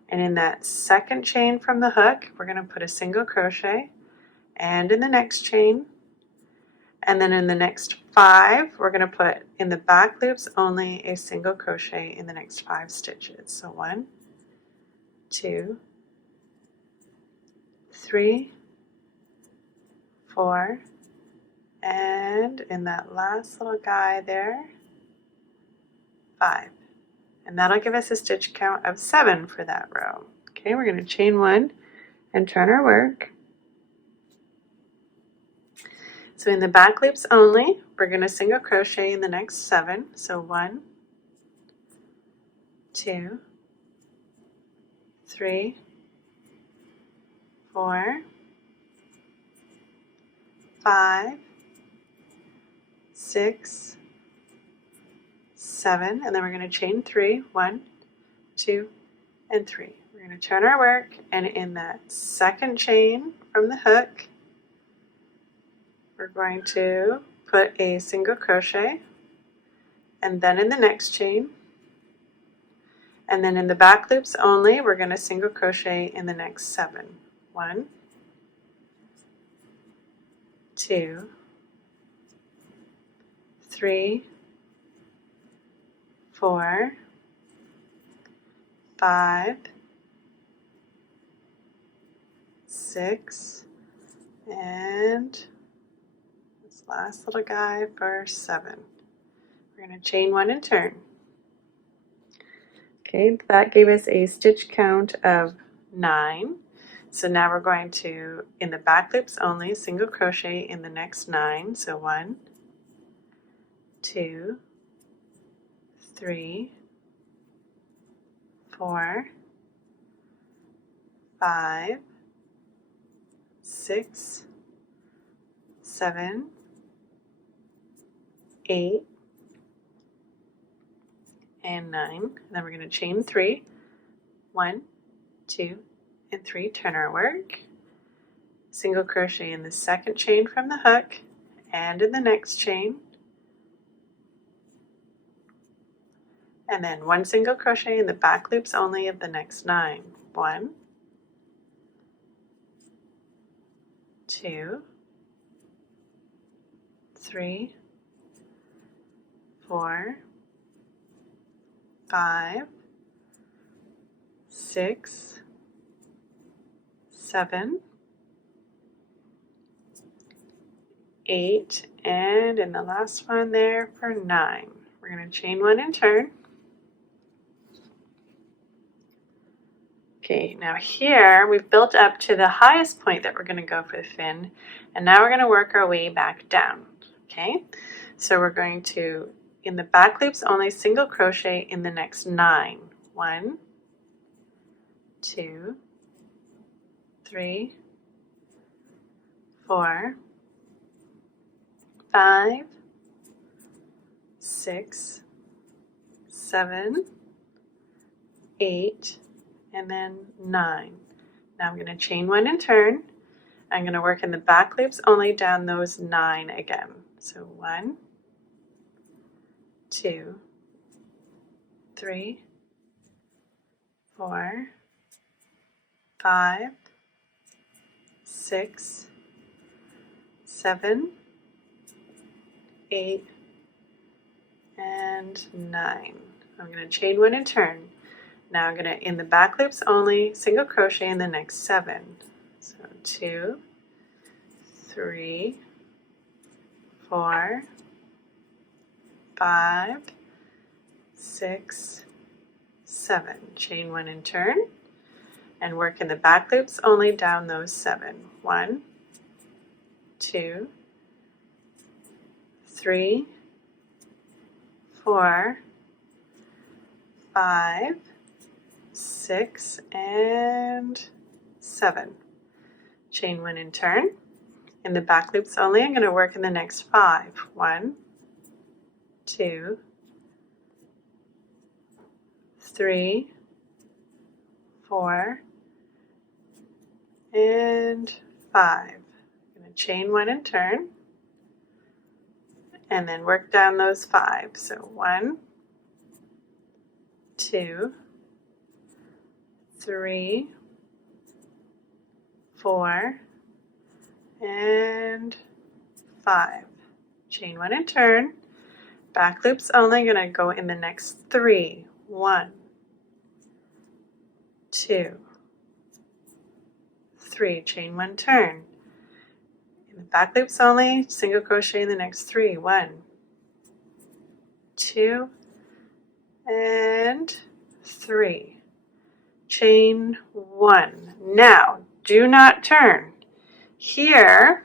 and in that second chain from the hook, we're going to put a single crochet, and in the next chain, and then in the next 5, we're going to put in the back loops only a single crochet in the next 5 stitches. So 1, 2, 3, 4, and in that last little guy there, 5. And that'll give us a stitch count of 7 for that row. Okay, we're going to chain 1 and turn our work. So in the back loops only, we're going to single crochet in the next 7. So 1, 2, 3, 4, 5, 6, 7, and then we're going to chain 3. 1, 2, and 3. We're going to turn our work, and in that second chain from the hook, we're going to put a single crochet, and then in the next chain, and then in the back loops only, we're going to single crochet in the next 7. 1, 2, 3, 4, 5, 6, and this last little guy for 7. We're going to chain 1 and turn. Okay, that gave us a stitch count of 9. So now we're going to, in the back loops only, single crochet in the next 9. So 1, 2, 3, 4, 5, 6, 7, 8, and 9. And then we're going to chain 3. 1, 2, and 3. Turn our work. Single crochet in the second chain from the hook and in the next chain. And then 1 single crochet in the back loops only of the next 9. 1, 2, 3, 4, 5, 6, 7, 8, and in the last one there for 9. We're going to chain 1 and turn. Okay, now here we've built up to the highest point that we're going to go for the fin, and now we're going to work our way back down. Okay, so we're going to, in the back loops only, single crochet in the next 9. 1, 2, 3, 4, 5, 6, 7, 8, and then 9. Now I'm going to chain 1 and turn. I'm going to work in the back loops only down those 9 again. So 1, 2, 3, 4, 5, 6, 7, 8, and 9. I'm going to chain 1 and turn. Now I'm going to, in the back loops only, single crochet in the next 7. So 2, 3, 4, 5, 6, 7. Chain 1 and turn, and work in the back loops only down those 7. 1, 2, 3, 4, 5, 6, and 7. Chain 1 and turn. In the back loops only, I'm going to work in the next 5. 1, 2, 3, 4, and 5. I'm going to chain 1 and turn, and then work down those 5. So 1, 2, 3, 4, and 5. Chain 1 and turn. Back loops only, going to go in the next 3. 1, 2, 3. Chain 1, turn. In the back loops only, single crochet in the next 3. 1, 2, and 3. Chain 1. Now, do not turn. Here,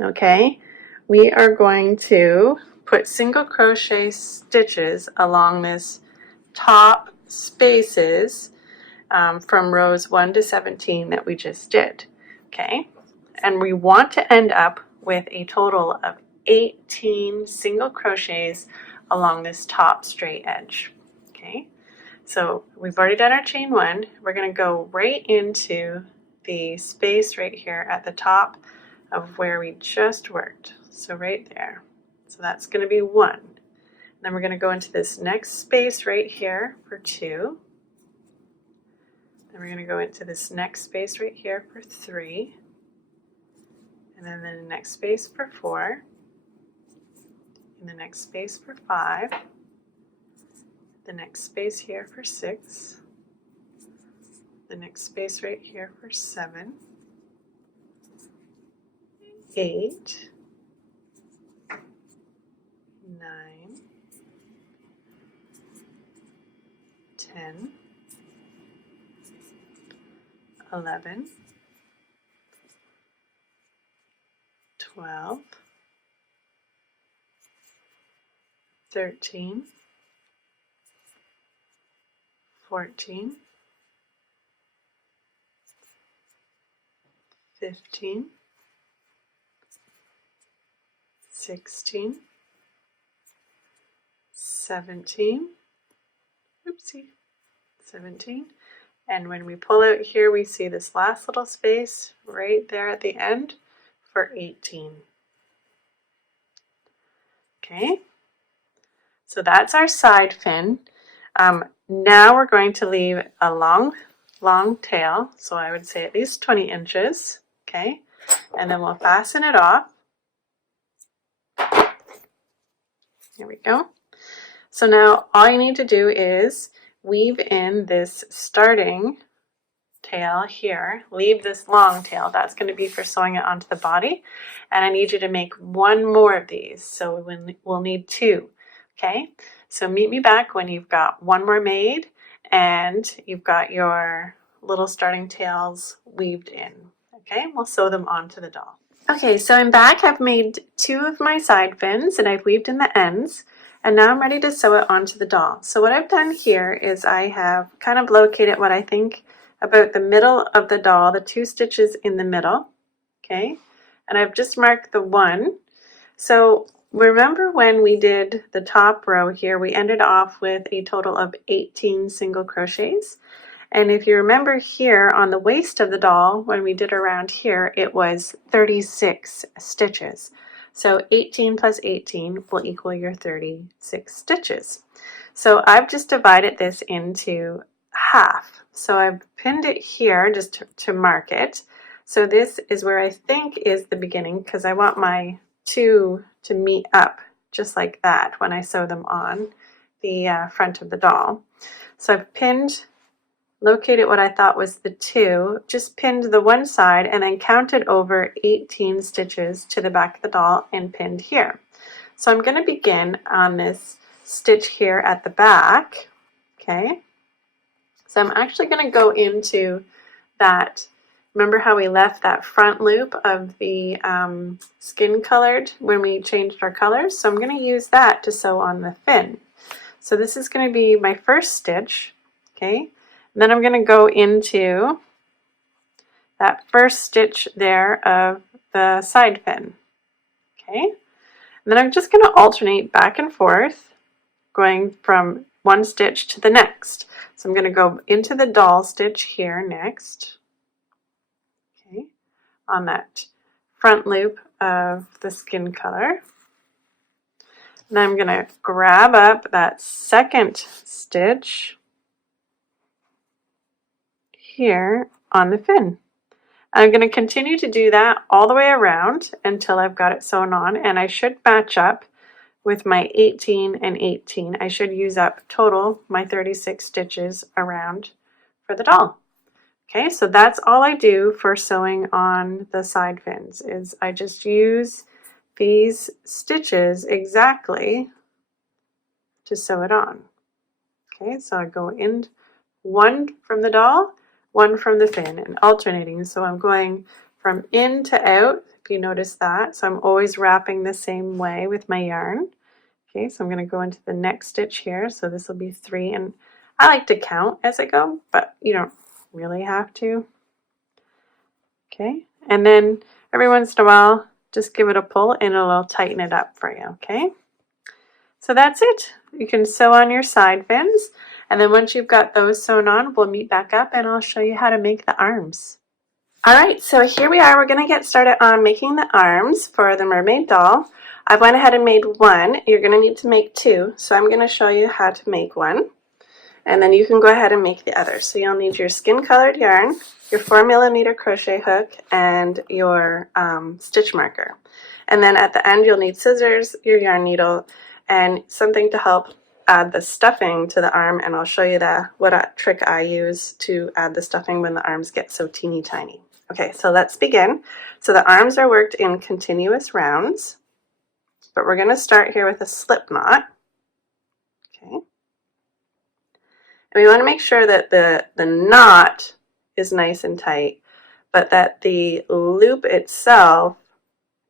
okay, we are going to put single crochet stitches along this top spaces from rows 1 to 17 that we just did, okay? And we want to end up with a total of 18 single crochets along this top straight edge. Okay, so we've already done our chain one. We're going to go right into the space right here at the top of where we just worked. So right there. So that's going to be 1. Then we're going to go into this next space right here for 2. Then we're going to go into this next space right here for 3. And then the next space for 4. And the next space for 5. The next space here for 6. The next space right here for 7. 8. 9. 10. 11. 12. 13. 14. 15. 16. 17. Oopsie. 17. And when we pull out here, we see this last little space right there at the end for 18. Okay, so that's our side fin. Now we're going to leave a long tail, so I would say at least 20 inches, okay, and then we'll fasten it off. Here we go. So now all you need to do is weave in this starting tail here, leave this long tail, that's going to be for sewing it onto the body, and I need you to make 1 more of these, so we'll need 2, okay? So meet me back when you've got 1 more made and you've got your little starting tails weaved in, okay? We'll sew them onto the doll. Okay, so I'm back. I've made 2 of my side fins and I've weaved in the ends, and now I'm ready to sew it onto the doll. So what I've done here is I have kind of located what I think about the middle of the doll, the 2 stitches in the middle, okay? And I've just marked the 1. So remember when we did the top row here, we ended off with a total of 18 single crochets. And if you remember here on the waist of the doll, when we did around here, it was 36 stitches. So 18 plus 18 will equal your 36 stitches. So I've just divided this into half. So I've pinned it here just to mark it. So this is where I think is the beginning, because I want my 2 to meet up just like that when I sew them on the front of the doll. So I've located what I thought was the 2, just pinned the one side and then counted over 18 stitches to the back of the doll and pinned here. So I'm going to begin on this stitch here at the back, okay? So I'm actually going to go into that. Remember how we left that front loop of the skin colored when we changed our colors? So I'm going to use that to sew on the fin. So this is going to be my first stitch, okay? And then I'm going to go into that first stitch there of the side fin, okay? And then I'm just going to alternate back and forth, going from one stitch to the next. So I'm going to go into the doll stitch here next, okay, on that front loop of the skin color. And then I'm going to grab up that second stitch here on the fin. I'm going to continue to do that all the way around until I've got it sewn on, and I should match up with my 18 and 18. I should use up total my 36 stitches around for the doll. Okay, so that's all I do for sewing on the side fins, is I just use these stitches exactly to sew it on. Okay, so I go in 1 from the doll, 1 from the fin, and alternating. So I'm going from in to out, if you notice that. So I'm always wrapping the same way with my yarn. Okay, so I'm going to go into the next stitch here. So this will be 3, and I like to count as I go, but you don't really have to. Okay, and then every once in a while just give it a pull and it'll tighten it up for you, okay? So that's it. You can sew on your side fins, and then once you've got those sewn on, we'll meet back up and I'll show you how to make the arms. Alright, so here we are. We're going to get started on making the arms for the mermaid doll. I went ahead and made one. You're going to need to make two, so I'm going to show you how to make one. And then you can go ahead and make the other. So you'll need your skin colored yarn, your 4mm crochet hook, and your stitch marker. And then at the end you'll need scissors, your yarn needle, and something to help add the stuffing to the arm, and I'll show you what trick I use to add the stuffing when the arms get so teeny tiny. Okay, so let's begin. So the arms are worked in continuous rounds, but we're going to start here with a slip knot. Okay. And we want to make sure that the knot is nice and tight, but that the loop itself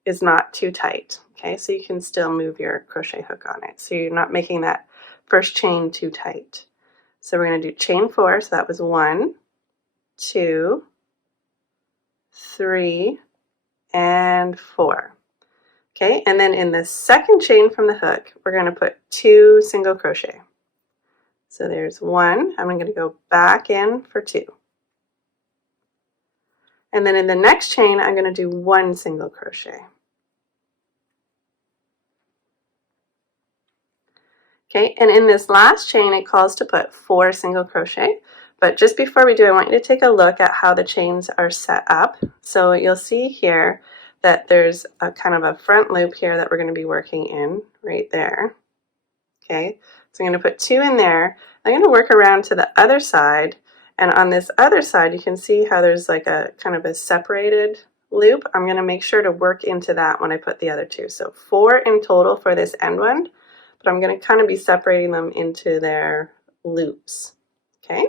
is not too tight. Okay, so you can still move your crochet hook on it. So you're not making that first chain too tight. So we're going to do chain 4. So that was 1, 2, 3, and 4. Okay, and then in the second chain from the hook, we're going to put 2 single crochet. So there's 1. I'm going to go back in for 2. And then in the next chain, I'm going to do 1 single crochet. Okay, and in this last chain, it calls to put 4 single crochet. But just before we do, I want you to take a look at how the chains are set up. So you'll see here that there's a kind of a front loop here that we're going to be working in right there. Okay, so I'm going to put 2 in there. I'm going to work around to the other side, and on this other side, you can see how there's like a kind of a separated loop. I'm going to make sure to work into that when I put the other 2. So 4 in total for this end one. But I'm going to kind of be separating them into their loops. Okay?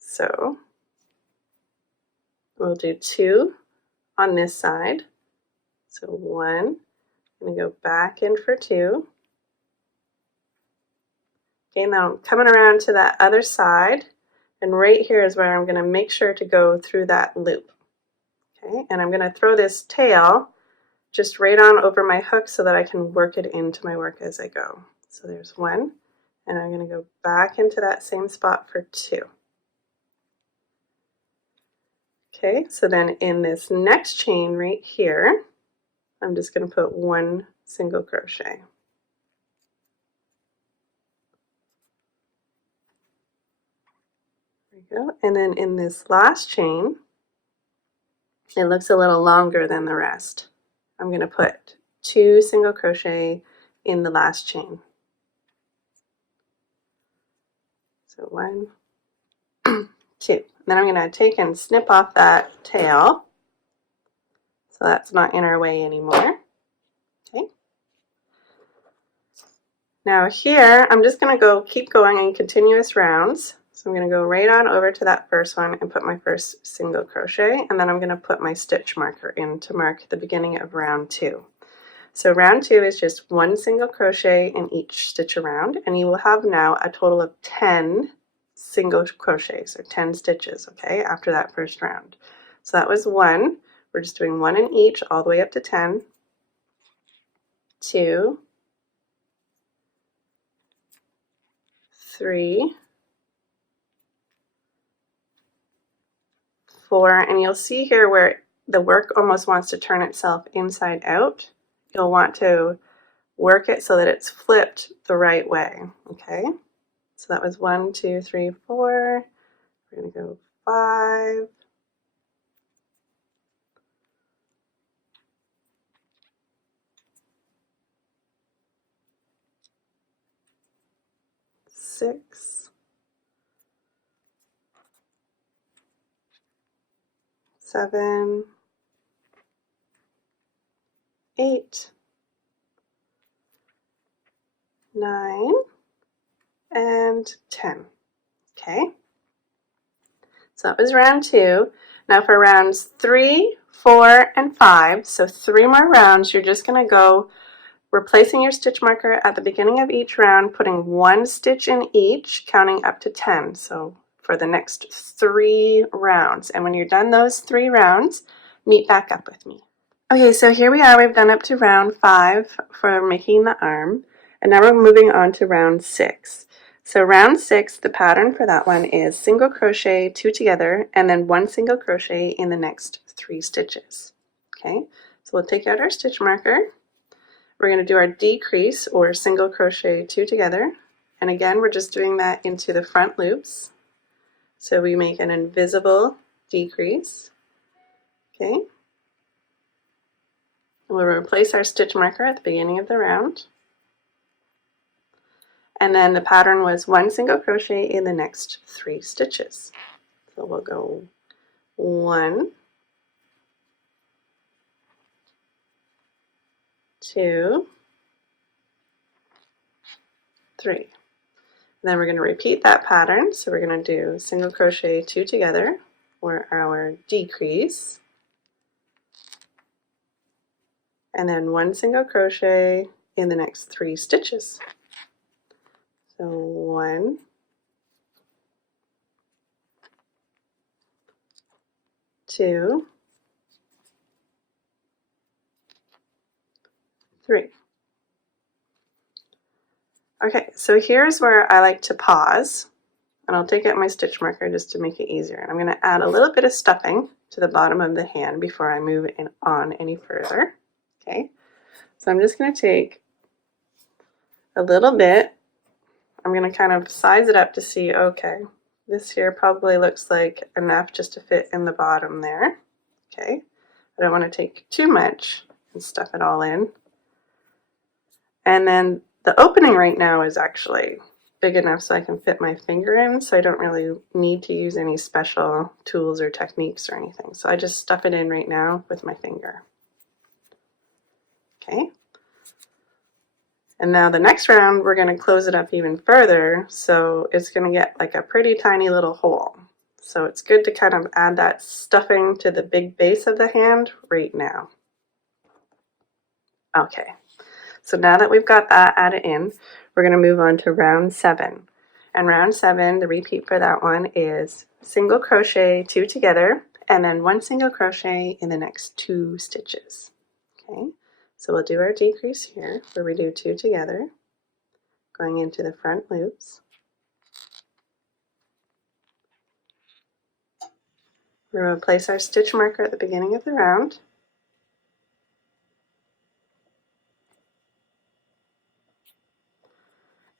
So we'll do 2 on this side. So 1, I'm going to go back in for 2. Okay, now I'm coming around to that other side, and right here is where I'm going to make sure to go through that loop. Okay, and I'm going to throw this tail just right on over my hook so that I can work it into my work as I go. So there's 1, and I'm going to go back into that same spot for 2. Okay, so then in this next chain right here, I'm just going to put 1 single crochet. There we go. And then in this last chain, it looks a little longer than the rest. I'm going to put 2 single crochet in the last chain. So 1, 2. Then I'm going to take and snip off that tail, so that's not in our way anymore. Okay. Now here, I'm just going to keep going in continuous rounds. So I'm going to go right on over to that first one and put my first single crochet, and then I'm going to put my stitch marker in to mark the beginning of round 2. So round 2 is just 1 single crochet in each stitch around, and you will have now a total of 10 single crochets, or 10 stitches, okay, after that first round. So that was 1. We're just doing 1 in each all the way up to 10. 2, 3, 4, and you'll see here where the work almost wants to turn itself inside out. You'll want to work it so that it's flipped the right way, okay? So that was 1, 2, 3, 4. We're going to go 5. 6. 7. 8. 9. And 10. Okay, so that was round 2. Now for rounds 3, 4, and 5, so 3 more rounds, you're just going to go replacing your stitch marker at the beginning of each round, putting 1 stitch in each, counting up to 10. So for the next 3 rounds. And when you're done those 3 rounds, meet back up with me. Okay, so here we are. We've done up to round 5 for making the arm, and now we're moving on to round 6. So round 6, the pattern for that one is single crochet 2 together and then 1 single crochet in the next 3 stitches. Okay, so we'll take out our stitch marker. We're going to do our decrease or single crochet 2 together, and again we're just doing that into the front loops. So we make an invisible decrease. Okay. We'll replace our stitch marker at the beginning of the round. And then the pattern was 1 single crochet in the next 3 stitches. So we'll go 1, 2, 3. And then we're going to repeat that pattern. So we're going to do single crochet 2 together for our decrease. And then 1 single crochet in the next 3 stitches. So 1, 2, 3. Okay, so here's where I like to pause, and I'll take out my stitch marker just to make it easier. And I'm going to add a little bit of stuffing to the bottom of the hand before I move on any further. Okay, so I'm just going to take a little bit. I'm going to kind of size it up to see, okay, this here probably looks like enough just to fit in the bottom there. Okay, I don't want to take too much and stuff it all in. And then the opening right now is actually big enough so I can fit my finger in, so I don't really need to use any special tools or techniques or anything. So I just stuff it in right now with my finger. Okay. And now the next round, we're going to close it up even further, so it's going to get like a pretty tiny little hole. So it's good to kind of add that stuffing to the big base of the hand right now. Okay, so now that we've got that added in, we're going to move on to round 7. And round 7, the repeat for that one is single crochet 2 together and then 1 single crochet in the next 2 stitches. Okay. So we'll do our decrease here where we do 2 together, going into the front loops. We're going to place our stitch marker at the beginning of the round.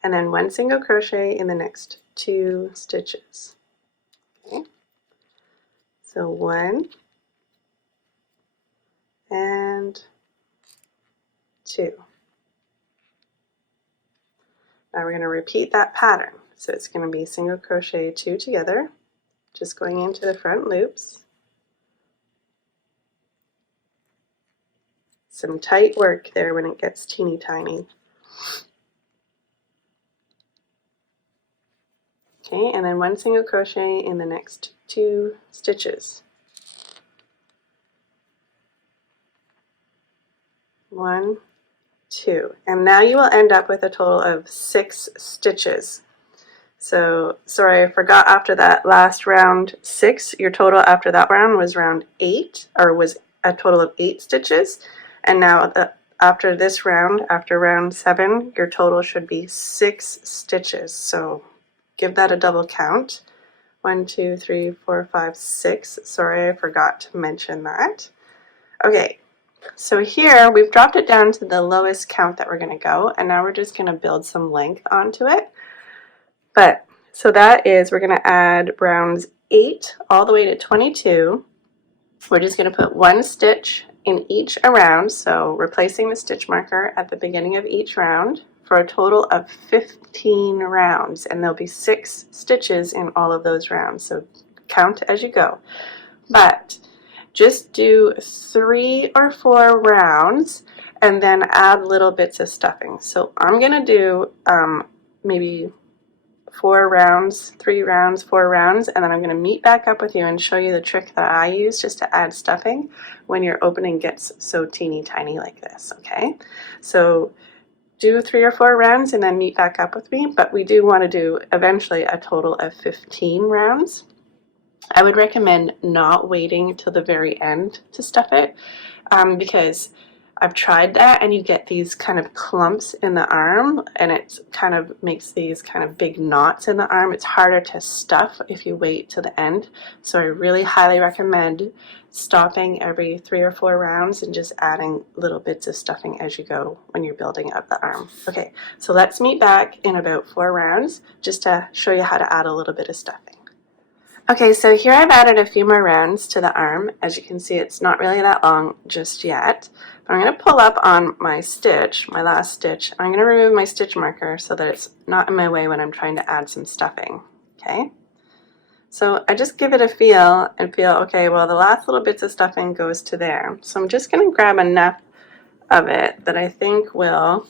And then 1 single crochet in the next 2 stitches. Okay. So 1 and 2. Now we're going to repeat that pattern. So it's going to be single crochet 2 together, just going into the front loops. Some tight work there when it gets teeny tiny. Okay, and then 1 single crochet in the next 2 stitches. 1, 2, and now you will end up with a total of 6 stitches. So sorry, I forgot, after that last round 6, your total after that round was round 8, or was a total of 8 stitches, and now after this round, after round 7, your total should be 6 stitches. So give that a double count. 1, 2, 3, 4, 5, 6. Sorry, I forgot to mention that. Okay. So here we've dropped it down to the lowest count that we're going to go, and now we're just going to build some length onto it. But so that is, we're going to add rounds 8 all the way to 22. We're just going to put 1 stitch in each round, so replacing the stitch marker at the beginning of each round for a total of 15 rounds, and there'll be 6 stitches in all of those rounds, so count as you go. But just do 3 or 4 rounds and then add little bits of stuffing. So I'm going to do maybe 4 rounds, 3 rounds, 4 rounds, and then I'm going to meet back up with you and show you the trick that I use just to add stuffing when your opening gets so teeny tiny like this, okay? So do 3 or 4 rounds and then meet back up with me, but we do want to do eventually a total of 15 rounds. I would recommend not waiting till the very end to stuff it, because I've tried that and you get these kind of clumps in the arm, and it kind of makes these kind of big knots in the arm. It's harder to stuff if you wait to the end. So I really highly recommend stopping every 3 or 4 rounds and just adding little bits of stuffing as you go when you're building up the arm. Okay, so let's meet back in about 4 rounds just to show you how to add a little bit of stuffing. Okay, so here I've added a few more rounds to the arm. As you can see, it's not really that long just yet. But I'm going to pull up on my stitch, my last stitch. I'm going to remove my stitch marker so that it's not in my way when I'm trying to add some stuffing. Okay, so I just give it a feel and feel, okay, well, the last little bits of stuffing goes to there. So I'm just going to grab enough of it that I think will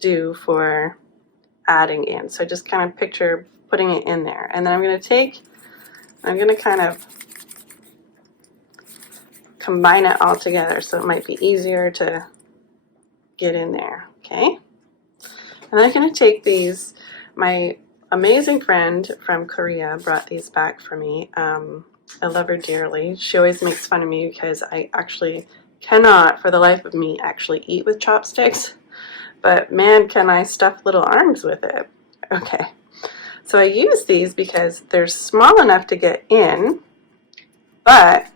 do for adding in. So just kind of picture putting it in there. And then I'm going to kind of combine it all together so it might be easier to get in there, okay? And I'm going to take these, my amazing friend from Korea brought these back for me. I love her dearly. She always makes fun of me because I actually cannot, for the life of me, actually eat with chopsticks, but man, can I stuff little arms with it. Okay, so I use these because they're small enough to get in, but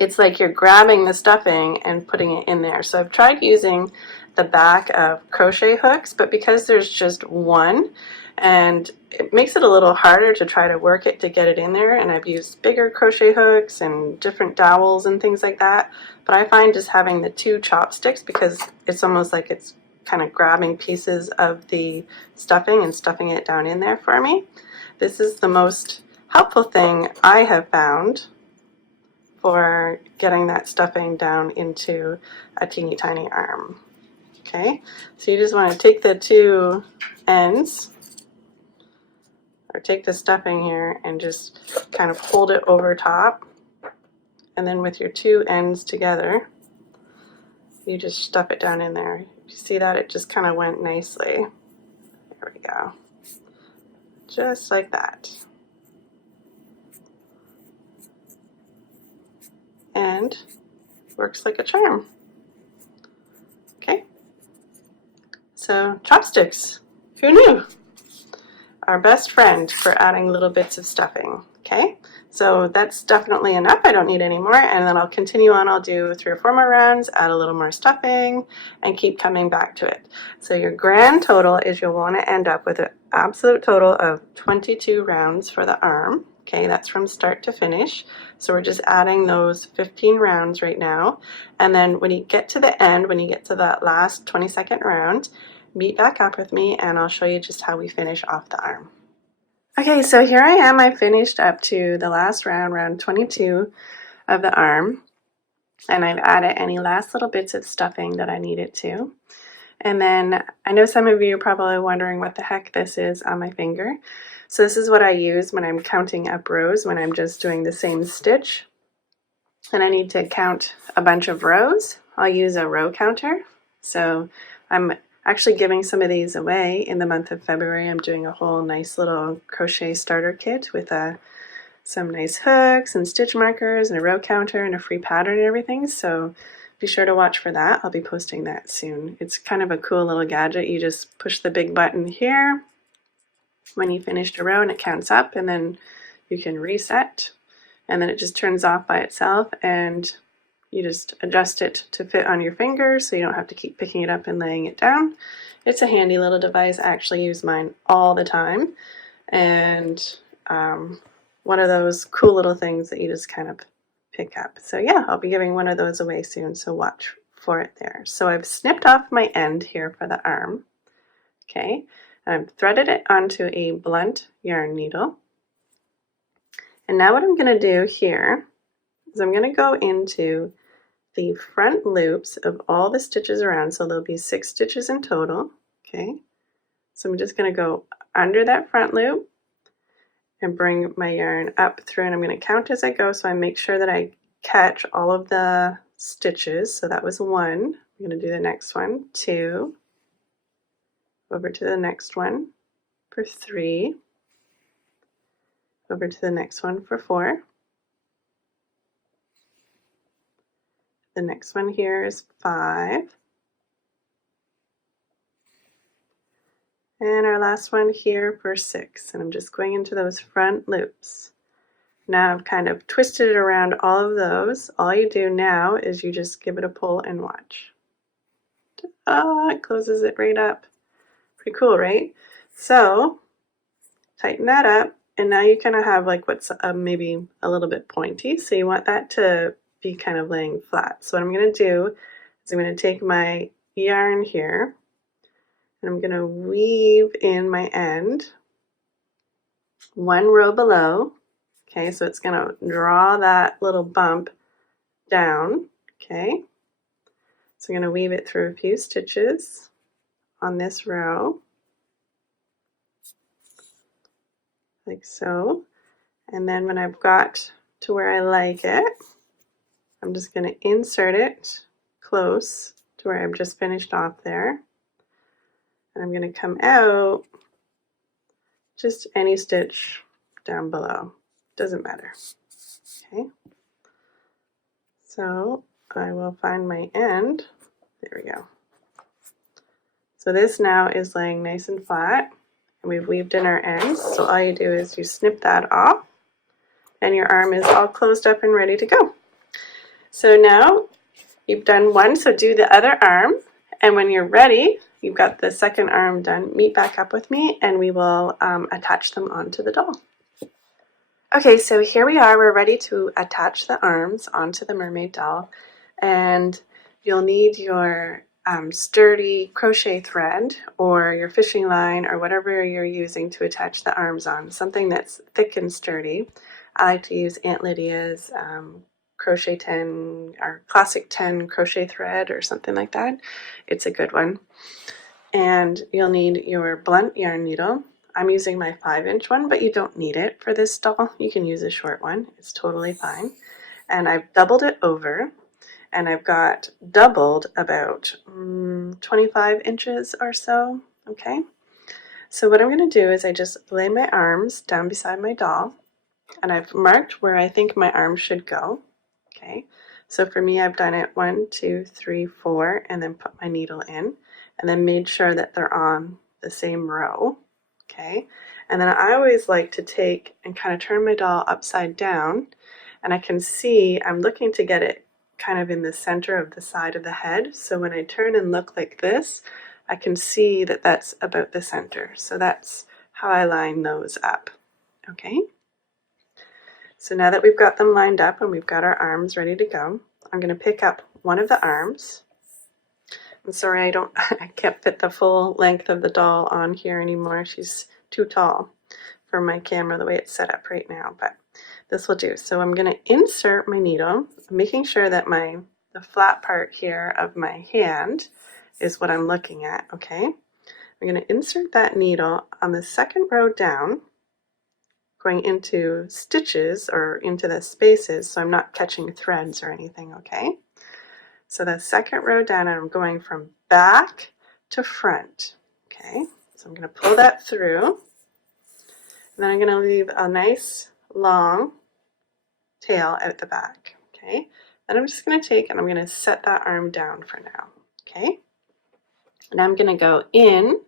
it's like you're grabbing the stuffing and putting it in there. So I've tried using the back of crochet hooks, but because there's just one, and it makes it a little harder to try to work it to get it in there, and I've used bigger crochet hooks and different dowels and things like that. But I find just having the 2 chopsticks, because it's almost like it's kind of grabbing pieces of the stuffing and stuffing it down in there for me. This is the most helpful thing I have found for getting that stuffing down into a teeny tiny arm. Okay, so you just want to take the 2 ends, or take the stuffing here and just kind of hold it over top, and then with your 2 ends together, you just stuff it down in there. You see that? It just kind of went nicely. There we go. Just like that. And works like a charm. Okay, so chopsticks, who knew? Our best friend for adding little bits of stuffing. Okay, so that's definitely enough. I don't need any more, and then I'll continue on. I'll do 3 or 4 more rounds, add a little more stuffing, and keep coming back to it. So your grand total is you'll want to end up with an absolute total of 22 rounds for the arm. Okay, that's from start to finish. So we're just adding those 15 rounds right now. And then when you get to the end, when you get to that last 22nd round, meet back up with me and I'll show you just how we finish off the arm. Okay, so here I am. I finished up to the last round, round 22 of the arm. And I've added any last little bits of stuffing that I needed to. And then I know some of you are probably wondering what the heck this is on my finger. So this is what I use when I'm counting up rows, when I'm just doing the same stitch. And I need to count a bunch of rows. I'll use a row counter. So I'm actually giving some of these away in the month of February. I'm doing a whole nice little crochet starter kit with some nice hooks and stitch markers and a row counter and a free pattern and everything. So be sure to watch for that. I'll be posting that soon. It's kind of a cool little gadget. You just push the big button here when you finished a row and it counts up, and then you can reset, and then it just turns off by itself, and you just adjust it to fit on your finger so you don't have to keep picking it up and laying it down. It's a handy little device. I actually use mine all the time, and one of those cool little things that you just kind of pick up. So yeah, I'll be giving one of those away soon, so watch for it there. So I've snipped off my end here for the arm. Okay, and I've threaded it onto a blunt yarn needle. And now what I'm going to do here is I'm going to go into the front loops of all the stitches around. So there'll be 6 stitches in total. Okay, so I'm just going to go under that front loop and bring my yarn up through, and I'm going to count as I go so I make sure that I catch all of the stitches. So that was 1. I'm going to do the next one, 2, over to the next one for 3, over to the next one for 4. The next one here is 5. And our last one here for 6. And I'm just going into those front loops. Now I've kind of twisted it around all of those. All you do now is you just give it a pull and watch. Oh, it closes it right up. Pretty cool, right? So tighten that up, and now you kind of have like what's maybe a little bit pointy. So you want that to be kind of laying flat. So what I'm going to do is I'm going to take my yarn here, and I'm going to weave in my end 1 row below. Okay, so it's going to draw that little bump down. Okay, so I'm going to weave it through a few stitches on this row, like so. And then when I've got to where I like it, I'm just going to insert it close to where I've just finished off there. And I'm going to come out just any stitch down below. Doesn't matter. Okay. So I will find my end. There we go. So this now is laying nice and flat. And we've weaved in our ends. So all you do is you snip that off, and your arm is all closed up and ready to go. So now you've done one, so do the other arm, and when you're ready, you've got the second arm done, meet back up with me and we will attach them onto the doll. Okay, so here we are, we're ready to attach the arms onto the mermaid doll, and you'll need your sturdy crochet thread or your fishing line or whatever you're using to attach the arms on, something that's thick and sturdy. I like to use Aunt Lydia's crochet 10 or classic 10 crochet thread or something like that. It's a good one. And you'll need your blunt yarn needle. I'm using my 5-inch one, but you don't need it for this doll. You can use a short one. It's totally fine. And I've doubled it over, and I've got doubled about 25 inches or so. Okay. So what I'm going to do is I just lay my arms down beside my doll, and I've marked where I think my arms should go. Okay. So for me, I've done it 1, 2, 3, 4, and then put my needle in, and then made sure that they're on the same row. Okay, and then I always like to take and kind of turn my doll upside down, and I can see I'm looking to get it kind of in the center of the side of the head. So when I turn and look like this, I can see that that's about the center. So that's how I line those up. Okay, so now that we've got them lined up and we've got our arms ready to go, I'm going to pick up one of the arms. I'm sorry, I can't fit the full length of the doll on here anymore. She's too tall for my camera the way it's set up right now, but this will do. So I'm going to insert my needle, making sure that the flat part here of my hand is what I'm looking at, okay? I'm going to insert that needle on the second row down, going into stitches or into the spaces so I'm not catching threads or anything, okay? So the second row down, and I'm going from back to front. Okay, so I'm going to pull that through, and then I'm going to leave a nice long tail out the back. Okay, then I'm just going to take and I'm going to set that arm down for now. Okay, and I'm going to go in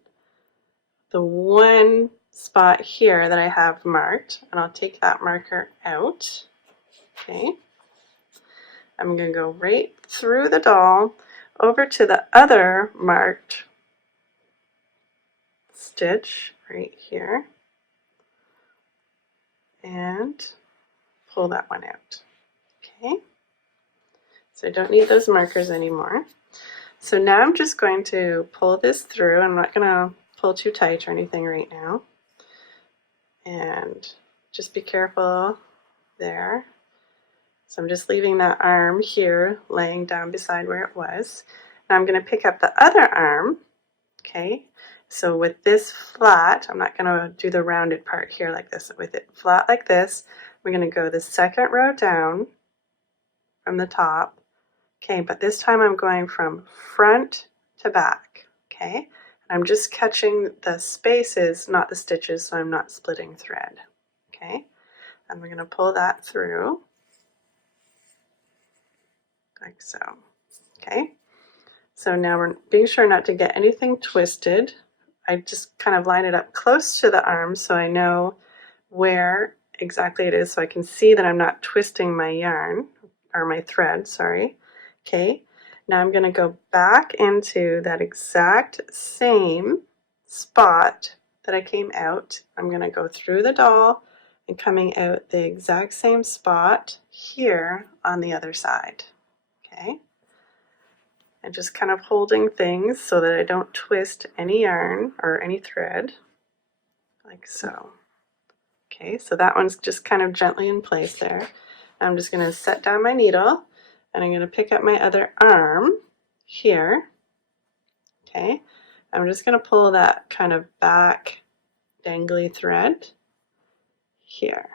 the one spot here that I have marked, and I'll take that marker out. Okay. I'm going to go right through the doll over to the other marked stitch right here and pull that one out. Okay, so I don't need those markers anymore. So now I'm just going to pull this through. I'm not going to pull too tight or anything right now. And just be careful there. So I'm just leaving that arm here laying down beside where it was. Now I'm going to pick up the other arm. Okay, so with this flat, I'm not going to do the rounded part here like this. With it flat like this, we're going to go the second row down from the top. Okay, but this time I'm going from front to back. Okay, I'm just catching the spaces, not the stitches, so I'm not splitting thread. Okay. and we're going to pull that through like so. Okay, so now we're being sure not to get anything twisted. I just kind of line it up close to the arm so I know where exactly it is, so I can see that I'm not twisting my yarn, or my thread, sorry. Okay, now I'm going to go back into that exact same spot that I came out. I'm going to go through the doll and coming out the exact same spot here on the other side. Okay, and just kind of holding things so that I don't twist any yarn or any thread, like so. Okay, so that one's just kind of gently in place there. I'm just going to set down my needle, and I'm going to pick up my other arm here. Okay, I'm just going to pull that kind of back dangly thread here.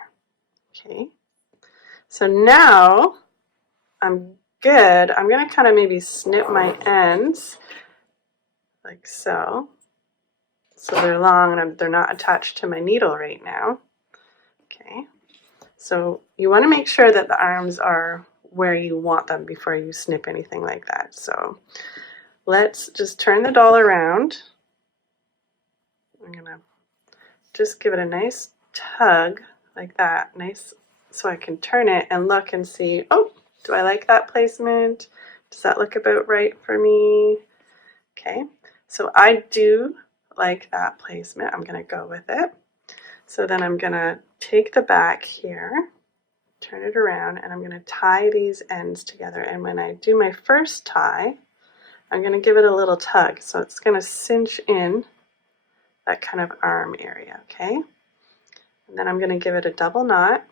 Okay, so now I'm good. I'm going to kind of maybe snip my ends like so. So they're long and they're not attached to my needle right now. Okay, so you want to make sure that the arms are where you want them before you snip anything like that. So let's just turn the doll around. I'm going to just give it a nice tug like that, nice, so I can turn it and look and see, oh, do I like that placement? Does that look about right for me? Okay, so I do like that placement. I'm going to go with it. So then I'm going to take the back here, turn it around, and I'm going to tie these ends together. And when I do my first tie, I'm going to give it a little tug. So it's going to cinch in that kind of arm area, okay? And then I'm going to give it a double knot.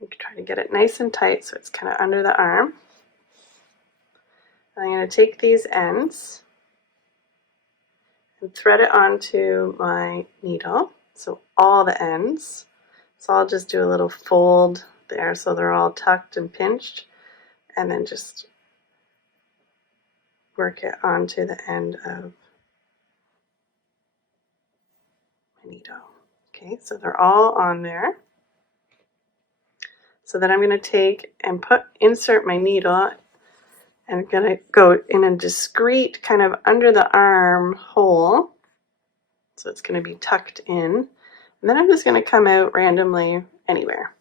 You can try to get it nice and tight so it's kind of under the arm. I'm going to take these ends and thread it onto my needle, so all the ends. So I'll just do a little fold there so they're all tucked and pinched, and then just work it onto the end of my needle. Okay, so they're all on there. So then I'm going to take and insert my needle, and I'm going to go in a discreet kind of under the arm hole. So it's going to be tucked in. And then I'm just going to come out randomly anywhere.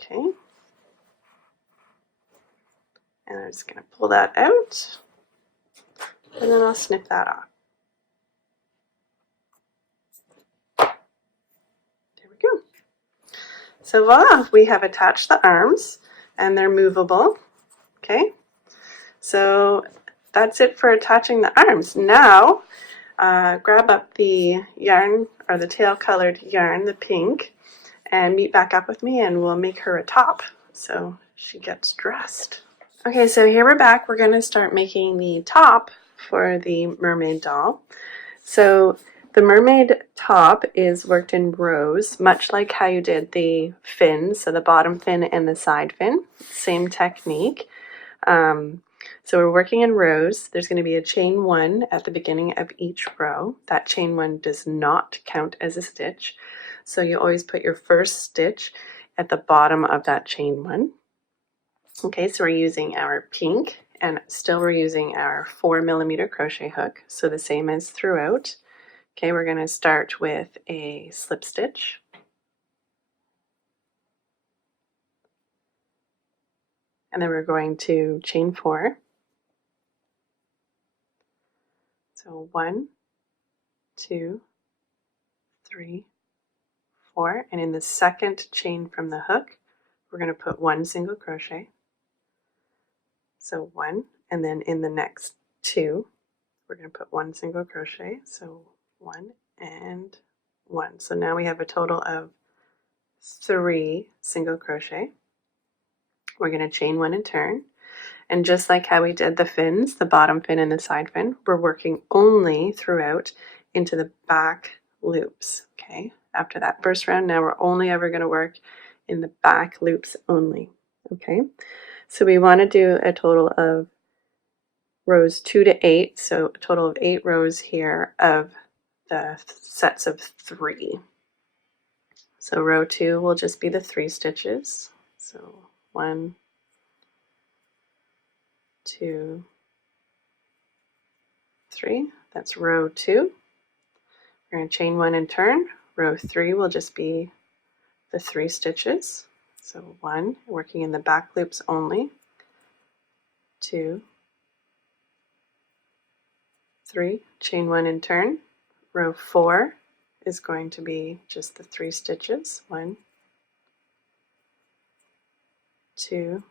Okay. And I'm just going to pull that out, and then I'll snip that off. There we go. So voila, we have attached the arms, and they're movable. Okay, so that's it for attaching the arms. Now, grab up the yarn, or the tail colored yarn, the pink, and meet back up with me, and we'll make her a top so she gets dressed. Okay, so here we're back. We're going to start making the top for the mermaid doll. So the mermaid top is worked in rows, much like how you did the fins, so the bottom fin and the side fin, same technique. So we're working in rows. There's going to be a chain 1 at the beginning of each row. That chain 1 does not count as a stitch, so you always put your first stitch at the bottom of that chain 1. Okay, so we're using our pink, and still we're using our 4mm crochet hook, so the same as throughout. Okay, we're going to start with a slip stitch. And then we're going to chain 4. So 1, 2, 3, 4. And in the second chain from the hook, we're going to put 1 single crochet. So 1, and then in the next 2, we're going to put 1 single crochet. So 1 and 1. So now we have a total of 3 single crochet. We're going to chain 1 and turn. And just like how we did the fins, the bottom fin and the side fin, we're working only throughout into the back loops. Okay, after that first round, now we're only ever going to work in the back loops only. Okay, so we want to do a total of rows 2 to 8, so a total of 8 rows here of the sets of 3. So row 2 will just be the 3 stitches. So 1, 2, 3. That's row 2. We're going to chain 1 and turn. Row 3 will just be the 3 stitches. So 1, working in the back loops only. 2, 3, chain 1 and turn. Row 4 is going to be just the 3 stitches. 1, 2,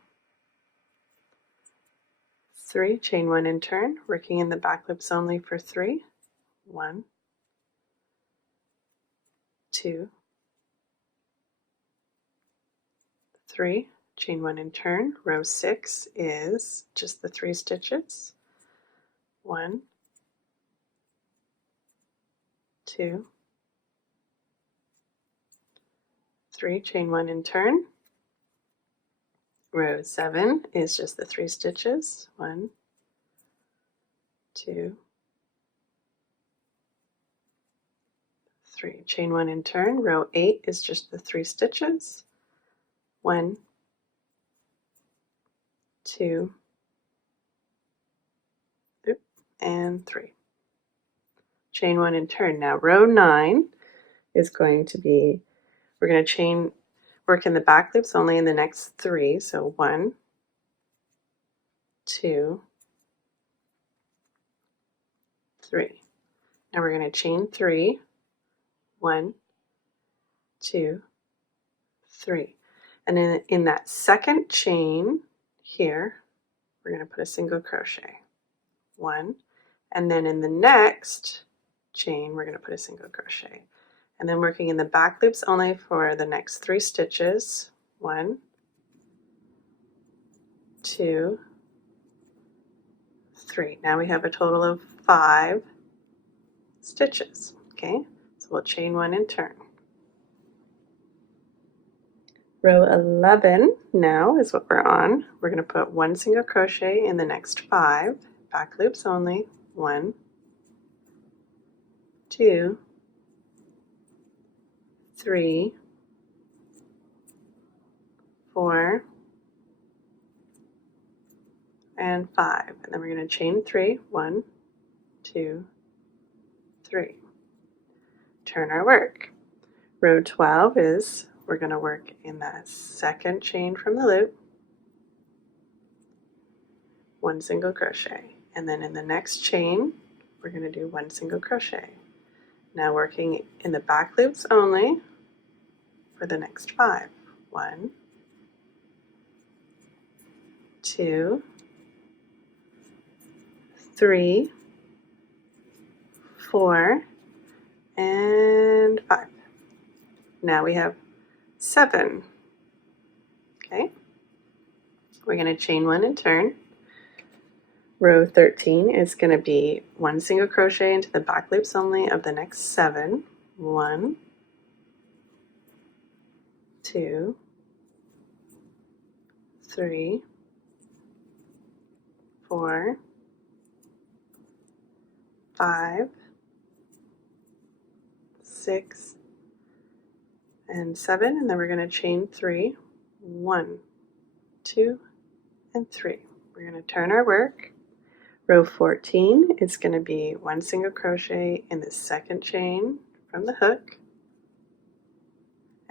3, chain 1 and turn, working in the back loops only for 3. 1, 2, 3, chain 1 and turn. Row 6 is just the 3 stitches. 1, 2, 3, chain 1 and turn. Row 7 is just the 3 stitches. 1, 2, 3, chain 1 and turn. Row 8 is just the 3 stitches. 1, 2, and 3. Chain 1 and turn. Now row 9 is going to be, we're going to work in the back loops only in the next 3. So 1, 2, 3. Now we're going to chain 3. 1, 2, 3. And in that second chain here, we're going to put a single crochet. 1. And then in the next chain, we're going to put a single crochet. And then working in the back loops only for the next 3 stitches. 1, 2, 3. Now we have a total of 5 stitches. Okay, so we'll chain 1 and turn. Row 11 now is what we're on. We're going to put 1 single crochet in the next 5, back loops only. 1, 2, 3, 4, and 5. And then we're going to chain 3. 1, 2, 3. Turn our work. Row 12 is, we're going to work in that second chain from the loop, 1 single crochet. And then in the next chain, we're going to do 1 single crochet. Now working in the back loops only for the next 5. 1, 2, 3, 4, and 5. Now we have 7. Okay, we're going to chain 1 and turn. Row 13 is going to be 1 single crochet into the back loops only of the next 7. 1, 2, 3, 4, 5, 6, and 7, and then we're going to chain 3. 1, 2, and 3. We're going to turn our work. Row 14 is going to be 1 single crochet in the second chain from the hook,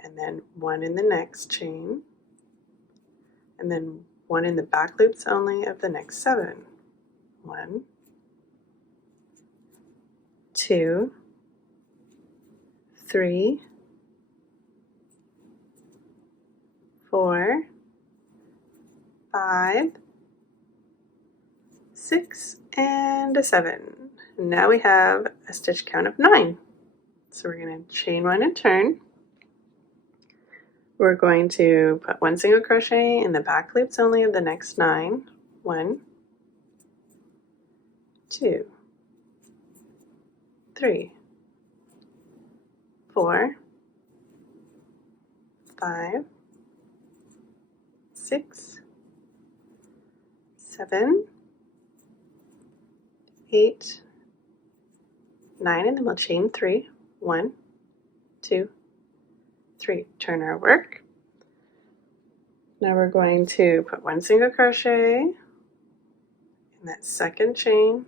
and then 1 in the next chain, and then 1 in the back loops only of the next 7. 1, 2, 3, 4, 5, 6, and a 7. Now we have a stitch count of 9. So we're going to chain 1 and turn. We're going to put 1 single crochet in the back loops only of the next 9. 1, 2, 3, 4, 5, 6, 7, 8, 9, and then we'll chain 3. 1, 2, 3. Turn our work. Now we're going to put 1 single crochet in that second chain,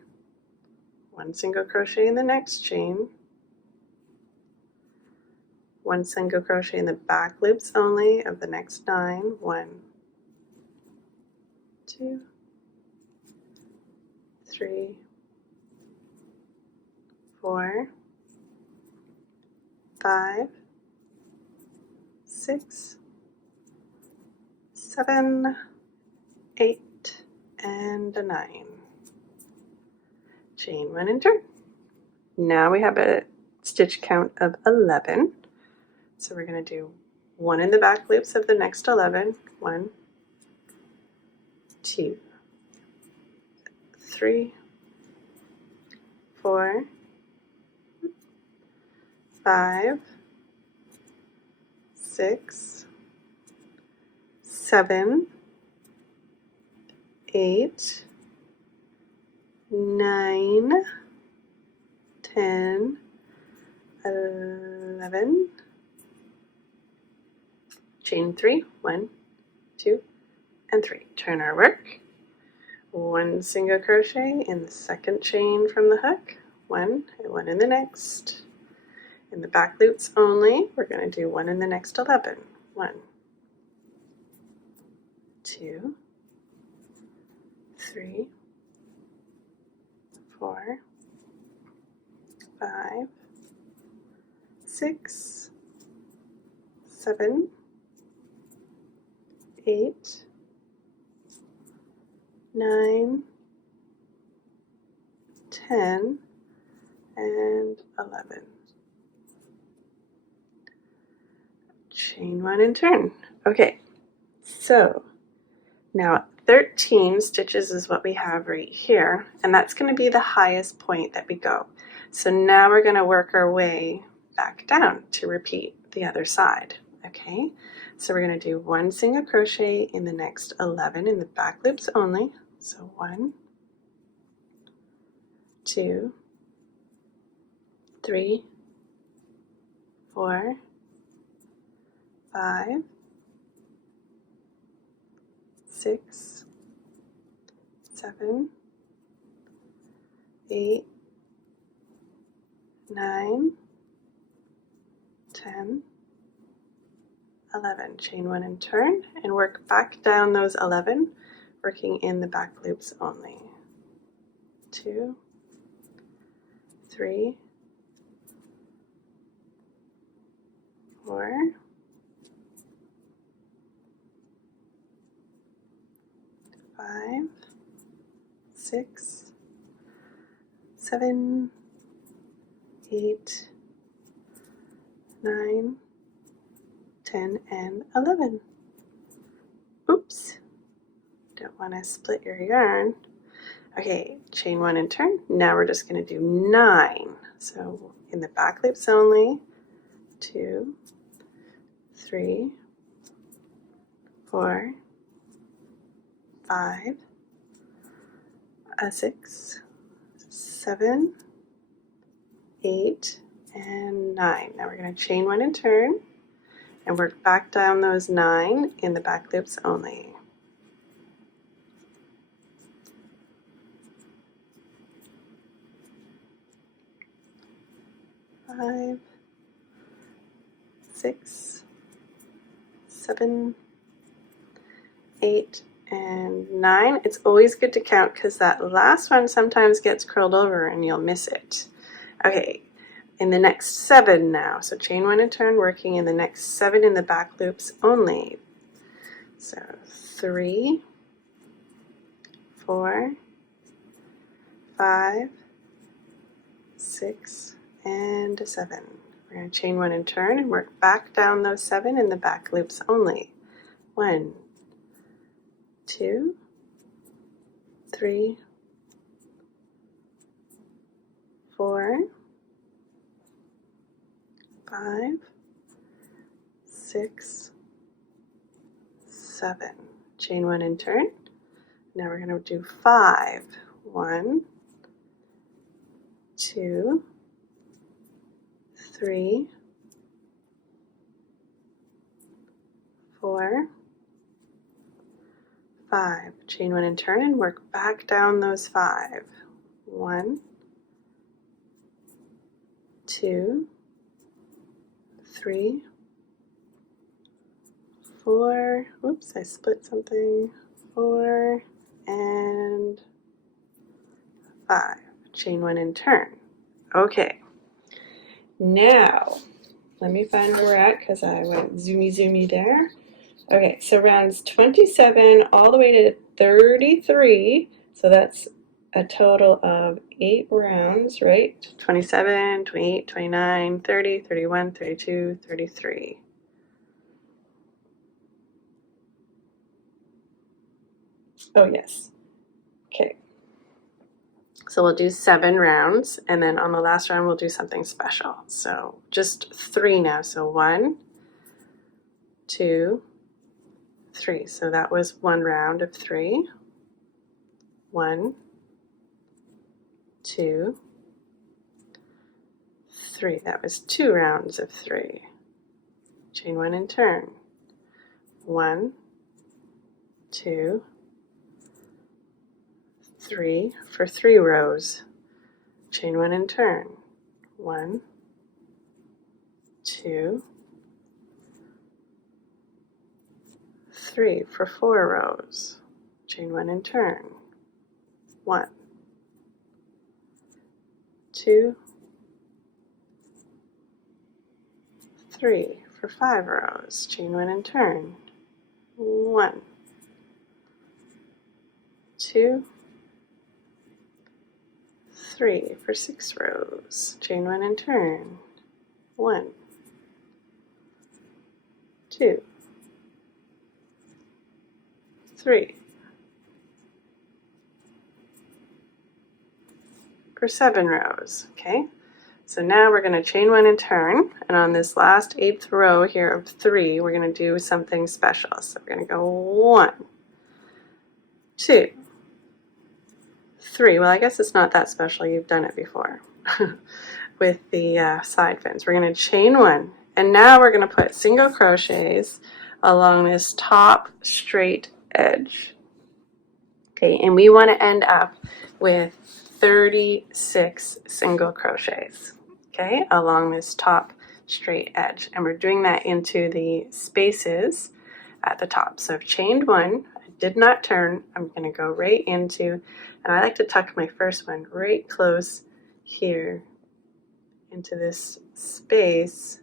1 single crochet in the next chain, 1 single crochet in the back loops only of the next 9. 1, 2, 3, 4, 5, 6, 7, 8, and a 9. Chain 1 and turn. Now we have a stitch count of 11. So we're going to do 1 in the back loops of the next 11. 1, 2, 3, 4, 5, 6, 7, 8, 9, 10, 11, chain 3, 1, 2, and 3. Turn our work. 1 single crochet in the second chain from the hook, 1 and 1 in the next. In the back loops only, we're going to do 1 in the next 11. 1, 2, 3, 4, 5, 6, 7, 8, 9, 10, and 11. Chain 1 and turn. Okay, so now 13 stitches is what we have right here, and that's going to be the highest point that we go. So now we're going to work our way back down to repeat the other side. Okay, so we're going to do 1 single crochet in the next 11 in the back loops only. So 1, 2, 3, 4, 5, 6, 7, 8, 9, 10, 11. Chain 1 and turn, and work back down those 11, working in the back loops only. 2, 3, 4, 5, 6, 7, 8, 9, 10, and 11. Oops, don't want to split your yarn. Okay, chain 1 and turn. Now we're just going to do 9. So in the back loops only, 2, 3, 4, 5, 6, 7, 8, and 9. Now we're going to chain 1 and turn, and work back down those 9 in the back loops only. 5, 6, 7, 8, and 9. It's always good to count because that last one sometimes gets curled over and you'll miss it. Okay, in the next 7 now. So chain 1 and turn, working in the next 7 in the back loops only. So 3, 4, 5, 6, and 7. We're going to chain 1 and turn and work back down those 7 in the back loops only. 1, 2, 3, 4, 5, 6, 7. Chain 1 and turn. Now we're going to do 5. 1, 2, 3, 4, 5. Chain 1 and turn and work back down those 5. 1, 2, 3, 4. Oops, I split something. 4 and 5. Chain 1 and turn. Okay. Now, let me find where we're at because I went zoomy there. Okay, so rounds 27 all the way to 33. So that's a total of 8 rounds, right? 27, 28, 29, 30, 31, 32, 33. Oh, yes. Okay. So we'll do 7 rounds, and then on the last round we'll do something special. So just 3 now. So 1, 2, 3. So that was 1 round of 3. 1, 2, 3. That was 2 rounds of 3. Chain 1 and turn. 1, 2, 3 for 3 rows. Chain 1 and turn. 1, 2, 3 for 4 rows. Chain 1 and turn. 1, 2, 3 for 5 rows. Chain 1 and turn. 1, 2, 3 for 6 rows. Chain 1 and turn. 1, 2, 3 for 7 rows. Okay, so now we're going to chain 1 and turn, and on this last 8th row here of 3 we're going to do something special. So we're going to go 1, 2, 3. Well, I guess it's not that special, you've done it before with the side fins. We're going to chain 1, and now we're going to put single crochets along this top straight edge. Okay, and we want to end up with 36 single crochets, okay, along this top straight edge, and we're doing that into the spaces at the top. So I've chained 1, I did not turn, I'm going to go right into, and I like to tuck my first one right close here into this space,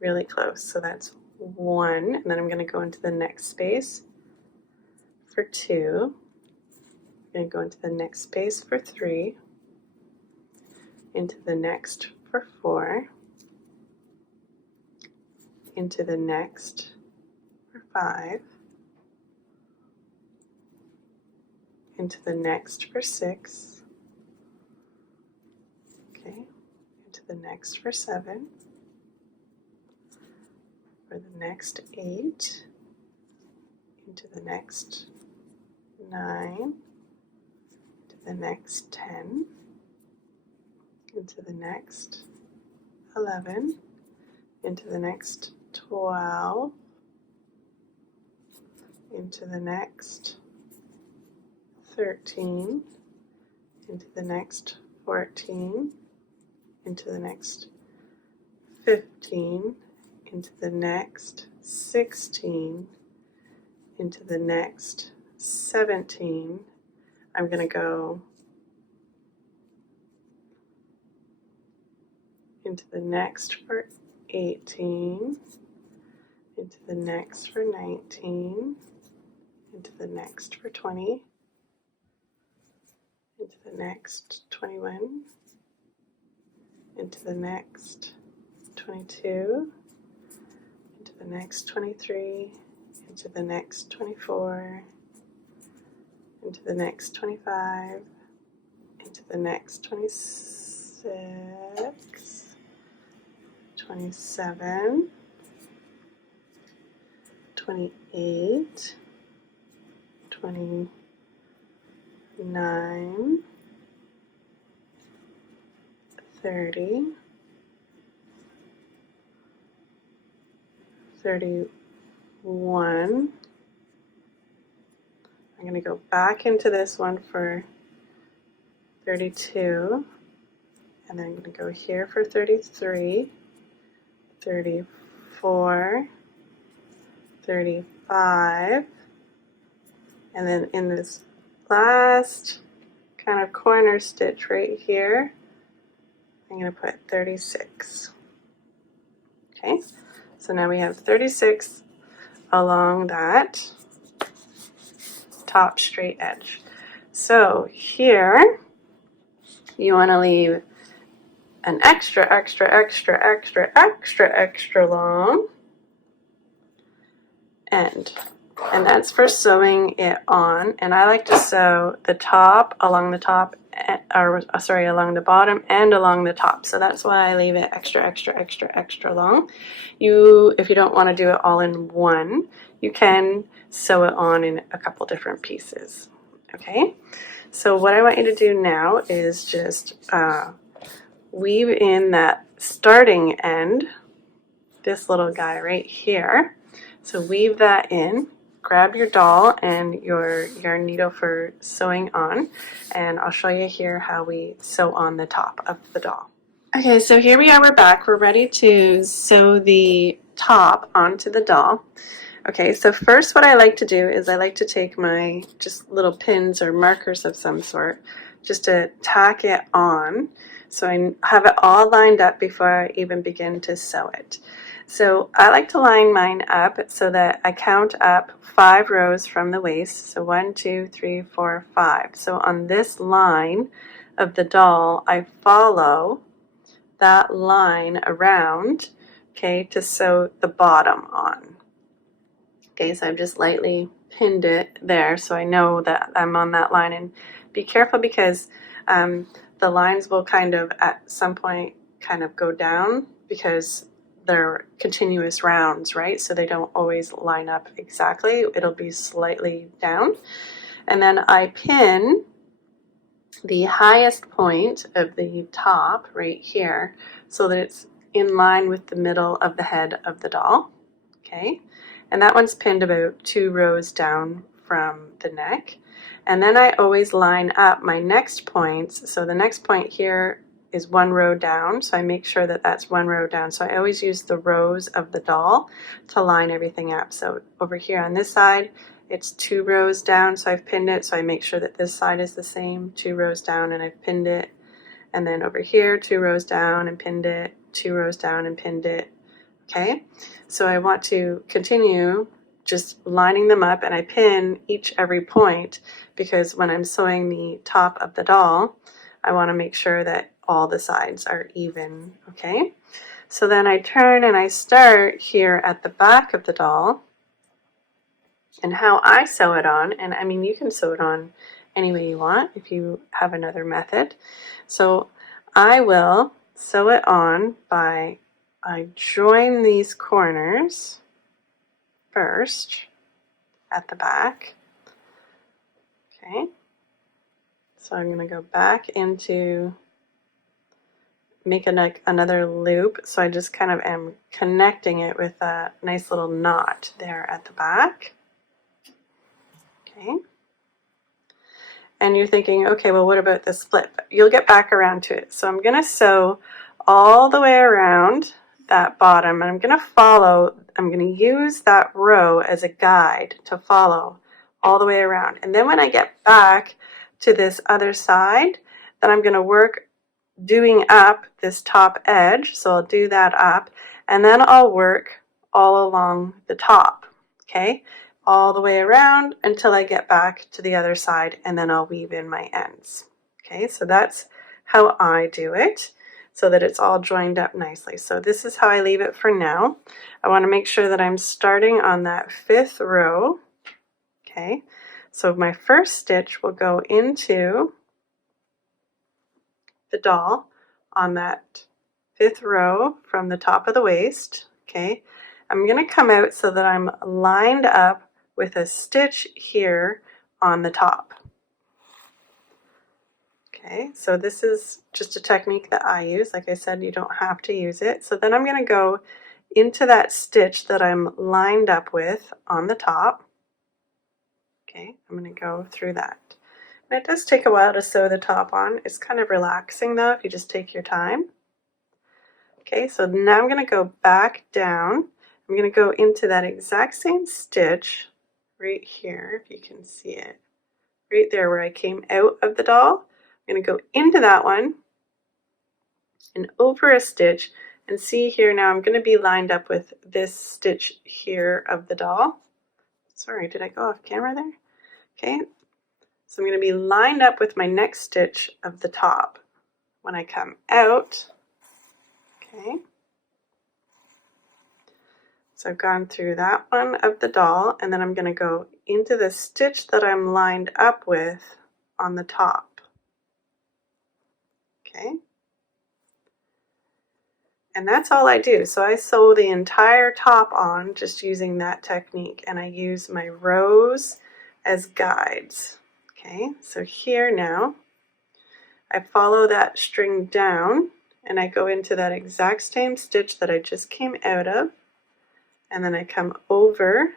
really close. So that's 1, and then I'm going to go into the next space for 2. I'm going to go into the next space for 3, into the next for 4, into the next for 5, into the next for 6, okay, into the next for 7, for the next 8, into the next 9, to the next 10, into the next 11, into the next 12, into the next 13, into the next 14, into the next 15, into the next 16, into the next 17. I'm going to go into the next for 18, into the next for 19, into the next for 20, into the next 21, into the next 22, into the next 23, into the next 24, into the next 25, into the next 26, 27, 28, 29, 30, 31. I'm going to go back into this one for 32, and then I'm going to go here for 33, 34, 35, and then in this last kind of corner stitch right here, I'm going to put 36. Okay, so now we have 36 along that top straight edge. So here you want to leave an extra long end, and that's for sewing it on. And I like to sew the top along the top, or sorry, along the bottom and along the top. So that's why I leave it extra long. If you don't want to do it all in one, you can sew it on in a couple different pieces. Okay, so what I want you to do now is just weave in that starting end, this little guy right here. So weave that in, grab your doll and your yarn needle for sewing on, and I'll show you here how we sew on the top of the doll. Okay, so here we are, we're back. We're ready to sew the top onto the doll. Okay, so first what I like to do is I like to take my just little pins or markers of some sort just to tack it on, so I have it all lined up before I even begin to sew it. So I like to line mine up so that I count up 5 rows from the waist. So 1, 2, 3, 4, 5. So on this line of the doll, I follow that line around, okay, to sew the bottom on. Okay, so I've just lightly pinned it there so I know that I'm on that line. And be careful because the lines will kind of at some point kind of go down because they're continuous rounds, right? So they don't always line up exactly. It'll be slightly down. And then I pin the highest point of the top right here so that it's in line with the middle of the head of the doll. Okay, and that one's pinned about 2 rows down from the neck. And then I always line up my next points. So the next point here is 1 row down, so I make sure that that's 1 row down. So I always use the rows of the doll to line everything up. So over here on this side, it's 2 rows down, so I've pinned it, so I make sure that this side is the same, 2 rows down, and I've pinned it. And then over here, 2 rows down and pinned it, 2 rows down and pinned it. Okay, so I want to continue just lining them up, and I pin every point because when I'm sewing the top of the doll, I want to make sure that all the sides are even. Okay, so then I turn and I start here at the back of the doll, and how I sew it on, and I mean you can sew it on any way you want if you have another method. So I will sew it on by I join these corners first at the back. Okay, so I'm going to go back into make another loop, so I just kind of am connecting it with a nice little knot there at the back. Okay, and you're thinking, okay, well what about the split? You'll get back around to it. So I'm going to sew all the way around that bottom, and I'm going to use that row as a guide to follow all the way around. And then when I get back to this other side, then I'm going to work doing up this top edge. So I'll do that up, and then I'll work all along the top, okay, all the way around until I get back to the other side, and then I'll weave in my ends. Okay, so that's how I do it, so that it's all joined up nicely. So this is how I leave it for now. I want to make sure that I'm starting on that 5th row. Okay, so my first stitch will go into the doll on that 5th row from the top of the waist. Okay, I'm going to come out so that I'm lined up with a stitch here on the top. Okay, so this is just a technique that I use. Like I said, you don't have to use it. So then I'm going to go into that stitch that I'm lined up with on the top. Okay, I'm going to go through that. And it does take a while to sew the top on. It's kind of relaxing though if you just take your time. Okay, so now I'm going to go back down. I'm going to go into that exact same stitch right here, if you can see it. Right there where I came out of the doll. I'm going to go into that one and over a stitch, and see here now I'm going to be lined up with this stitch here of the doll. Sorry, did I go off camera there? Okay, so I'm going to be lined up with my next stitch of the top. When I come out, okay, so I've gone through that one of the doll, and then I'm going to go into the stitch that I'm lined up with on the top. Okay. And that's all I do. So I sew the entire top on just using that technique, and I use my rows as guides. Okay, so here now, I follow that string down and I go into that exact same stitch that I just came out of, and then I come over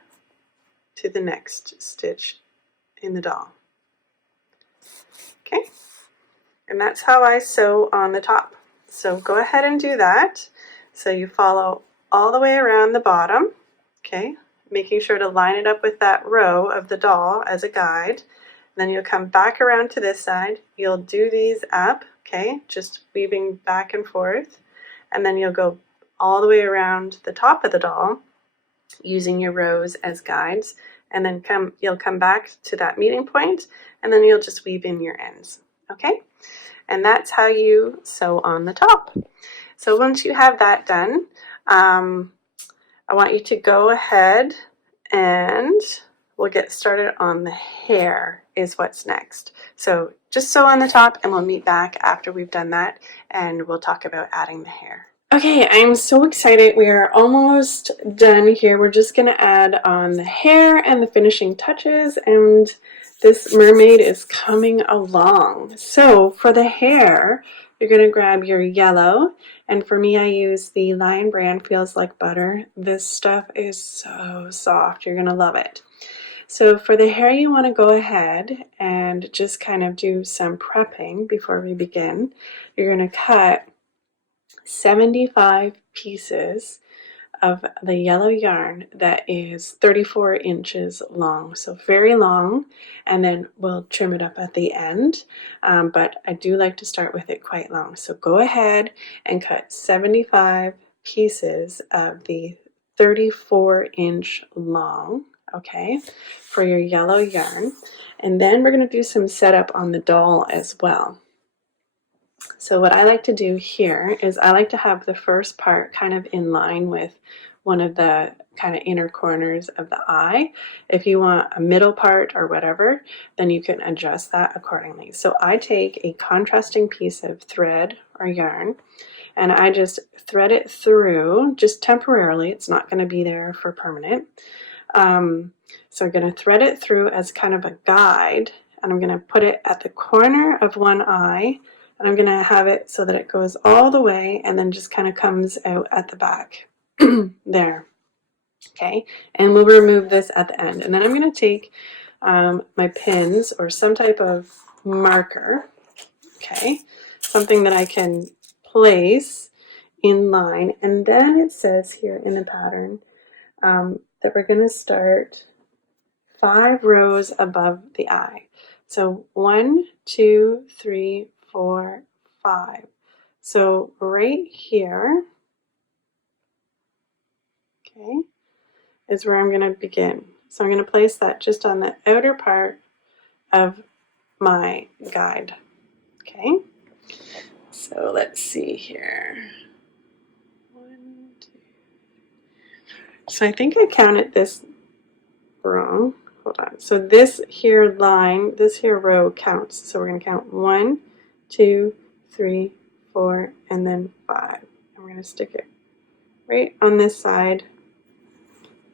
to the next stitch in the doll. Okay, and that's how I sew on the top. So go ahead and do that. So you follow all the way around the bottom, okay, making sure to line it up with that row of the doll as a guide. Then you'll come back around to this side. You'll do these up, okay, just weaving back and forth. And then you'll go all the way around the top of the doll using your rows as guides. And then you'll come back to that meeting point, and then you'll just weave in your ends, okay? And that's how you sew on the top. So once you have that done, I want you to go ahead and we'll get started on the hair is what's next. So just sew on the top, and we'll meet back after we've done that, and we'll talk about adding the hair. Okay, I'm so excited. We are almost done here. We're just going to add on the hair and the finishing touches, and this mermaid is coming along. So for the hair, you're going to grab your yellow, and for me I use the Lion brand Feels Like Butter. This stuff is so soft. You're going to love it. So for the hair, you want to go ahead and just kind of do some prepping before we begin. You're going to cut 75 pieces of the yellow yarn that is 34 inches long, so very long, and then we'll trim it up at the end, but I do like to start with it quite long. So go ahead and cut 75 pieces of the 34-inch long, okay, for your yellow yarn, and then we're going to do some setup on the doll as well. So what I like to do here is I like to have the first part kind of in line with one of the kind of inner corners of the eye. If you want a middle part or whatever, then you can adjust that accordingly. So I take a contrasting piece of thread or yarn, and I just thread it through just temporarily. It's not going to be there for permanent. So I'm going to thread it through as kind of a guide, and I'm going to put it at the corner of one eye, and I'm going to have it so that it goes all the way and then just kind of comes out at the back there. Okay, and we'll remove this at the end. And then I'm going to take my pins or some type of marker, okay, something that I can place in line. And then it says here in the pattern that we're going to start 5 rows above the eye. So 1, 2, 3, 4, 5. So right here, okay, is where I'm going to begin. So I'm going to place that just on the outer part of my guide. Okay, so let's see here. 1, 2. So I think I counted this wrong. Hold on. So this here line, this here row counts. So we're going to count 1, 2, 3, 4, and then 5. And we're going to stick it right on this side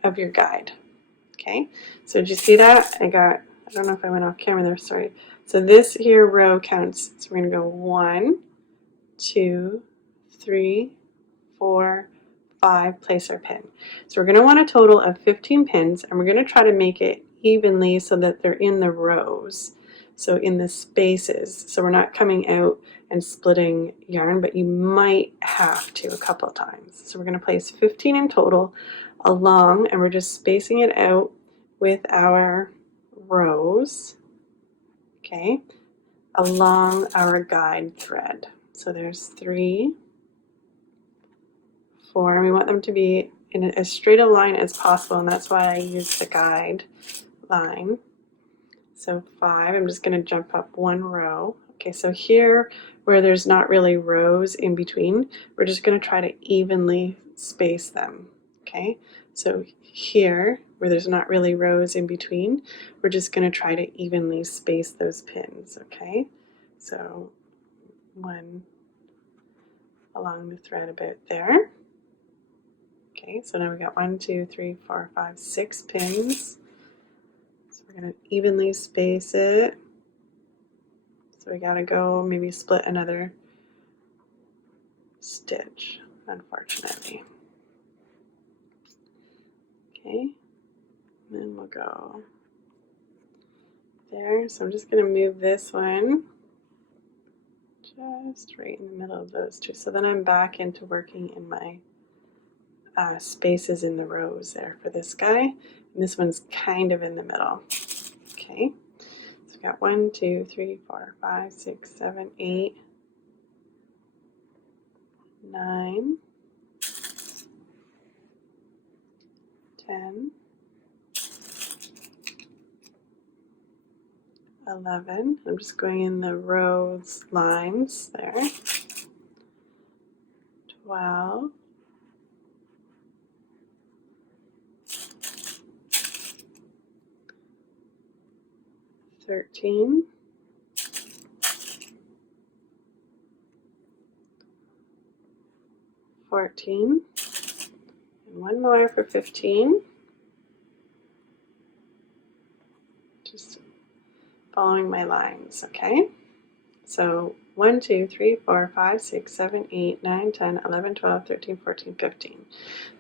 of your guide. Okay, so did you see that? I got I don't know if I went off camera there, sorry. So this here row counts. So we're going to go 1, 2, 3, 4, 5, place our pin. So we're going to want a total of 15 pins, and we're going to try to make it evenly so that they're in the rows, so in the spaces. So we're not coming out and splitting yarn, but you might have to a couple of times. So we're going to place 15 in total along, and we're just spacing it out with our rows, okay, along our guide thread. So there's 3, 4, and we want them to be in as straight a line as possible, and that's why I use the guide line. So 5, I'm just going to jump up 1 row. Okay, so here where there's not really rows in between, we're just going to try to evenly space them. Okay, so here where there's not really rows in between, we're just going to try to evenly space those pins. Okay, so 1 along the thread about there. Okay, so now we got 1, 2, 3, 4, 5, 6 pins. So we're going to evenly space it. So we got to go maybe split another stitch, unfortunately. Okay, and then we'll go there. So I'm just going to move this one just right in the middle of those two. So then I'm back into working in my spaces in the rows there for this guy, and this one's kind of in the middle. Okay, so we got 1, 2, 3, 4, 5, 6, 7, 8, 9, 10, 11. I'm just going in the rows lines there. 12. 13, 14, and 1 more for 15. Just following my lines, okay? So 1, 2, 3, 4, 5, 6, 7, 8, 9, 10, 11, 12, 13, 14, 15.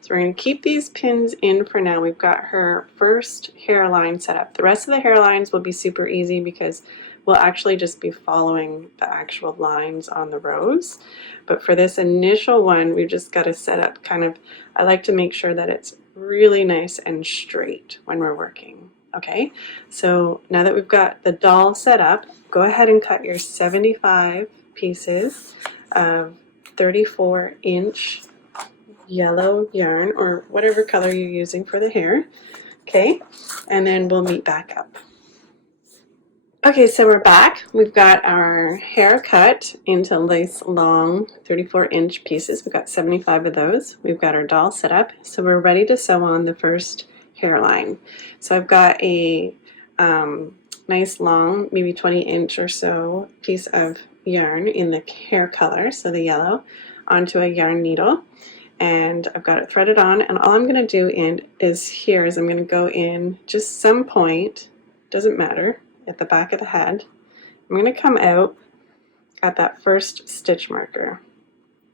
So we're going to keep these pins in for now. We've got her first hairline set up. The rest of the hairlines will be super easy because we'll actually just be following the actual lines on the rows. But for this initial one, we've just got to set up kind of, I like to make sure that it's really nice and straight when we're working. Okay, so now that we've got the doll set up, go ahead and cut your 75 pieces of 34-inch yellow yarn, or whatever color you're using for the hair. Okay, and then we'll meet back up. Okay, so we're back. We've got our hair cut into nice long 34-inch pieces. We've got 75 of those. We've got our doll set up, so we're ready to sew on the first hairline. So I've got a nice long, maybe 20-inch or so piece of yarn in the hair color, so the yellow, onto a yarn needle, and I've got it threaded on, and all I'm going to do is I'm going to go in just some point, doesn't matter, at the back of the head. I'm going to come out at that first stitch marker.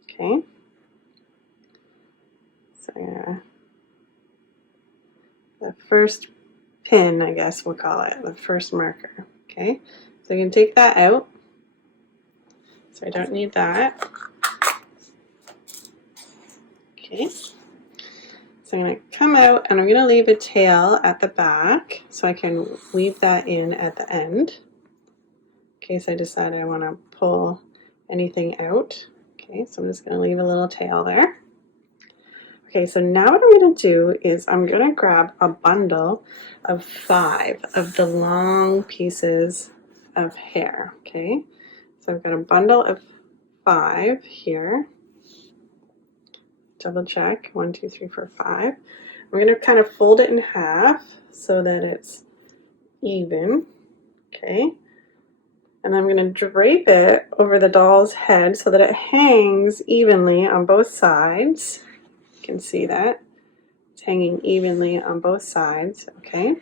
Okay, so the first pin, I guess we'll call it, the first marker. Okay, so you can take that out. So I don't need that. Okay, so I'm going to come out and I'm going to leave a tail at the back so I can weave that in at the end in case I decide I want to pull anything out. Okay, so I'm just going to leave a little tail there. Okay, so now what I'm going to do is I'm going to grab a bundle of 5 of the long pieces of hair. Okay, so I've got a bundle of 5 here. Double check, 1, 2, 3, 4, 5. I'm going to kind of fold it in half so that it's even. Okay, and I'm going to drape it over the doll's head so that it hangs evenly on both sides. You can see that it's hanging evenly on both sides. Okay,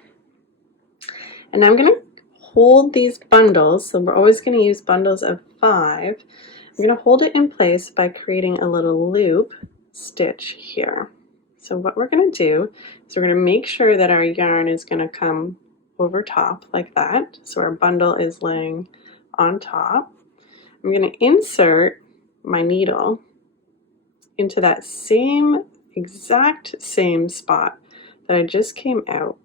And now I'm going to hold these bundles, so we're always going to use bundles of 5. I'm going to hold it in place by creating a little loop stitch here. So what we're going to do is we're going to make sure that our yarn is going to come over top like that. So our bundle is laying on top. I'm going to insert my needle into that exact same spot that I just came out.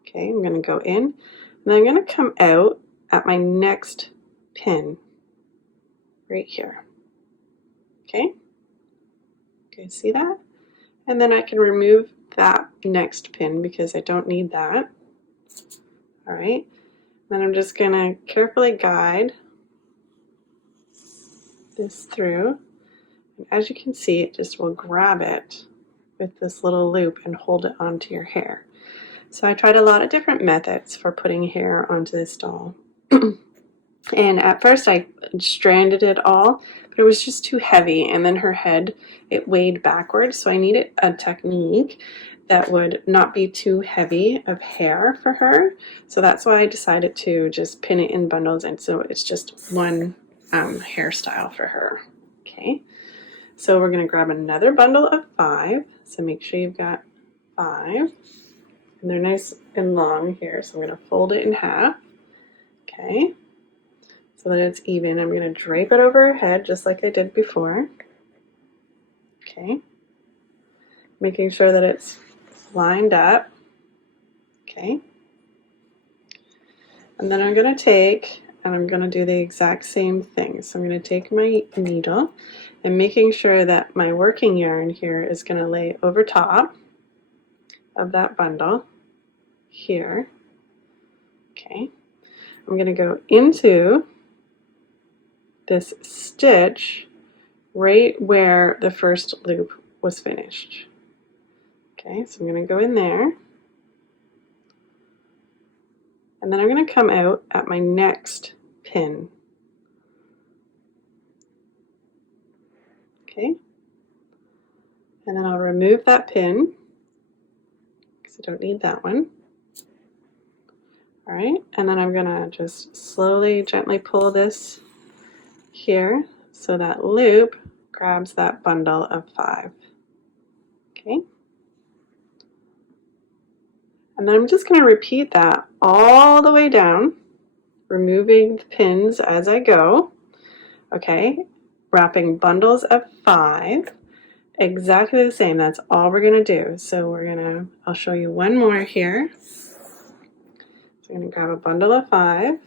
Okay, I'm going to go in, and then I'm going to come out at my next pin right here. Okay, see that? And then I can remove that next pin because I don't need that. All right, then I'm just going to carefully guide this through. And as you can see, it just will grab it with this little loop and hold it onto your hair. So I tried a lot of different methods for putting hair onto this doll. And at first I stranded it all, but it was just too heavy, and then her head, it weighed backwards, so I needed a technique that would not be too heavy of hair for her. So that's why I decided to just pin it in bundles, and so it's just one hairstyle for her. Okay, so we're going to grab another bundle of 5, so make sure you've got 5. And they're nice and long here, so I'm going to fold it in half, okay, so that it's even. I'm going to drape it over her head just like I did before, okay, making sure that it's lined up, okay, and then I'm going to take, and I'm going to do the exact same thing. So I'm going to take my needle and making sure that my working yarn here is going to lay over top of that bundle here. Okay, I'm going to go into this stitch right where the first loop was finished. Okay, so I'm going to go in there, and then I'm going to come out at my next pin. Okay, and then I'll remove that pin because I don't need that one. All right, and then I'm going to just slowly, gently pull this here so that loop grabs that bundle of 5. Okay, and then I'm just going to repeat that all the way down, removing the pins as I go. Okay, wrapping bundles of 5, exactly the same. That's all we're going to do. So I'll show you one more here. So I'm going to grab a bundle of 5.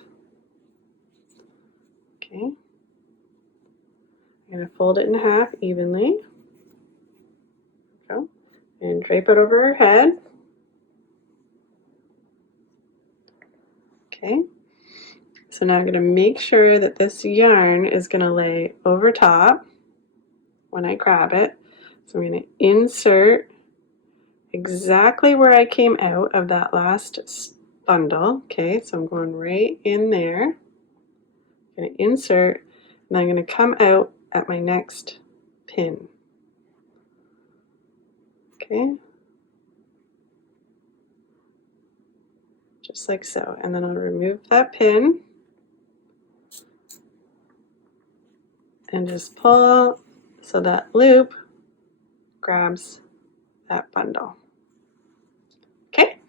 Okay, I'm going to fold it in half evenly. Go. And drape it over her head. Okay, so now I'm going to make sure that this yarn is going to lay over top when I grab it. So I'm going to insert exactly where I came out of that last bundle. Okay, so I'm going right in there. I'm going to insert, and I'm going to come out at my next pin. Okay, just like so. And then I'll remove that pin and just pull so that loop grabs that bundle. Okay,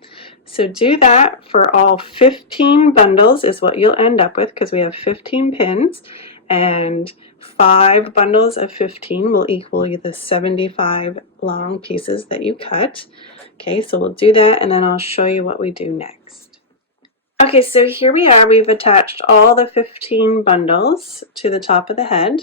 so do that for all 15 bundles is what you'll end up with, because we have 15 pins, and 5 bundles of 15 will equal the 75 long pieces that you cut. Okay, so we'll do that, and then I'll show you what we do next. Okay, so here we are. We've attached all the 15 bundles to the top of the head.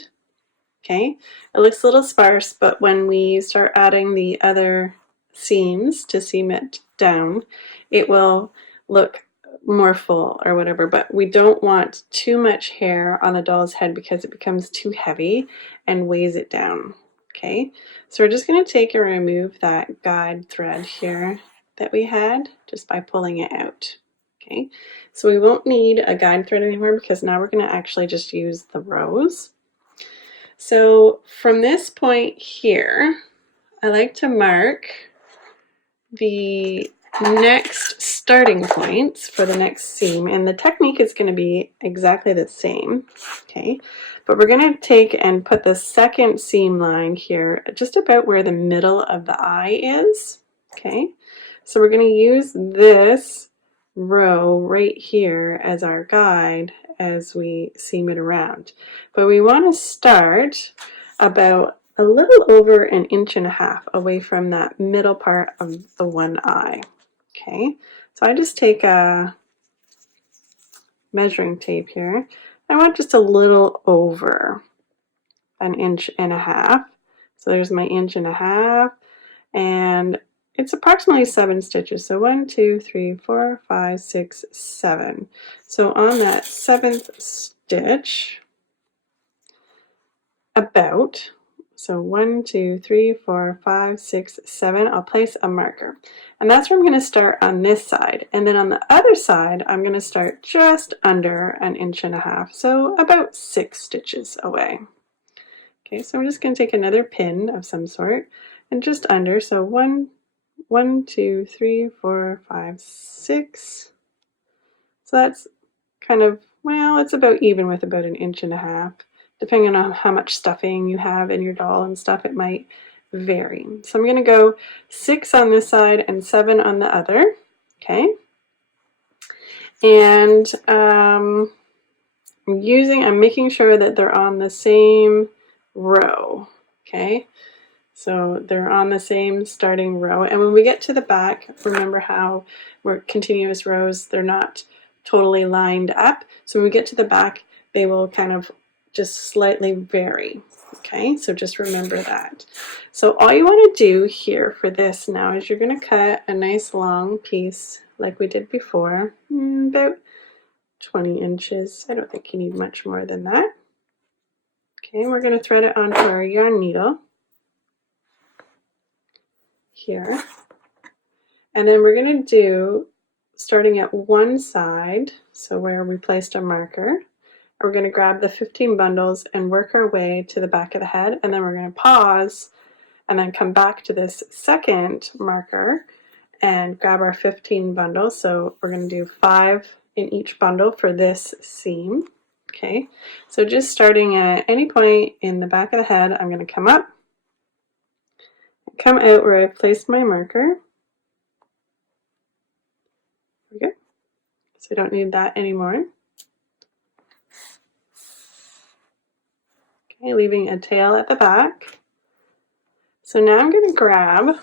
Okay, it looks a little sparse, but when we start adding the other seams to seam it down, it will look more full or whatever, but we don't want too much hair on the doll's head because it becomes too heavy and weighs it down. Okay, so we're just going to take and remove that guide thread here that we had just by pulling it out. Okay, so we won't need a guide thread anymore because now we're going to actually just use the rows. So from this point here, I like to mark the next starting points for the next seam, and the technique is going to be exactly the same, okay, but we're going to take and put the second seam line here just about where the middle of the eye is, okay, so we're going to use this row right here as our guide as we seam it around, but we want to start about a little over 1.5 inches away from that middle part of the one eye. Okay, so I just take a measuring tape here. I want just a little over 1.5 inches. So there's my 1.5 inches, and it's approximately 7 stitches. So 1, 2, 3, 4, 5, 6, 7. So on that 7th stitch, about, so 1, 2, 3, 4, 5, 6, 7, I'll place a marker. And that's where I'm going to start on this side. And then on the other side, I'm going to start just under 1.5 inches, so about 6 stitches away. Okay, so I'm just going to take another pin of some sort and just under, so 1, 2, 3, 4, 5, 6. So that's kind of, well, it's about even with about 1.5 inches. Depending on how much stuffing you have in your doll and stuff, it might vary. So I'm going to go 6 on this side and 7 on the other, okay? And I'm making sure that they're on the same row, okay? So they're on the same starting row. And when we get to the back, remember how we're continuous rows, they're not totally lined up. So when we get to the back, they will kind of just slightly vary, okay? So just remember that. So all you want to do here for this now is you're going to cut a nice long piece like we did before, about 20 inches. I don't think you need much more than that. Okay, we're going to thread it onto our yarn needle here. And then we're going to do, starting at one side, so where we placed our marker, we're going to grab the 15 bundles and work our way to the back of the head, and then we're going to pause and then come back to this second marker and grab our 15 bundles. So we're going to do 5 in each bundle for this seam. Okay, so just starting at any point in the back of the head, I'm going to come up, come out where I've placed my marker. There we go. So I don't need that anymore. Okay, leaving a tail at the back. So now I'm going to grab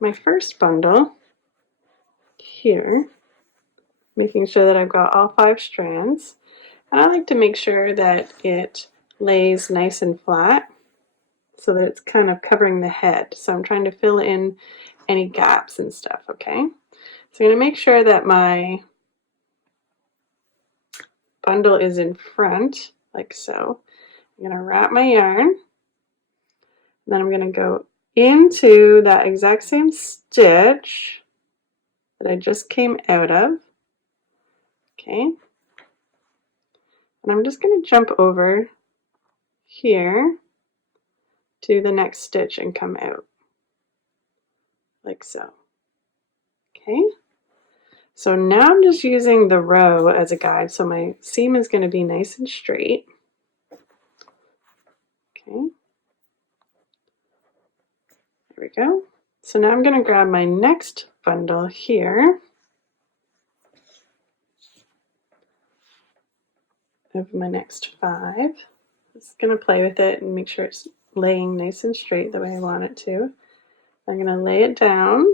my first bundle here, making sure that I've got all 5 strands. And I like to make sure that it lays nice and flat so that it's kind of covering the head. So I'm trying to fill in any gaps and stuff, okay? So I'm going to make sure that my bundle is in front, like so. I'm going to wrap my yarn, and then I'm going to go into that exact same stitch that I just came out of, okay? And I'm just going to jump over here to the next stitch and come out, like so, okay? So now I'm just using the row as a guide, so my seam is going to be nice and straight. Okay, there we go. So now I'm going to grab my next bundle here of my next 5. Just going to play with it and make sure it's laying nice and straight the way I want it to. I'm going to lay it down,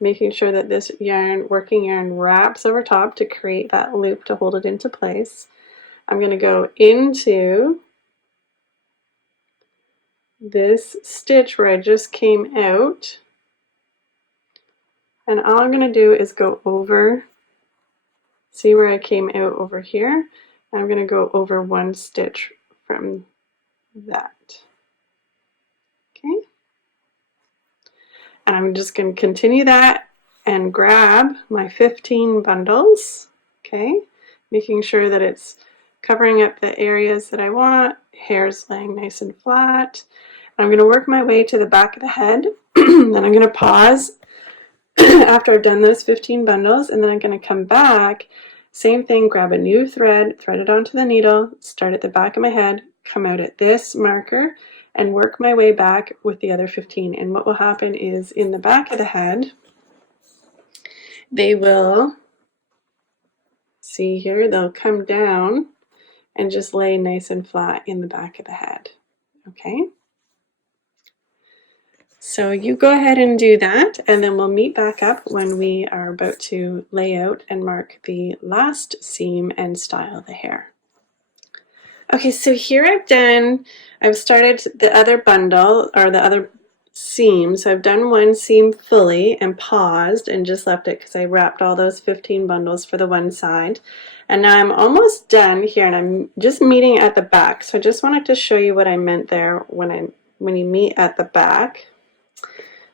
making sure that this yarn, working yarn, wraps over top to create that loop to hold it into place. I'm going to go into this stitch where I just came out, and all I'm going to do is go over, see where I came out over here, and I'm going to go over 1 stitch from that. Okay, and I'm just going to continue that and grab my 15 bundles, okay, making sure that it's covering up the areas that I want, hair's laying nice and flat. I'm going to work my way to the back of the head, then I'm going to pause after I've done those 15 bundles, and then I'm going to come back, same thing, grab a new thread, thread it onto the needle, start at the back of my head, come out at this marker, and work my way back with the other 15. And what will happen is in the back of the head, they will, see here, they'll come down and just lay nice and flat in the back of the head. Okay? So you go ahead and do that, and then we'll meet back up when we are about to lay out and mark the last seam and style the hair. Okay, so here I've started the other bundle, or the other seam. So I've done one seam fully and paused and just left it because I wrapped all those 15 bundles for the one side. And now I'm almost done here, and I'm just meeting at the back. So I just wanted to show you what I meant there when you meet at the back.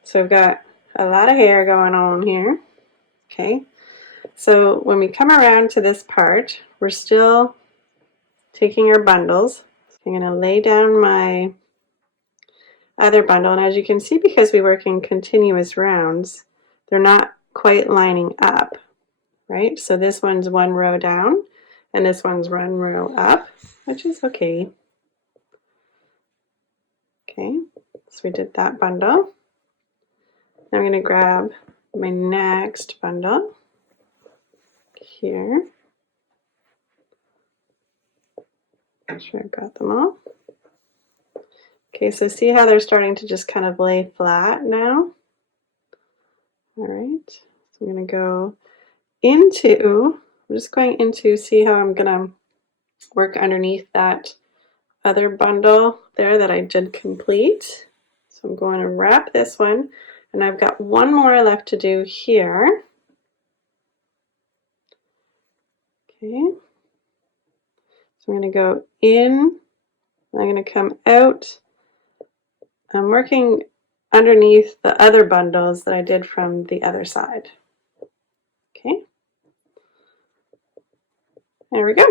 So I've got a lot of hair going on here. Okay, so when we come around to this part, we're still taking our bundles. I'm going to lay down my other bundle, and as you can see, because we work in continuous rounds, they're not quite lining up, right? So this one's one row down, and this one's one row up, which is okay. Okay, so we did that bundle. Now I'm going to grab my next bundle here. Make sure I've got them all. Okay, so see how they're starting to just kind of lay flat now? All right, so I'm going to go into, I'm just going into, see how I'm going to work underneath that other bundle there that I did complete. So I'm going to wrap this one, and I've got one more left to do here. Okay, so I'm going to go in, I'm going to come out. I'm working underneath the other bundles that I did from the other side. Okay, there we go.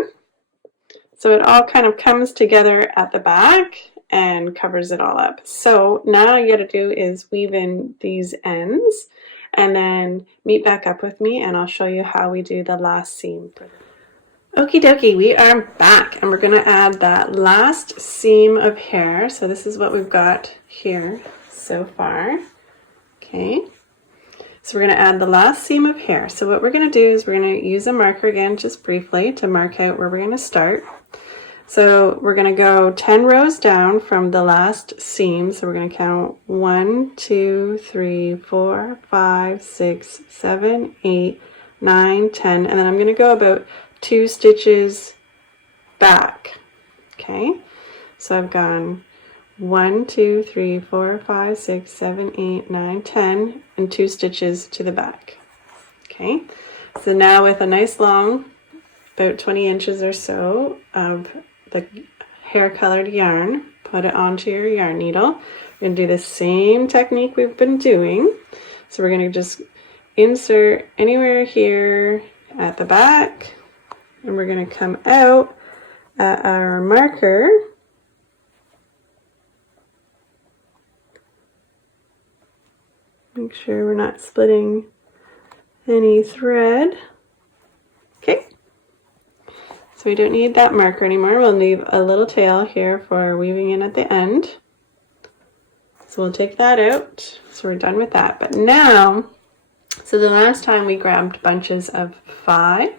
So it all kind of comes together at the back and covers it all up. So now all you got to do is weave in these ends and then meet back up with me, and I'll show you how we do the last seam. Okie dokie, we are back, and we're going to add that last seam of hair. So this is what we've got here so far. Okay, so we're going to add the last seam of hair. So what we're going to do is we're going to use a marker again just briefly to mark out where we're going to start. So we're going to go 10 rows down from the last seam. So we're going to count 1, 2, 3, 4, 5, 6, 7, 8, 9, 10, and then I'm going to go about 2 stitches back. Okay, so I've gone 1, 2, 3, 4, 5, 6, 7, 8, 9, 10, and 2 stitches to the back. Okay, so now with a nice long, about 20 inches or so of the hair colored yarn, put it onto your yarn needle. We're going to do the same technique we've been doing. So we're going to just insert anywhere here at the back, and we're going to come out at our marker. Make sure we're not splitting any thread. Okay, so we don't need that marker anymore. We'll leave a little tail here for weaving in at the end. So we'll take that out. So we're done with that. But now, so the last time we grabbed bunches of 5.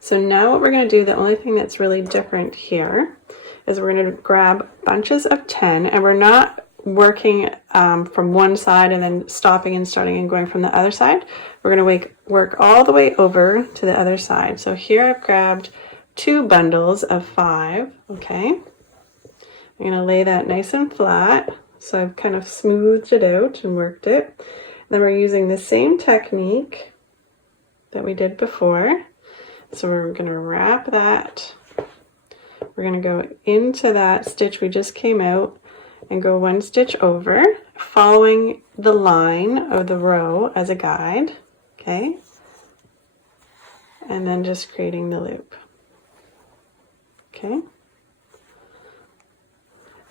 So now what we're going to do, the only thing that's really different here is we're going to grab bunches of 10, and we're not working from one side and then stopping and starting and going from the other side. We're going to work all the way over to the other side. So here I've grabbed 2 bundles of 5. Okay, I'm going to lay that nice and flat. So I've kind of smoothed it out and worked it. Then we're using the same technique that we did before. So we're going to wrap that. We're going to go into that stitch we just came out and go 1 stitch over, following the line of the row as a guide. Okay, and then just creating the loop. Okay,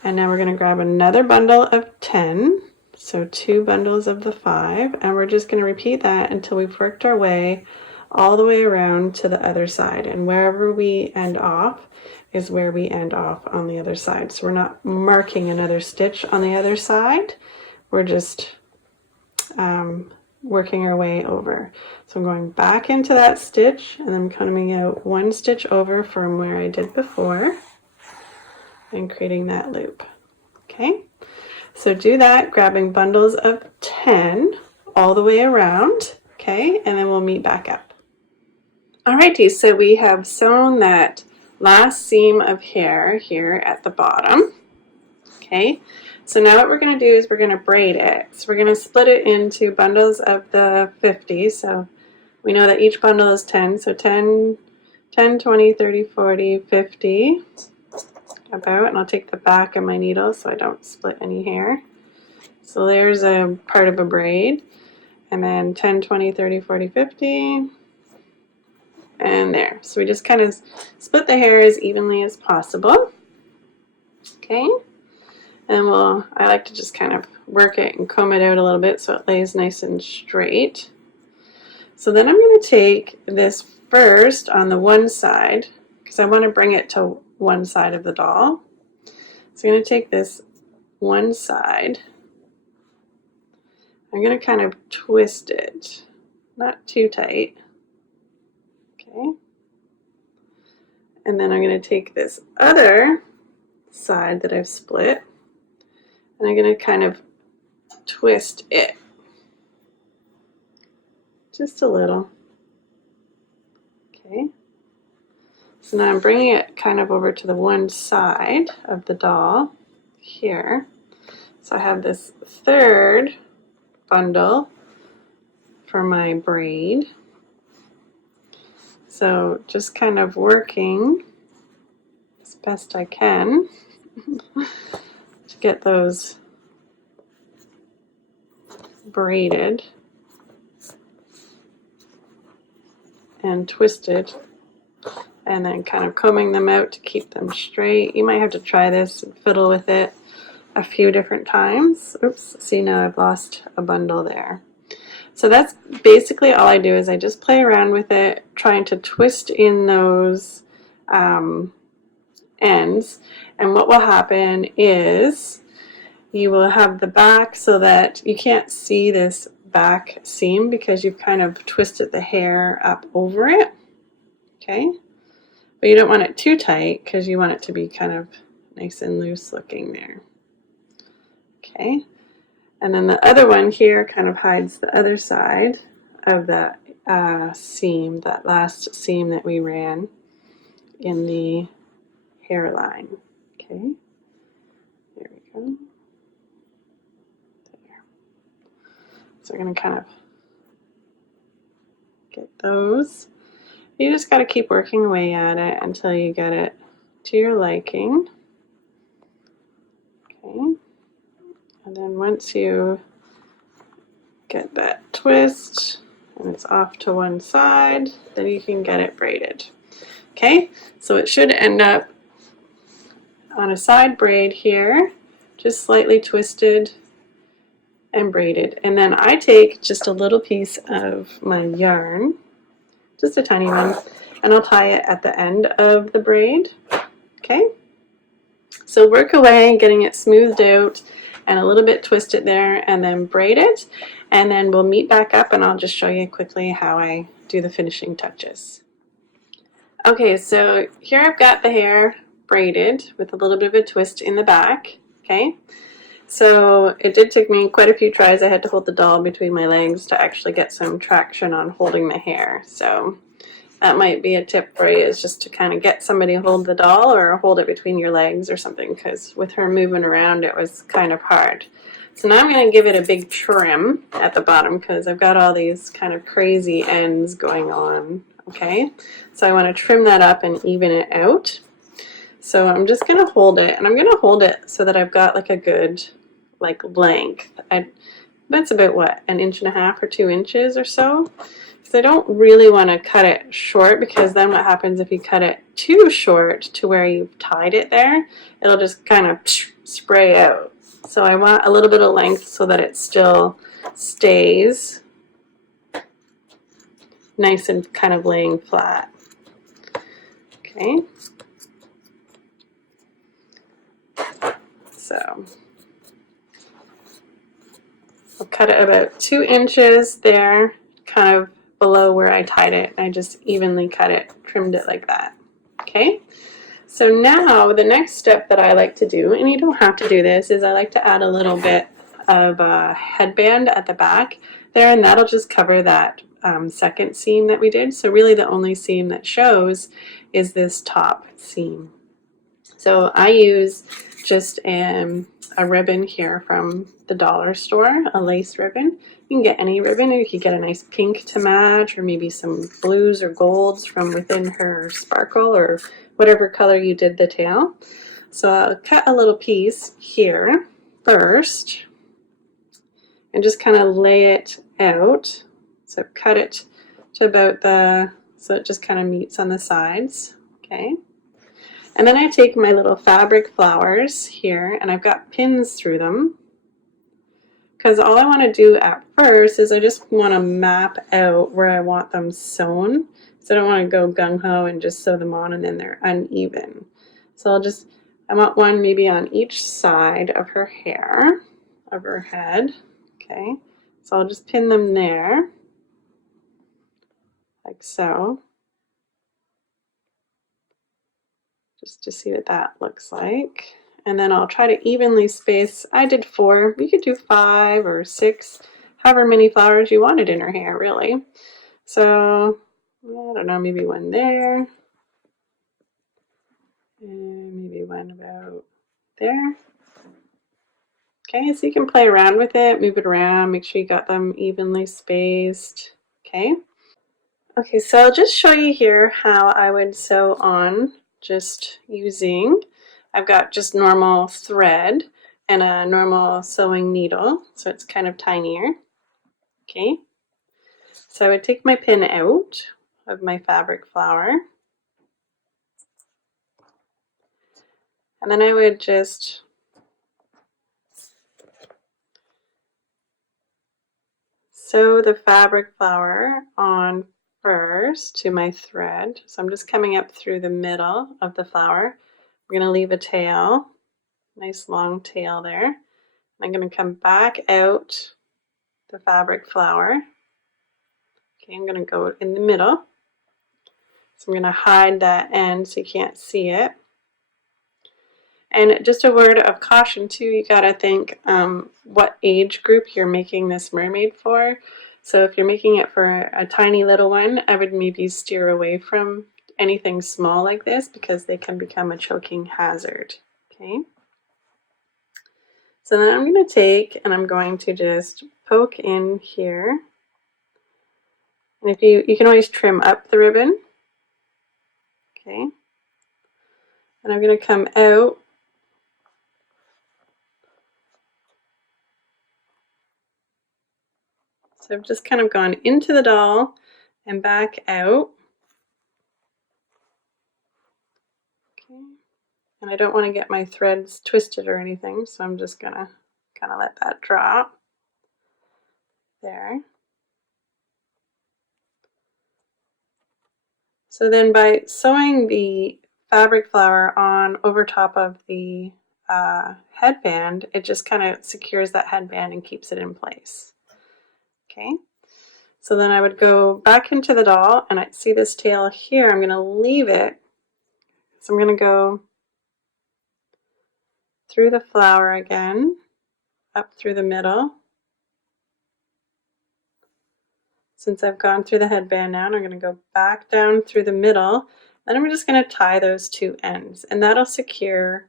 and now we're going to grab another bundle of 10. So 2 bundles of the 5, and we're just going to repeat that until we've worked our way all the way around to the other side, and wherever we end off is where we end off on the other side. So we're not marking another stitch on the other side, we're just working our way over. So I'm going back into that stitch and then coming out 1 stitch over from where I did before and creating that loop. Okay, so do that, grabbing bundles of 10 all the way around. Okay, and then we'll meet back up. Alrighty, so we have sewn that last seam of hair here at the bottom. Okay, so now what we're going to do is we're going to braid it. So we're going to split it into bundles of the 50. So we know that each bundle is 10. So 10, 20, 30, 40, 50 about. And I'll take the back of my needle so I don't split any hair. So there's a part of a braid. And then 10, 20, 30, 40, 50. And there. So we just kind of split the hair as evenly as possible. Okay. And I like to just kind of work it and comb it out a little bit so it lays nice and straight. So then I'm going to take this first on the one side because I want to bring it to one side of the doll. So I'm going to take this one side. I'm going to kind of twist it, not too tight. Okay. And then I'm going to take this other side that I've split and I'm going to kind of twist it just a little. Okay. So now I'm bringing it kind of over to the one side of the doll here. So I have this third bundle for my braid. So just kind of working as best I can to get those braided and twisted, and then kind of combing them out to keep them straight. You might have to try this and fiddle with it a few different times. Oops, see, now I've lost a bundle there. So that's basically all I do is I just play around with it, trying to twist in those ends. And what will happen is you will have the back so that you can't see this back seam because you've kind of twisted the hair up over it. Okay, but you don't want it too tight because you want it to be kind of nice and loose looking there. Okay. And then the other one here kind of hides the other side of that seam, that last seam that we ran in the hairline. Okay, there we go. There. So we're going to kind of get those. You just got to keep working away at it until you get it to your liking. Okay. And then once you get that twist and it's off to one side, then you can get it braided. Okay, so it should end up on a side braid here, just slightly twisted and braided. And then I take just a little piece of my yarn, just a tiny one, and I'll tie it at the end of the braid. Okay, so work away getting it smoothed out and a little bit twisted there, and then braid it, and then we'll meet back up and I'll just show you quickly how I do the finishing touches. Okay, so here I've got the hair braided with a little bit of a twist in the back. Okay, so it did take me quite a few tries. I had to hold the doll between my legs to actually get some traction on holding the hair. So that might be a tip for you, is just to kind of get somebody to hold the doll or hold it between your legs or something, because with her moving around it was kind of hard. So now I'm going to give it a big trim at the bottom because I've got all these kind of crazy ends going on. Okay, so I want to trim that up and even it out. So I'm just going to hold it, and I'm going to hold it so that I've got like a good length. That's about what, 1.5 inches or 2 inches or so. So I don't really want to cut it short, because then what happens if you cut it too short to where you've tied it there, it'll just kind of spray out. So I want a little bit of length so that it still stays nice and kind of laying flat. Okay. So I'll cut it about 2 inches there, kind of below where I tied it. I just evenly cut it, trimmed it like that. Okay. So now the next step that I like to do, and you don't have to do this, is I like to add a little bit of a headband at the back there, and that'll just cover that second seam that we did. So really the only seam that shows is this top seam. So I use just a ribbon here from the dollar store, a lace ribbon. You can get any ribbon, or you could get a nice pink to match, or maybe some blues or golds from within her sparkle, or whatever color you did the tail. So I'll cut a little piece here first and just kind of lay it out. So cut it to about so it just kind of meets on the sides. Okay. And then I take my little fabric flowers here, and I've got pins through them, because all I want to do at first is I just want to map out where I want them sewn. So I don't want to go gung-ho and just sew them on and then they're uneven. So I want one maybe on each side of her hair, of her head. Okay, so I'll just pin them there, like so. Just to see what that looks like. And then I'll try to evenly space. I did 4. You could do 5 or 6, however many flowers you wanted in her hair, really. So, I don't know, maybe one there. And maybe one about there. Okay, so you can play around with it, move it around, make sure you got them evenly spaced. Okay. Okay, so I'll just show you here how I would sew on just using, I've got just normal thread and a normal sewing needle, so it's kind of tinier. Okay, so I would take my pin out of my fabric flower, and then I would just sew the fabric flower on first to my thread. So I'm just coming up through the middle of the flower. We're going to leave a tail, nice long tail there. I'm going to come back out the fabric flower. Okay, I'm going to go in the middle. So I'm going to hide that end so you can't see it. And just a word of caution too, you got to think what age group you're making this mermaid for. So if you're making it for a tiny little one, I would maybe steer away from anything small like this, because they can become a choking hazard. Okay. So then I'm going to take and I'm going to just poke in here. And if you can always trim up the ribbon. Okay. And I'm going to come out So I've just kind of gone into the doll and back out. Okay. And I don't want to get my threads twisted or anything, so I'm just going to kind of let that drop there. So then by sewing the fabric flower on over top of the headband, it just kind of secures that headband and keeps it in place. Okay, so then I would go back into the doll, and I see this tail here. I'm going to leave it. So I'm going to go through the flower again, up through the middle. Since I've gone through the headband now, I'm going to go back down through the middle. Then I'm just going to tie those two ends, and that'll secure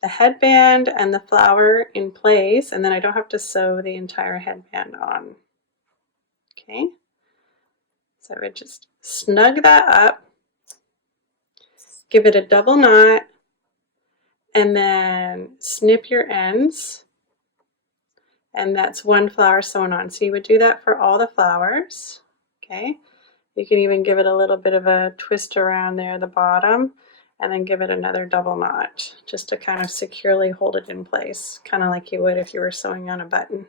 the headband and the flower in place, and then I don't have to sew the entire headband on. Okay, so I would just snug that up, give it a double knot, and then snip your ends, and that's one flower sewn on. So you would do that for all the flowers. Okay, you can even give it a little bit of a twist around there at the bottom, and then give it another double knot just to kind of securely hold it in place, kind of like you would if you were sewing on a button.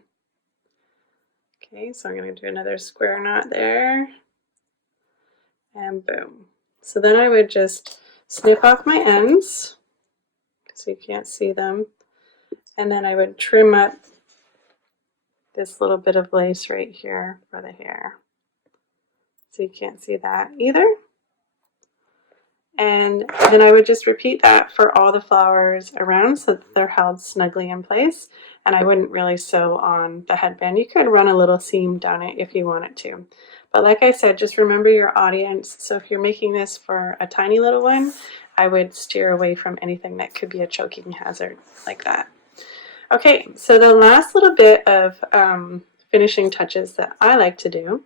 Okay, so I'm going to do another square knot there, and boom. So then I would just snip off my ends so you can't see them, and then I would trim up this little bit of lace right here for the hair. So you can't see that either. And then I would just repeat that for all the flowers around so that they're held snugly in place. And I wouldn't really sew on the headband. You could run a little seam down it if you wanted to. But like I said, just remember your audience. So if you're making this for a tiny little one, I would steer away from anything that could be a choking hazard like that. Okay, so the last little bit of finishing touches that I like to do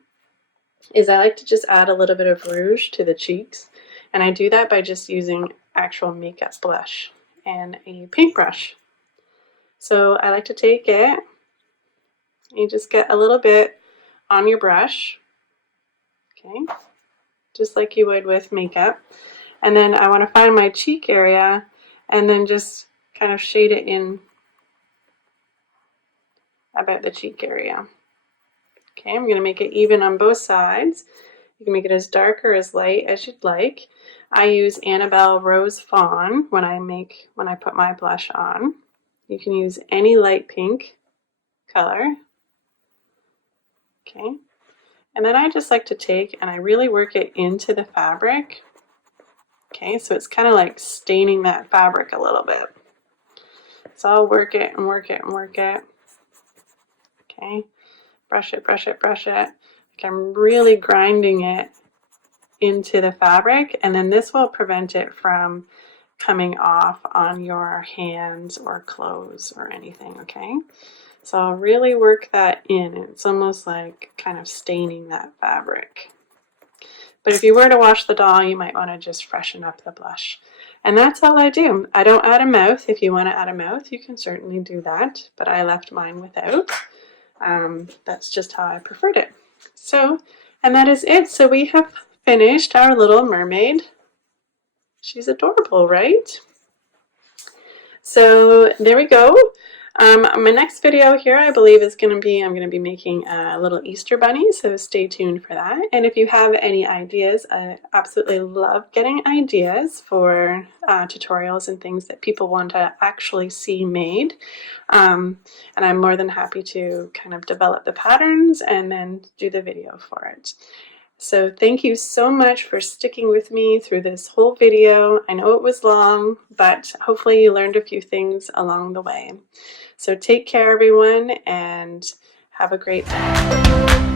is I like to just add a little bit of rouge to the cheeks. And I do that by just using actual makeup blush and a paintbrush. So I like to take it, you just get a little bit on your brush, okay, just like you would with makeup. And then I want to find my cheek area and then just kind of shade it in about the cheek area. Okay, I'm going to make it even on both sides. You can make it as dark or as light as you'd like. I use Annabelle Rose Fawn when I put my blush on. You can use any light pink color. Okay, and then I just like to take and I really work it into the fabric. Okay, so it's kind of like staining that fabric a little bit. So I'll work it and work it and work it. Okay, brush it, brush it, brush it. Like I'm really grinding it into the fabric, and then this will prevent it from coming off on your hands or clothes or anything, okay? So I'll really work that in. It's almost like kind of staining that fabric. But if you were to wash the doll, you might want to just freshen up the blush. And that's all I do. I don't add a mouth. If you want to add a mouth, you can certainly do that, but I left mine without. That's just how I preferred it. So, and that is it. So we have finished our little mermaid. She's adorable, right? So there we go. My next video here, I believe, is I'm going to be making a little Easter bunny, so stay tuned for that. And if you have any ideas, I absolutely love getting ideas for tutorials and things that people want to actually see made. And I'm more than happy to kind of develop the patterns and then do the video for it. So thank you so much for sticking with me through this whole video. I know it was long, but hopefully you learned a few things along the way. So take care, everyone, and have a great day.